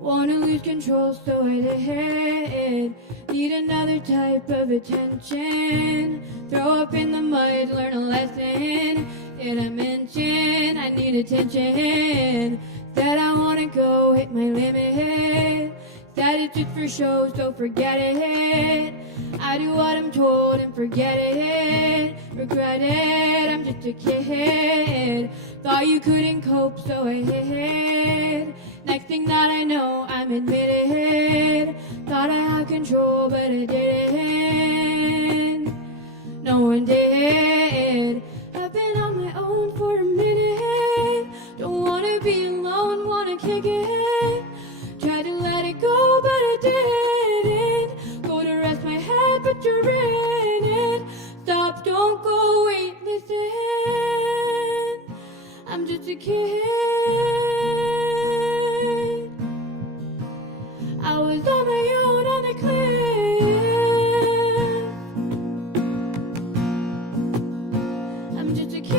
Wanna lose control, so I did. Need another type of attention. Throw up in the mud, learn a lesson. Did I mention I need attention? Said I wanna go, hit my limit. Said it's just for show, so forget it. I do what I'm told and forget it. Regret it, I'm just a kid. Thought you couldn't cope, so I hid. Next thing that I know, I'm admitted. Thought I had control, but I didn't. No one did. I've been on my own for a minute. Don't wanna be alone, wanna kick it. Tried to let it go, but I didn't. Go to rest my head, but you're in it. Stop, don't go, wait, listen. I'm just a kid. I was on my own on the cliff. I'm just a kid.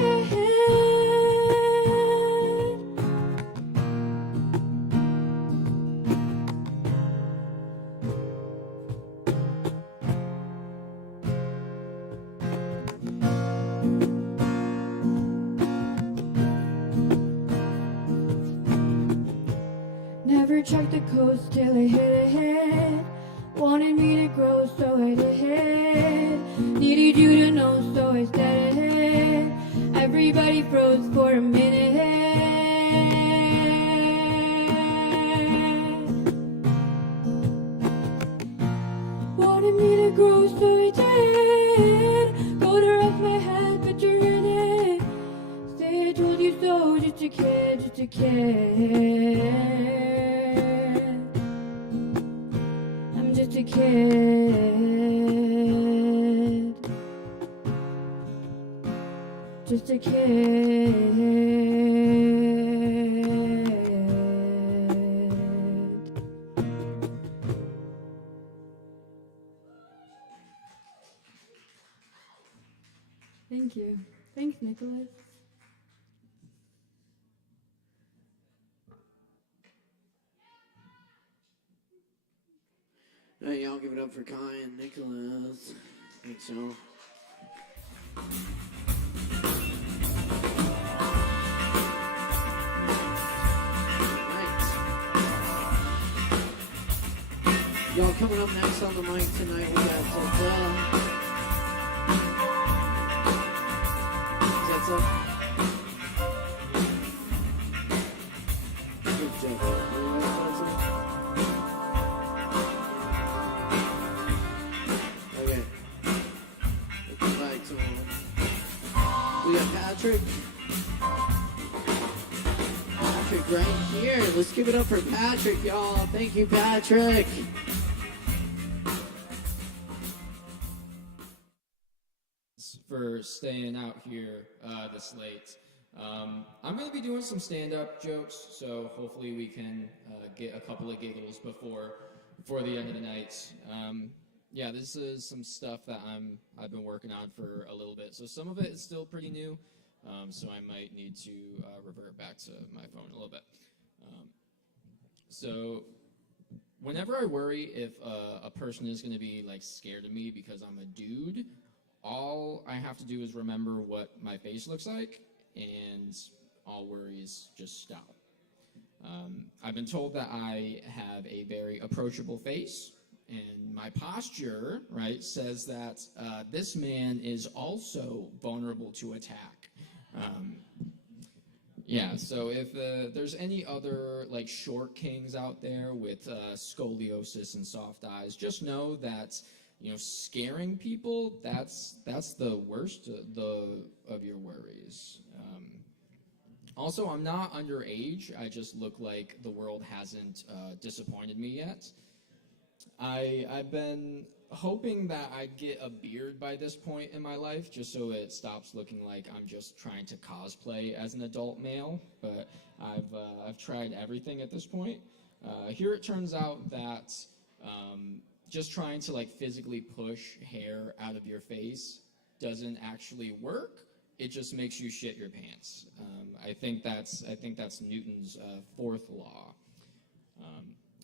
Never checked the coast till I hit ahead. Wanted me to grow, so I did. Needed you to know, so I said it. Everybody froze for a minute. Wanted me to grow, so I did. Go to rest my head, but you're in it. Say I told you so, just a kid, just a kid. I'm just a kid. Just a kid. Thank you. Thanks, Nicholas. Hey, y'all give it up for Kai and Nicholas. Thanks, y'all. Y'all coming up next on the mic tonight, we got Tessa. Good job. Okay. We'll come back to him. We got Patrick. Patrick right here. Let's give it up for Patrick, y'all. Thank you, Patrick. For staying out here this late. I'm going to be doing some stand-up jokes, so hopefully we can get a couple of giggles before the end of the night. Yeah, this is some stuff that I've been working on for a little bit, so some of it is still pretty new, so I might need to revert back to my phone a little bit. So whenever I worry if a person is going to be like scared of me because I'm a dude, all I have to do is remember what my face looks like, and all worries just stop. I've been told that I have a very approachable face, and my posture, right, says that this man is also vulnerable to attack. Yeah, so if there's any other like short kings out there with scoliosis and soft eyes, just know that scaring people, that's the worst of your worries. Also, I'm not underage. I just look like the world hasn't disappointed me yet. I've been hoping that I'd get a beard by this point in my life, just so it stops looking like I'm just trying to cosplay as an adult male, but I've tried everything at this point. Here it turns out that just trying to like physically push hair out of your face doesn't actually work. It just makes you shit your pants. I think that's Newton's fourth law.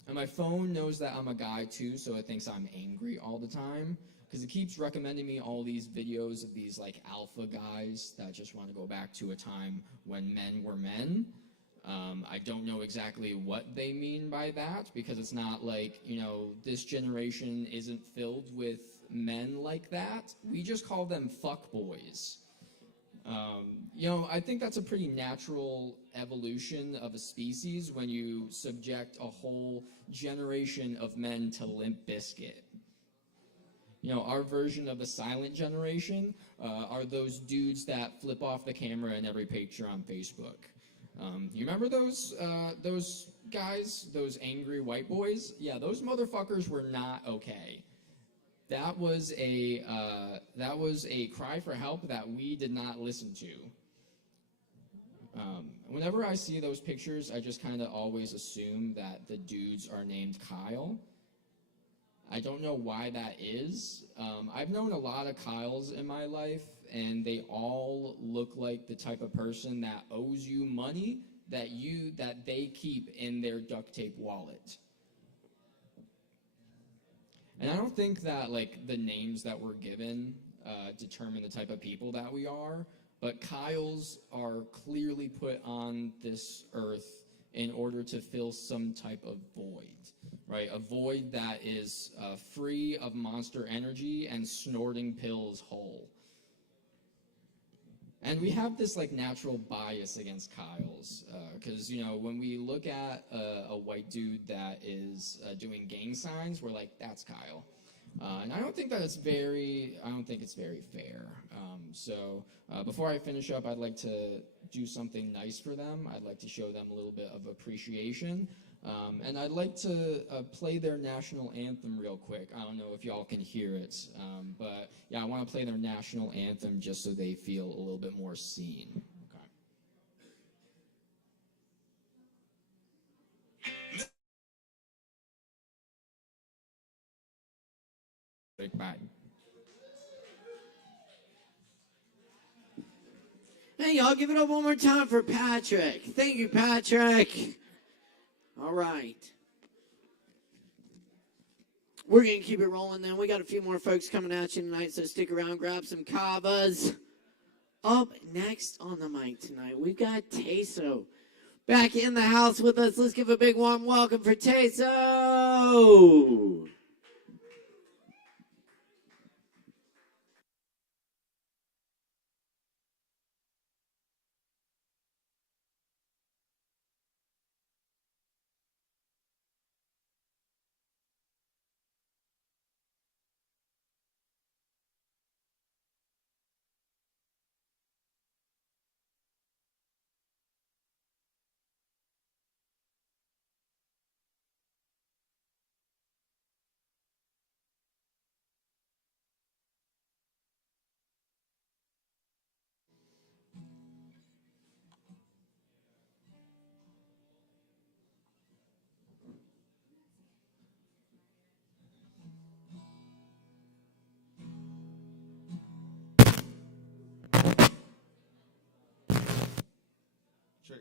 And my phone knows that I'm a guy too, so it thinks I'm angry all the time because it keeps recommending me all these videos of these like alpha guys that just want to go back to a time when men were men. I don't know exactly what they mean by that because it's not like, this generation isn't filled with men like that. We just call them fuckboys. I think that's a pretty natural evolution of a species when you subject a whole generation of men to Limp Bizkit. Our version of the silent generation are those dudes that flip off the camera in every picture on Facebook. You remember those guys, those angry white boys? Yeah, those motherfuckers were not okay. That was a cry for help that we did not listen to. Whenever I see those pictures, I just kind of always assume that the dudes are named Kyle. I don't know why that is. I've known a lot of Kyles in my life, and they all look like the type of person that owes you money that they keep in their duct tape wallet. And I don't think that like the names that we're given determine the type of people that we are, but Kyles are clearly put on this earth in order to fill some type of void, right? A void that is free of monster energy and snorting pills whole. And we have this like natural bias against Kyles because when we look at a white dude that is doing gang signs, we're like, that's Kyle. And I don't think it's very fair. So before I finish up, I'd like to do something nice for them. I'd like to show them a little bit of appreciation. And I'd like to play their national anthem real quick. I don't know if y'all can hear it, but yeah, I want to play their national anthem just so they feel a little bit more seen. Okay. Bye. Hey, y'all, give it up one more time for Patrick. Thank you, Patrick. All right. We're going to keep it rolling then. We got a few more folks coming at you tonight, so stick around, grab some Kavas. Up next on the mic tonight, we've got Taso back in the house with us. Let's give a big warm welcome for Taso.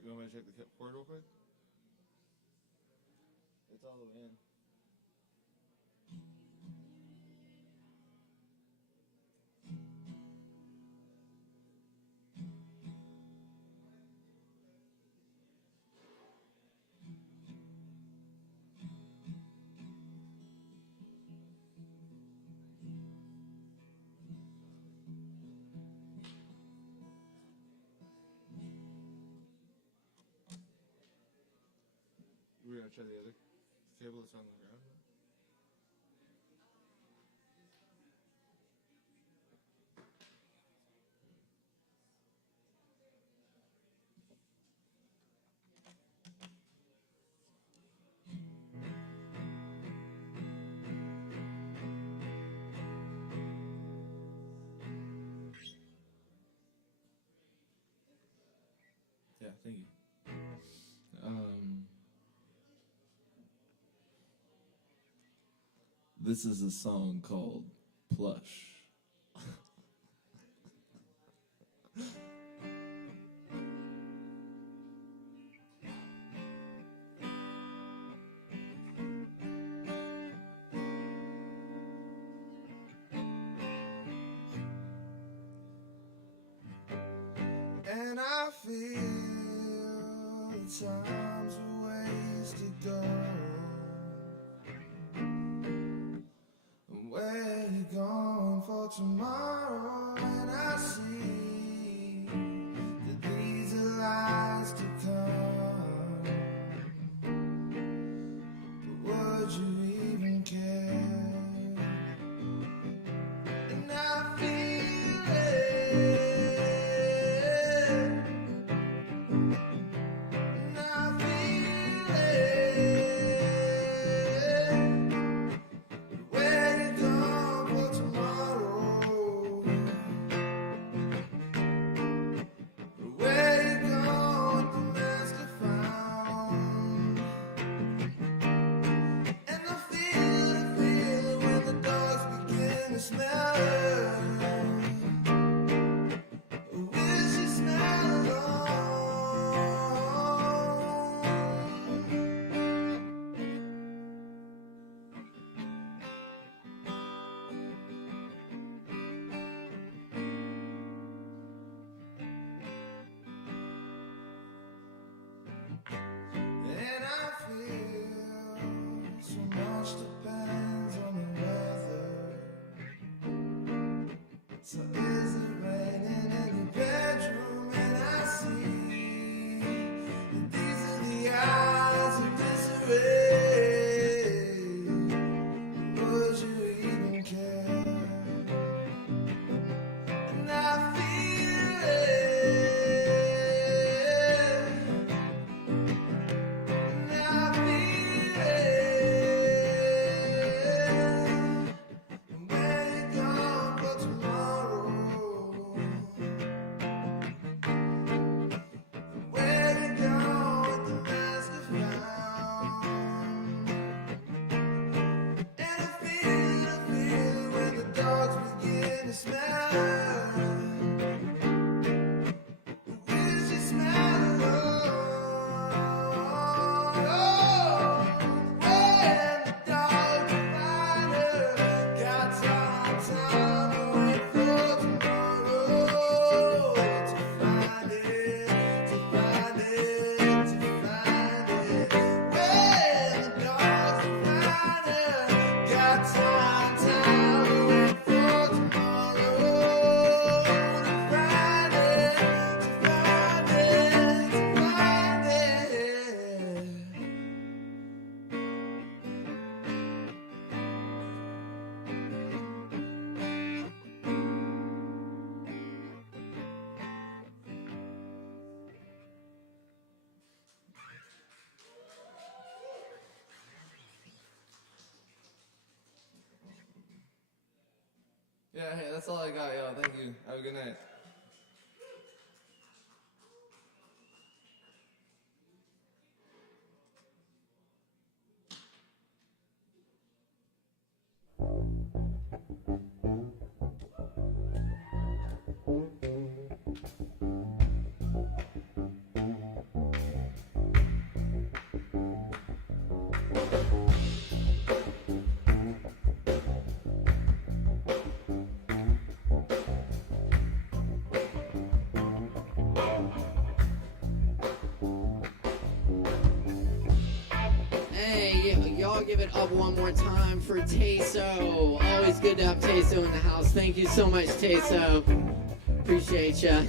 You want me to check the chord real quick? It's all the way in. We're gonna try the other table that's on the ground. Yeah, thank you. This is a song called Plush. And I feel the time's a ways to go. Where you going for tomorrow? And I see that these are lies to come. But would you even care? And I feel it. And I feel it. Where you going for tomorrow? Where you going with the master found? And I feel when the dogs begin to smell her. Will she smell And I feel so much depends on the weather. So is it raining in your bedroom? And I see that these are the eyes of disarray. Would you even care? And I feel it. And I feel it. Where you going for tomorrow? Where you going with the master found? And I feel when the dogs begin to smell. Will she smell when the dogs find her? Got time to wait for tomorrow to find it, to find it, to find it. When the dogs find her, got time to wait for tomorrow to find it, to find it, to find it. Yeah, hey, that's all I got, y'all. Thank you. Have a good night. Hey, y'all give it up one more time for Tayso. Always good to have Tayso in the house. Thank you so much, Tayso. Appreciate ya.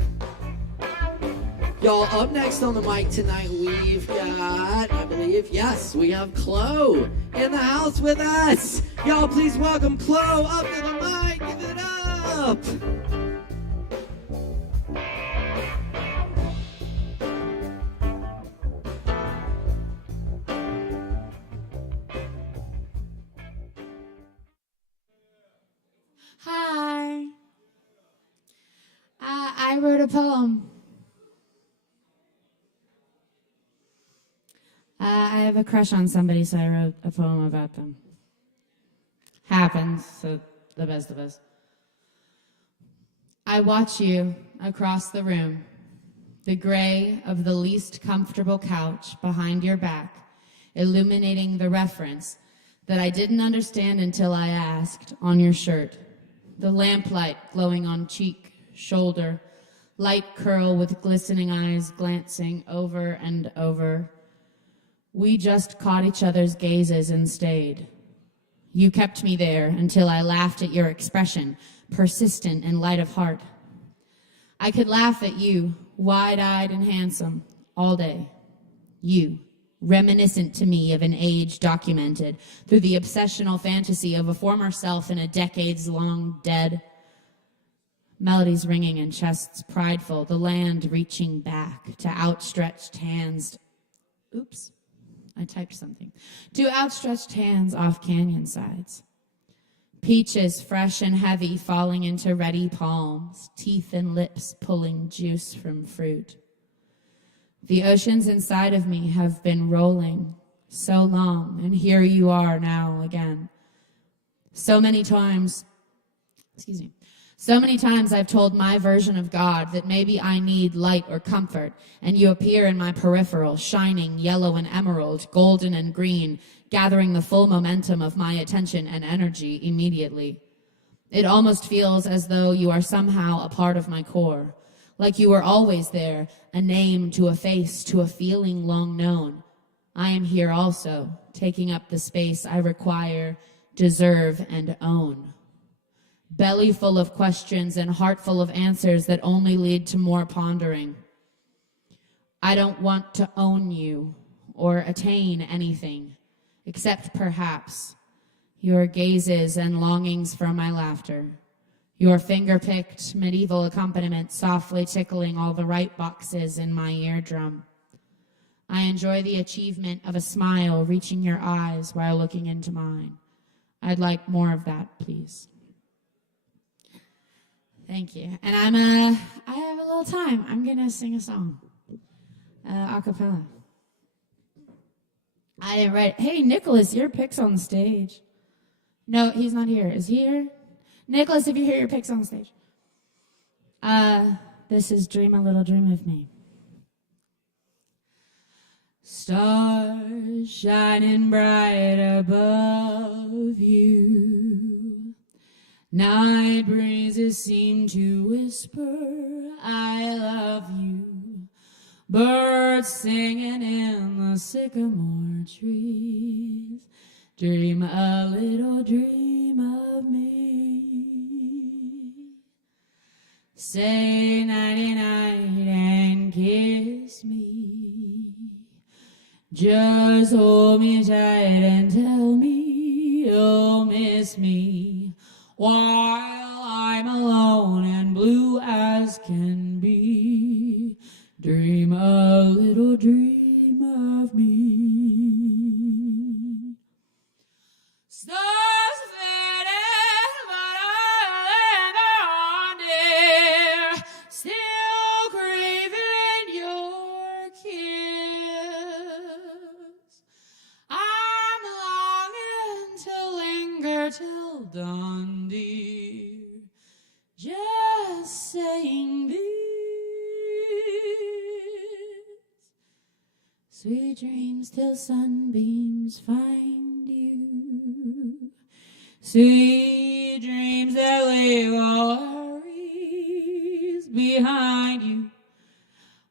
Y'all, up next on the mic tonight, we've got, I believe, yes, we have Chloe in the house with us. Y'all, please welcome Chloe up to the mic. Give it up. Hi. I wrote a poem. I have a crush on somebody, so I wrote a poem about them. Happens, so the best of us. I watch you across the room, the gray of the least comfortable couch behind your back, illuminating the reference that I didn't understand until I asked on your shirt. The lamplight glowing on cheek, shoulder, light curl with glistening eyes glancing over and over. We just caught each other's gazes and stayed. You kept me there until I laughed at your expression, persistent and light of heart. I could laugh at you, wide-eyed and handsome, all day. You, reminiscent to me of an age documented through the obsessional fantasy of a former self in a decades-long dead. Melodies ringing and chests prideful, the land reaching back to outstretched hands. Oops, I typed something. To outstretched hands off canyon sides. Peaches fresh and heavy falling into ready palms, teeth and lips pulling juice from fruit. The oceans inside of me have been rolling so long, and here you are now again. So many times I've told my version of God that maybe I need light or comfort, and you appear in my peripheral, shining yellow and emerald, golden and green, gathering the full momentum of my attention and energy immediately. It almost feels as though you are somehow a part of my core, like you were always there, a name to a face, to a feeling long known. I am here also, taking up the space I require, deserve, and own. Belly full of questions and heart full of answers that only lead to more pondering. I don't want to own you or attain anything, except perhaps your gazes and longings for my laughter, your finger-picked medieval accompaniment softly tickling all the right boxes in my eardrum. I enjoy the achievement of a smile reaching your eyes while looking into mine. I'd like more of that, please. Thank you. And I have a little time. I'm going to sing a song, a cappella. I didn't write it. Hey, Nicholas, your pick's on stage. No, he's not here. Is he here? Nicholas, if you hear your pick's on stage. This is Dream a Little Dream of Me. Stars shining bright above you. Night breezes seem to whisper, I love you. Birds singing in the sycamore trees. Dream a little dream of me. Say nighty-night and kiss me. Just hold me tight and tell me you'll miss me while I'm alone and blue as can be. Dream a little dream of me. Stars fading, but I linger on, dear, still craving your kiss. I'm longing to linger till dawn, dear, just saying this. Sweet dreams till sunbeams find you. Sweet dreams that leave all worries behind you.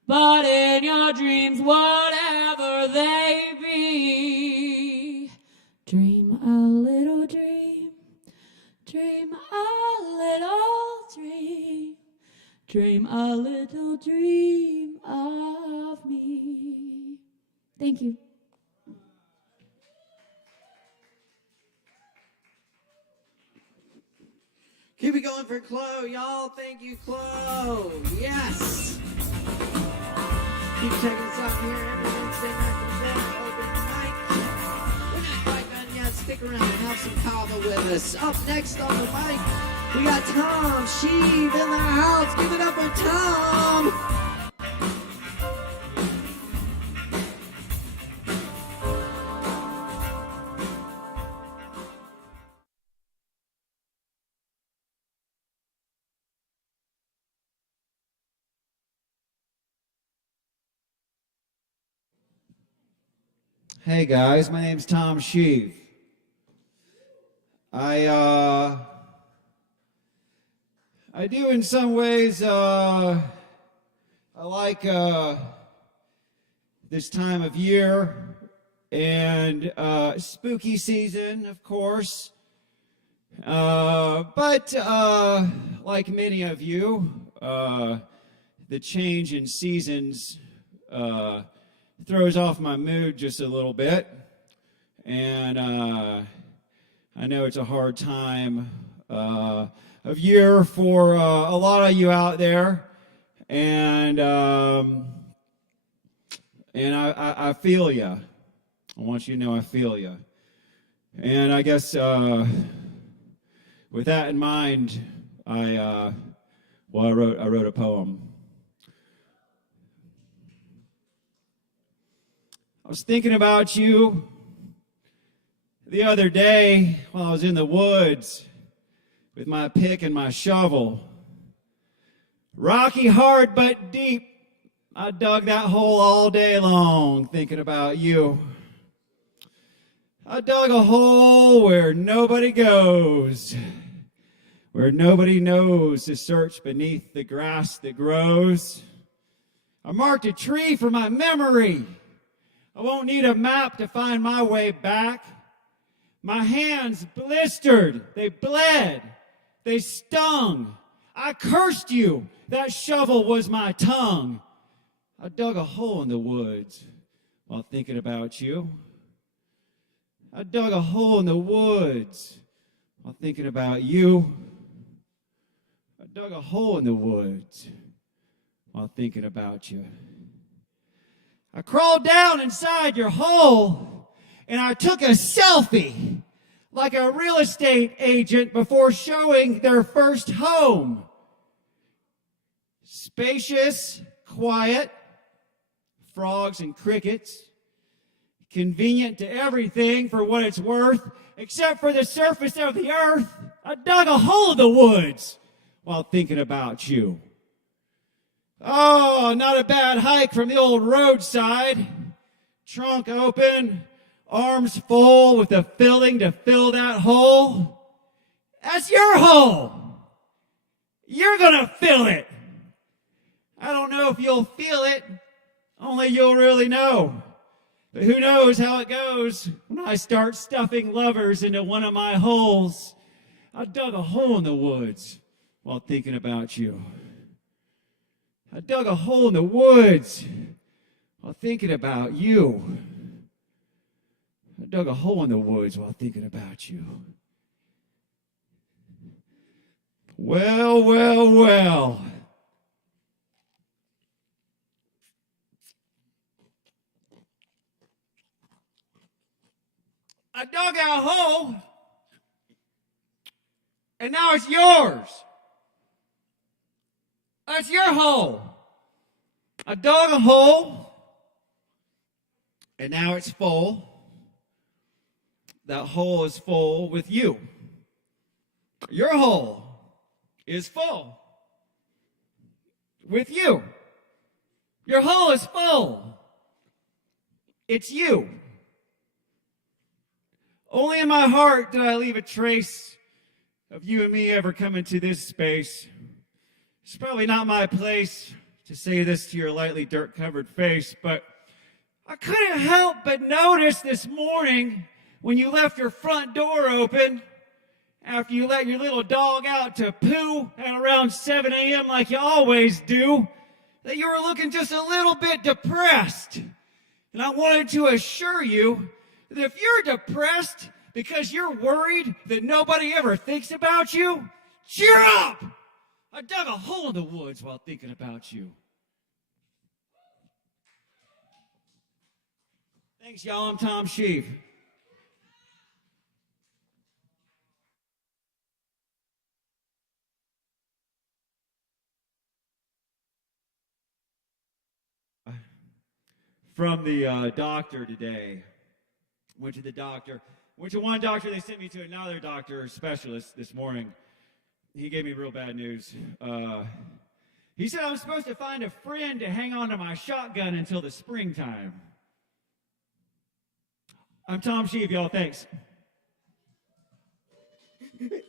But in your dreams, whatever they be, dream a little dream, dream a little dream, dream a little dream of me. Thank you. Keep it going for Chloe, y'all. Thank you, Chloe. Yes. Keep checking us out here every Wednesday night from 10 open mic. We're not quite done yet. Stick around and have some Kava with us. Up next on the mic, we got Tom Sheev in the house. Give it up for Tom. Hey guys, my name's Tom Sheev. I do in some ways, I like this time of year and spooky season, of course. But like many of you, the change in seasons throws off my mood just a little bit. And I know it's a hard time of year for a lot of you out there. And I feel you. I want you to know I feel you. And I guess with that in mind, I wrote a poem. I was thinking about you the other day while I was in the woods with my pick and my shovel. Rocky, hard, but deep. I dug that hole all day long thinking about you. I dug a hole where nobody goes, where nobody knows to search beneath the grass that grows. I marked a tree for my memory. I won't need a map to find my way back. My hands blistered, they bled, they stung. I cursed you, that shovel was my tongue. I dug a hole in the woods while thinking about you. I dug a hole in the woods while thinking about you. I dug a hole in the woods while thinking about you. I crawled down inside your hole and I took a selfie like a real estate agent before showing their first home. Spacious, quiet, frogs and crickets, convenient to everything for what it's worth, except for the surface of the earth. I dug a hole in the woods while thinking about you. Oh, not a bad hike from the old roadside. Trunk open, arms full with the filling to fill that hole. That's your hole. You're gonna fill it. I don't know if you'll feel it. Only you'll really know. But who knows how it goes when I start stuffing lovers into one of my holes. I dug a hole in the woods while thinking about you. I dug a hole in the woods while thinking about you. I dug a hole in the woods while thinking about you. Well, well, well. I dug out a hole, and now it's yours. That's your hole. I dug a hole, and now it's full. That hole is full with you. Your hole is full with you. Your hole is full It's you. Only in my heart did I leave a trace of you and me ever coming to this space. It's probably not my place to say this to your lightly dirt-covered face, but I couldn't help but notice this morning when you left your front door open after you let your little dog out to poo at around 7 a.m. like you always do, that you were looking just a little bit depressed. And I wanted to assure you that if you're depressed because you're worried that nobody ever thinks about you, cheer up! I dug a hole in the woods while thinking about you. Thanks, y'all. I'm Tom Sheave. From the doctor today. Went to the doctor. Went to one doctor, they sent me to another doctor specialist this morning. He gave me real bad news. He said I'm supposed to find a friend to hang on to my shotgun until the springtime. I'm Tom Sheave, y'all. Thanks.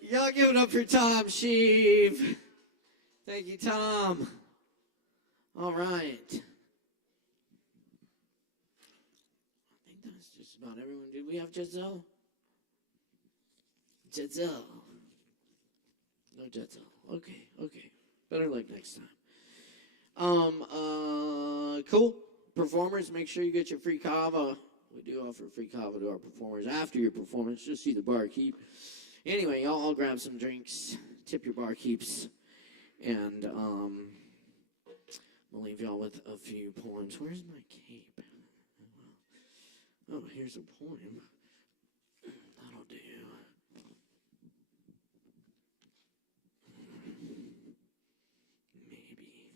Y'all give it up for Tom Sheave. Thank you, Tom. All right. I think that's just about everyone. Did we have Giselle? Giselle. No Giselle. Okay. Better luck next time. Cool. Performers, make sure you get your free Kava. We do offer free Kava to our performers after your performance. Just see the barkeep. Anyway, y'all all grab some drinks, tip your barkeeps, and we'll leave y'all with a few poems. Where's my cape? Oh, here's a poem. That'll do. Maybe.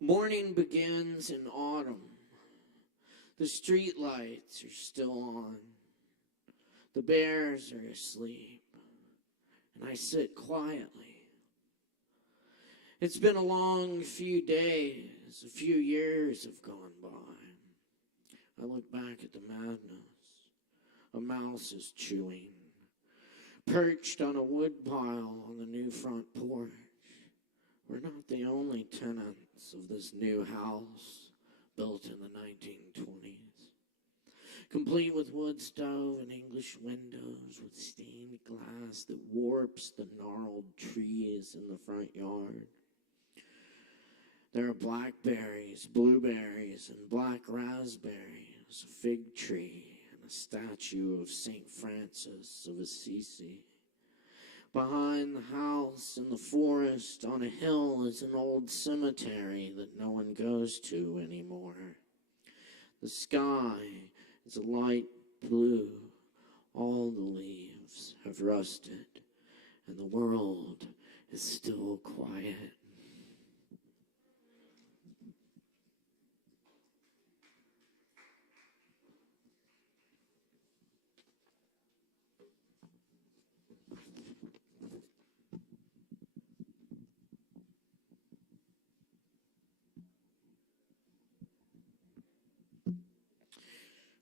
Morning begins in autumn. The street lights are still on. The bears are asleep. And I sit quietly. It's been a long few days. A few years have gone by. I look back at the madness. A mouse is chewing. Perched on a wood pile on the new front porch. We're not the only tenants of this new house built in the 1920s. Complete with wood stove and English windows with stained glass that warps the gnarled trees in the front yard. There are blackberries, blueberries, and black raspberries, a fig tree, and a statue of St. Francis of Assisi. Behind the house in the forest on a hill is an old cemetery that no one goes to anymore. The sky is a light blue. All the leaves have rusted, and the world is still quiet.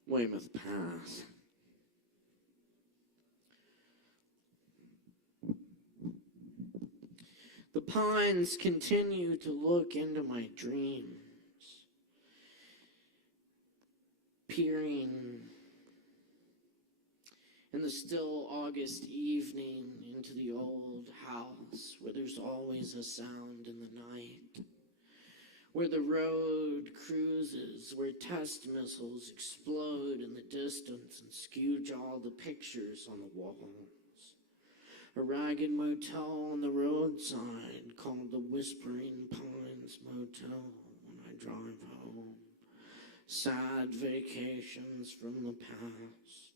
Weymouth Pass. The pines continue to look into my dreams, peering in the still August evening into the old house where there's always a sound in the night. Where the road cruises, where test missiles explode in the distance and skewge all the pictures on the walls. A ragged motel on the roadside called the Whispering Pines Motel when I drive home. Sad vacations from the past.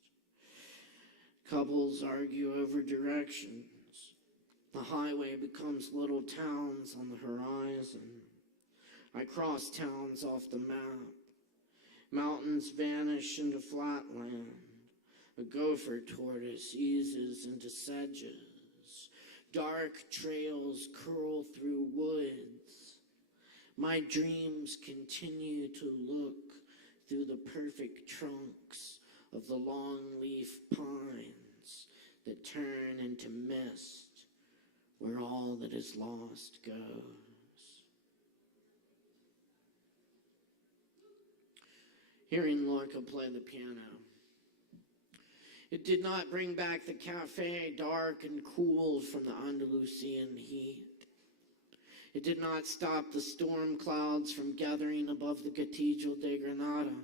Couples argue over directions. The highway becomes little towns on the horizon. I cross towns off the map. Mountains vanish into flatland. A gopher tortoise eases into sedges. Dark trails curl through woods. My dreams continue to look through the perfect trunks of the long-leaf pines that turn into mist where all that is lost goes. Hearing Lorca play the piano, it did not bring back the cafe dark and cool from the Andalusian heat. It did not stop the storm clouds from gathering above the Cathedral de Granada.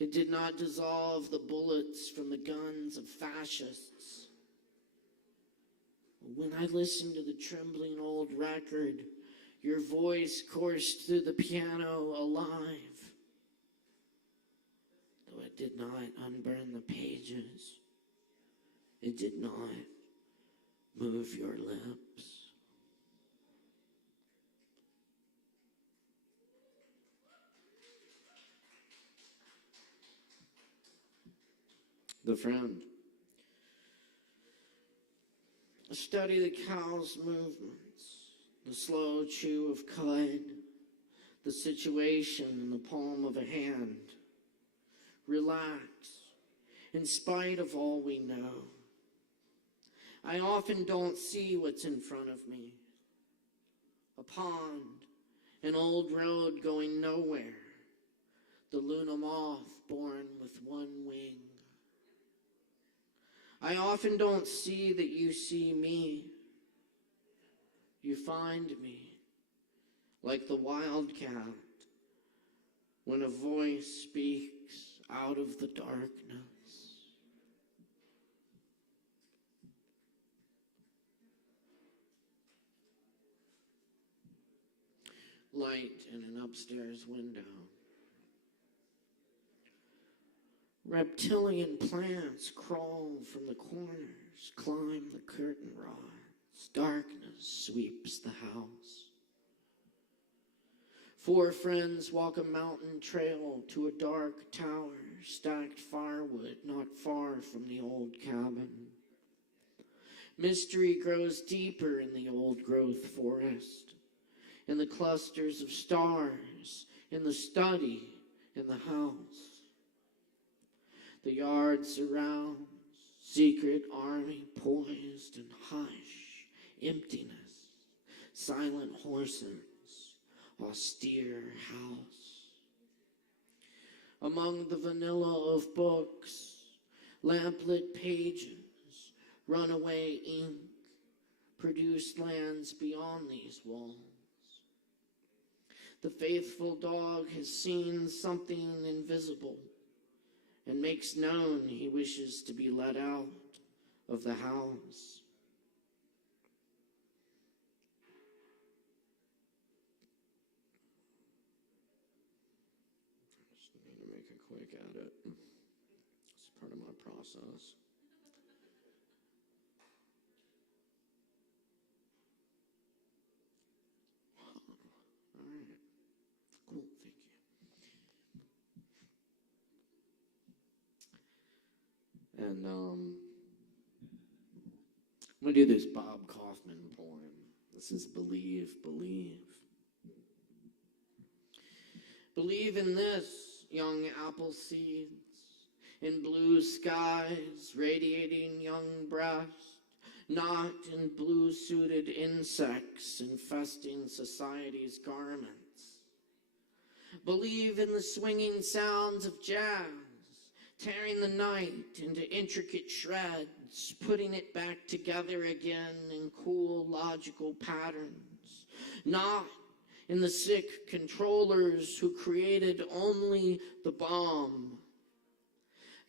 It did not dissolve the bullets from the guns of fascists. When I listened to the trembling old record, your voice coursed through the piano alive. Though it did not unburn the pages, it did not move your lips. The Friend. Study the cow's movements, the slow chew of cud, the situation in the palm of a hand. Relax, in spite of all we know. I often don't see what's in front of me. A pond, an old road going nowhere, the Luna moth born with one wing. I often don't see that you see me. You find me, like the wildcat, when a voice speaks out of the darkness. Light in an upstairs window. Reptilian plants crawl from the corners, climb the curtain rods. Darkness sweeps the house. 4 friends walk a mountain trail to a dark tower, stacked firewood not far from the old cabin. Mystery grows deeper in the old-growth forest, in the clusters of stars, in the study, in the house. The yard surrounds, secret army poised in hush, emptiness, silent horses, austere house. Among the vanilla of books, lamplit pages, runaway ink, produced lands beyond these walls. The faithful dog has seen something invisible and makes known he wishes to be let out of the house. I just need to make a quick edit. It's part of my process. All right. Cool, thank you. And I'm going to do this Bob Kaufman poem. This is Believe, Believe. Believe in this, young apple seeds, in blue skies, radiating young breast, not in blue-suited insects infesting society's garments. Believe in the swinging sounds of jazz, tearing the night into intricate shreds, putting it back together again in cool, logical patterns. Not in the sick controllers who created only the bomb.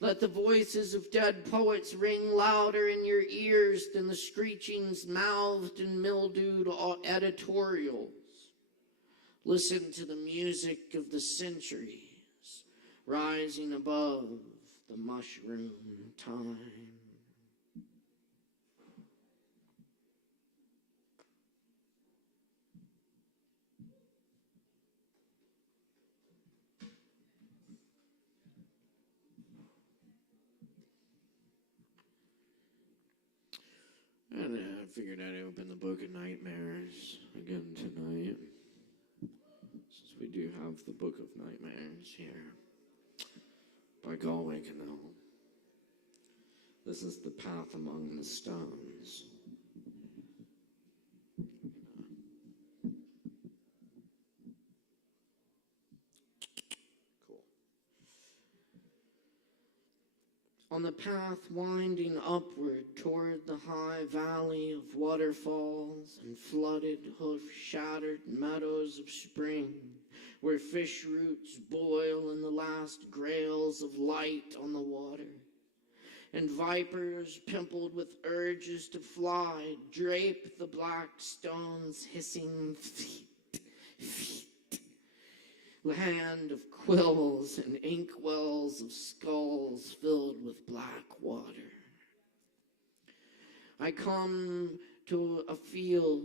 Let the voices of dead poets ring louder in your ears than the screechings mouthed and mildewed editorials. Listen to the music of the centuries rising above the mushroom time. And figured I'd open the Book of Nightmares again tonight, since we do have the Book of Nightmares here by Galway Canal. This is the path among the stones. On the path winding upward toward the high valley of waterfalls and flooded, hoof-shattered meadows of spring, where fish roots boil in the last grails of light on the water, and vipers pimpled with urges to fly drape the black stones hissing feet. Land of quills and inkwells of skulls filled with black water. I come to a field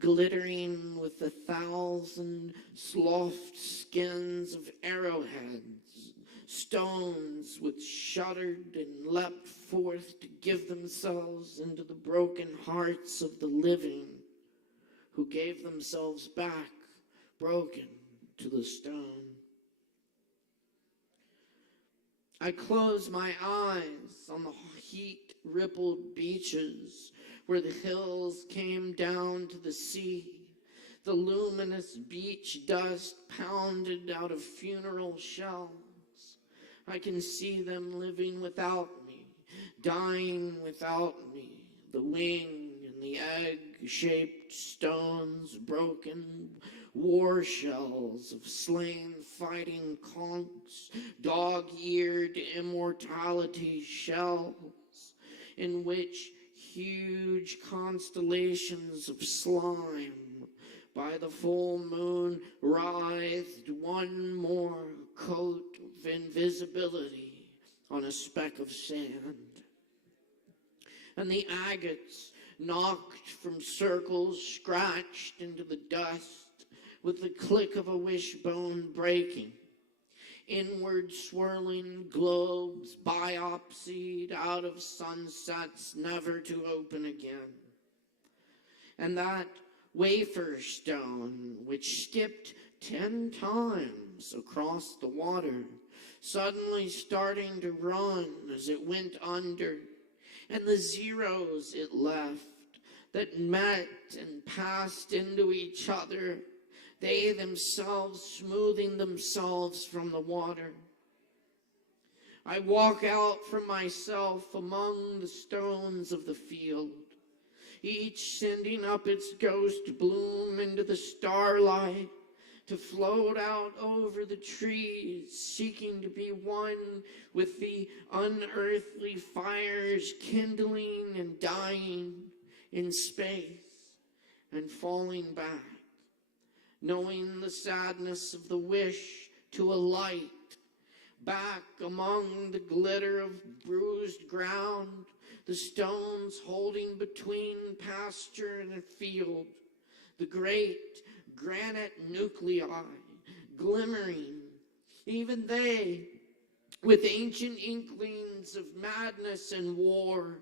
glittering with 1,000 sloughed skins of arrowheads, stones which shuddered and leapt forth to give themselves into the broken hearts of the living, who gave themselves back broken to the stone. I close my eyes on the heat-rippled beaches where the hills came down to the sea, the luminous beach dust pounded out of funeral shells. I can see them living without me, dying without me, the wing and the egg-shaped stones, broken war shells of slain fighting conchs, dog-eared immortality shells, in which huge constellations of slime by the full moon writhed one more coat of invisibility on a speck of sand. And the agates knocked from circles scratched into the dust with the click of a wishbone breaking, inward swirling globes biopsied out of sunsets never to open again. And that wafer stone, which skipped 10 times across the water, suddenly starting to run as it went under, and the zeros it left that met and passed into each other, they themselves smoothing themselves from the water. I walk out from myself among the stones of the field, each sending up its ghost bloom into the starlight to float out over the trees, seeking to be one with the unearthly fires kindling and dying in space and falling back, knowing the sadness of the wish to alight back among the glitter of bruised ground, the stones holding between pasture and a field, the great granite nuclei glimmering, even they with ancient inklings of madness and war.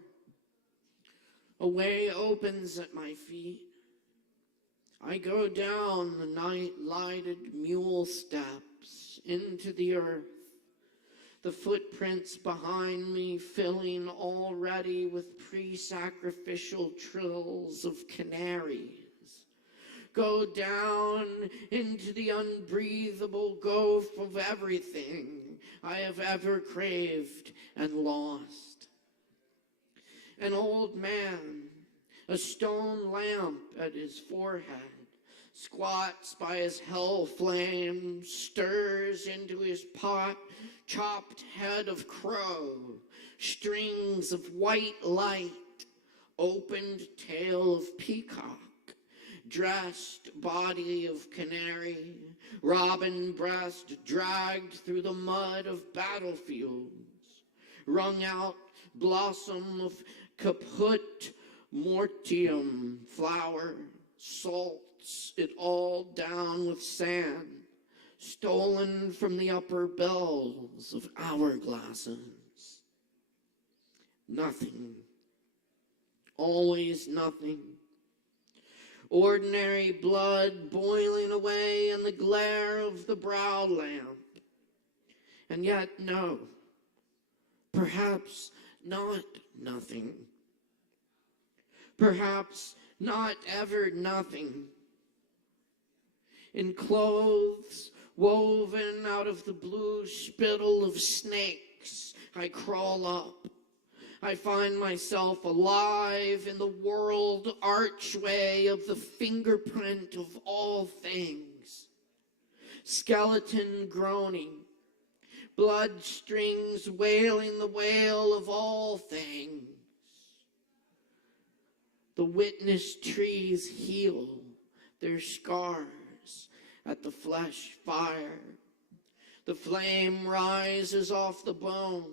A way opens at my feet. I go down the night-lighted mule steps into the earth, the footprints behind me filling already with pre-sacrificial trills of canaries. Go down into the unbreathable gulf of everything I have ever craved and lost. An old man, a stone lamp at his forehead, squats by his hell flame, stirs into his pot chopped head of crow, strings of white light, opened tail of peacock, dressed body of canary, robin breast dragged through the mud of battlefields, wrung out blossom of caput mortium flower, salts it all down with sand, stolen from the upper bells of hourglasses. Nothing always nothing. Ordinary blood boiling away in the glare of the brow lamp. And yet, no, perhaps not nothing. Perhaps not ever nothing. In clothes woven out of the blue spittle of snakes, I crawl up. I find myself alive in the world archway of the fingerprint of all things. Skeleton groaning, blood strings wailing the wail of all things. The witness trees heal their scars at the flesh fire. The flame rises off the bones.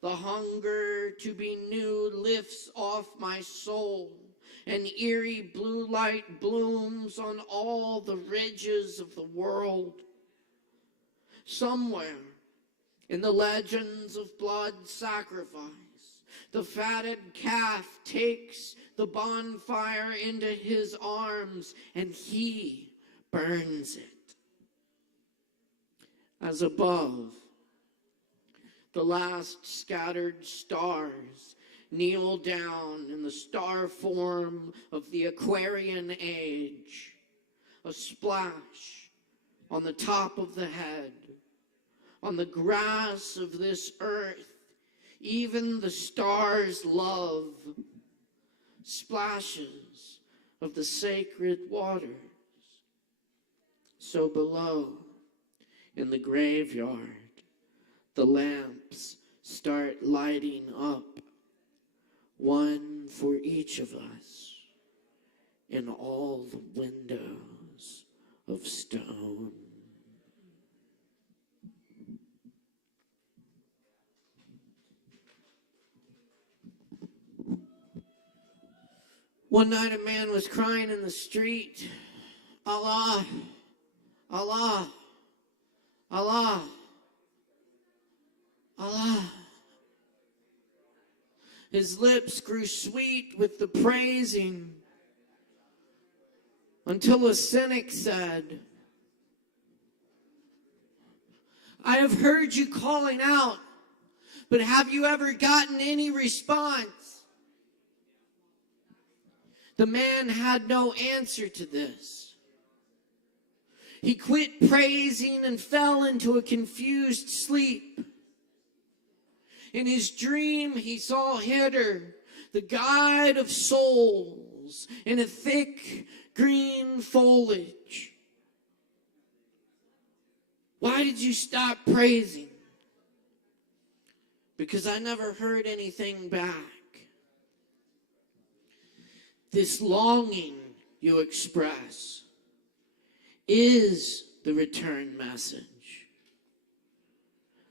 The hunger to be new lifts off my soul. An eerie blue light blooms on all the ridges of the world. Somewhere in the legends of blood sacrifice, the fatted calf takes the bonfire into his arms and he burns it. As above, the last scattered stars kneel down in the star form of the Aquarian age. A splash on the top of the head, on the grass of this earth, even the stars love. Splashes of the sacred waters. So below, in the graveyard, the lamps start lighting up, one for each of us, in all the windows of stone. One night a man was crying in the street, Allah, Allah, Allah, Allah. His lips grew sweet with the praising until a cynic said, I have heard you calling out, but have you ever gotten any response? The man had no answer to this. He quit praising and fell into a confused sleep. In his dream, he saw Hitter, the guide of souls, in a thick green foliage. Why did you stop praising? Because I never heard anything back. This longing you express is the return message.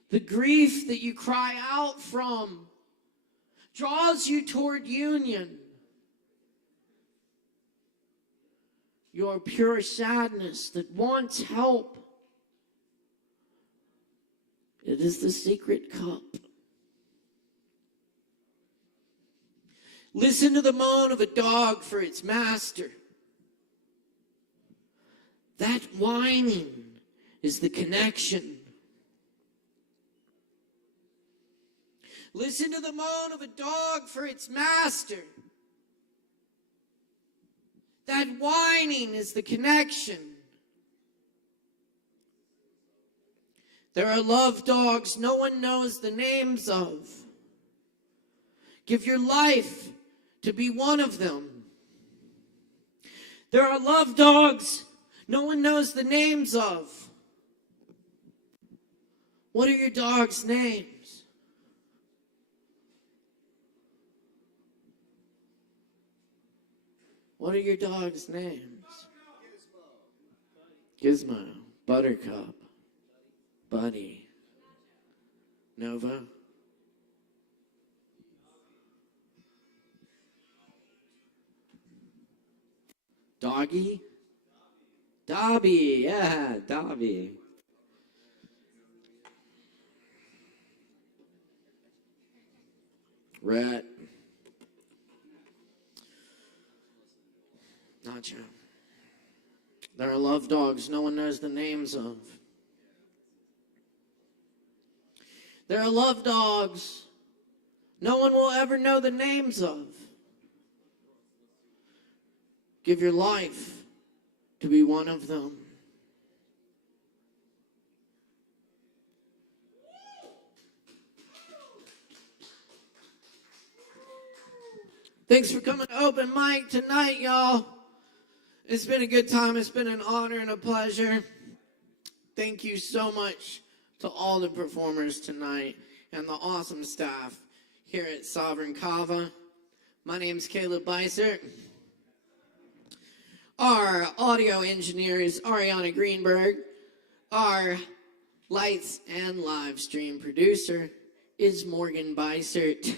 The grief that you cry out from draws you toward union. Your pure sadness that wants help, it is the secret cup. Listen to the moan of a dog for its master. That whining is the connection. Listen to the moan of a dog for its master. That whining is the connection. There are love dogs no one knows the names of. Give your life to be one of them. There are love dogs no one knows the names of. What are your dog's names? What are your dog's names? Gizmo, Buttercup, Buddy, Nova. Doggy? Dobby, yeah, Dobby. Rat. Not you. There are love dogs no one knows the names of. There are love dogs no one will ever know the names of. Give your life to be one of them. Thanks for coming to open mic tonight, y'all. It's been a good time. It's been an honor and a pleasure. Thank you so much to all the performers tonight and the awesome staff here at Sovereign Kava. My name's Caleb Beissert. Our audio engineer is Ariana Greenberg. Our lights and live stream producer is Morgan Beissert.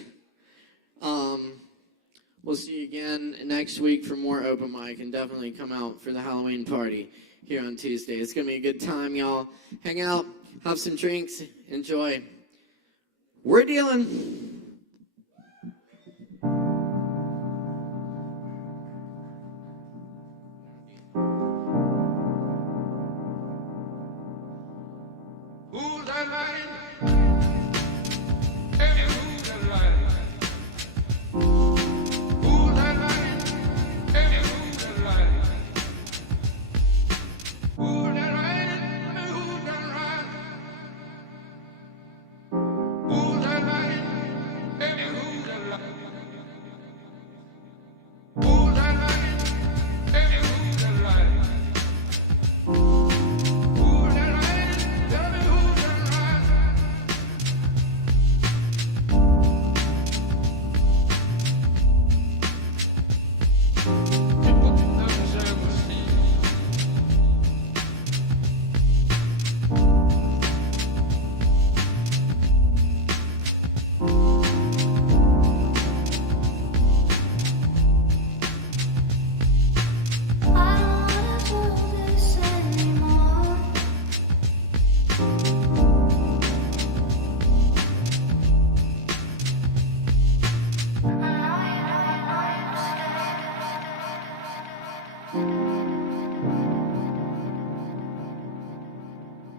We'll see you again next week for more open mic, and definitely come out for the Halloween party here on Tuesday. It's going to be a good time, y'all. Hang out, have some drinks, enjoy. We're dealing. Who's that line? Hey, who's that line? Who's that line? Hey, who's that line? Who's that line? Who's that line? Who's that line? Hey, who's that line? Who's that line? Hey, who's that line? Who's that line? Tell me who's that line? I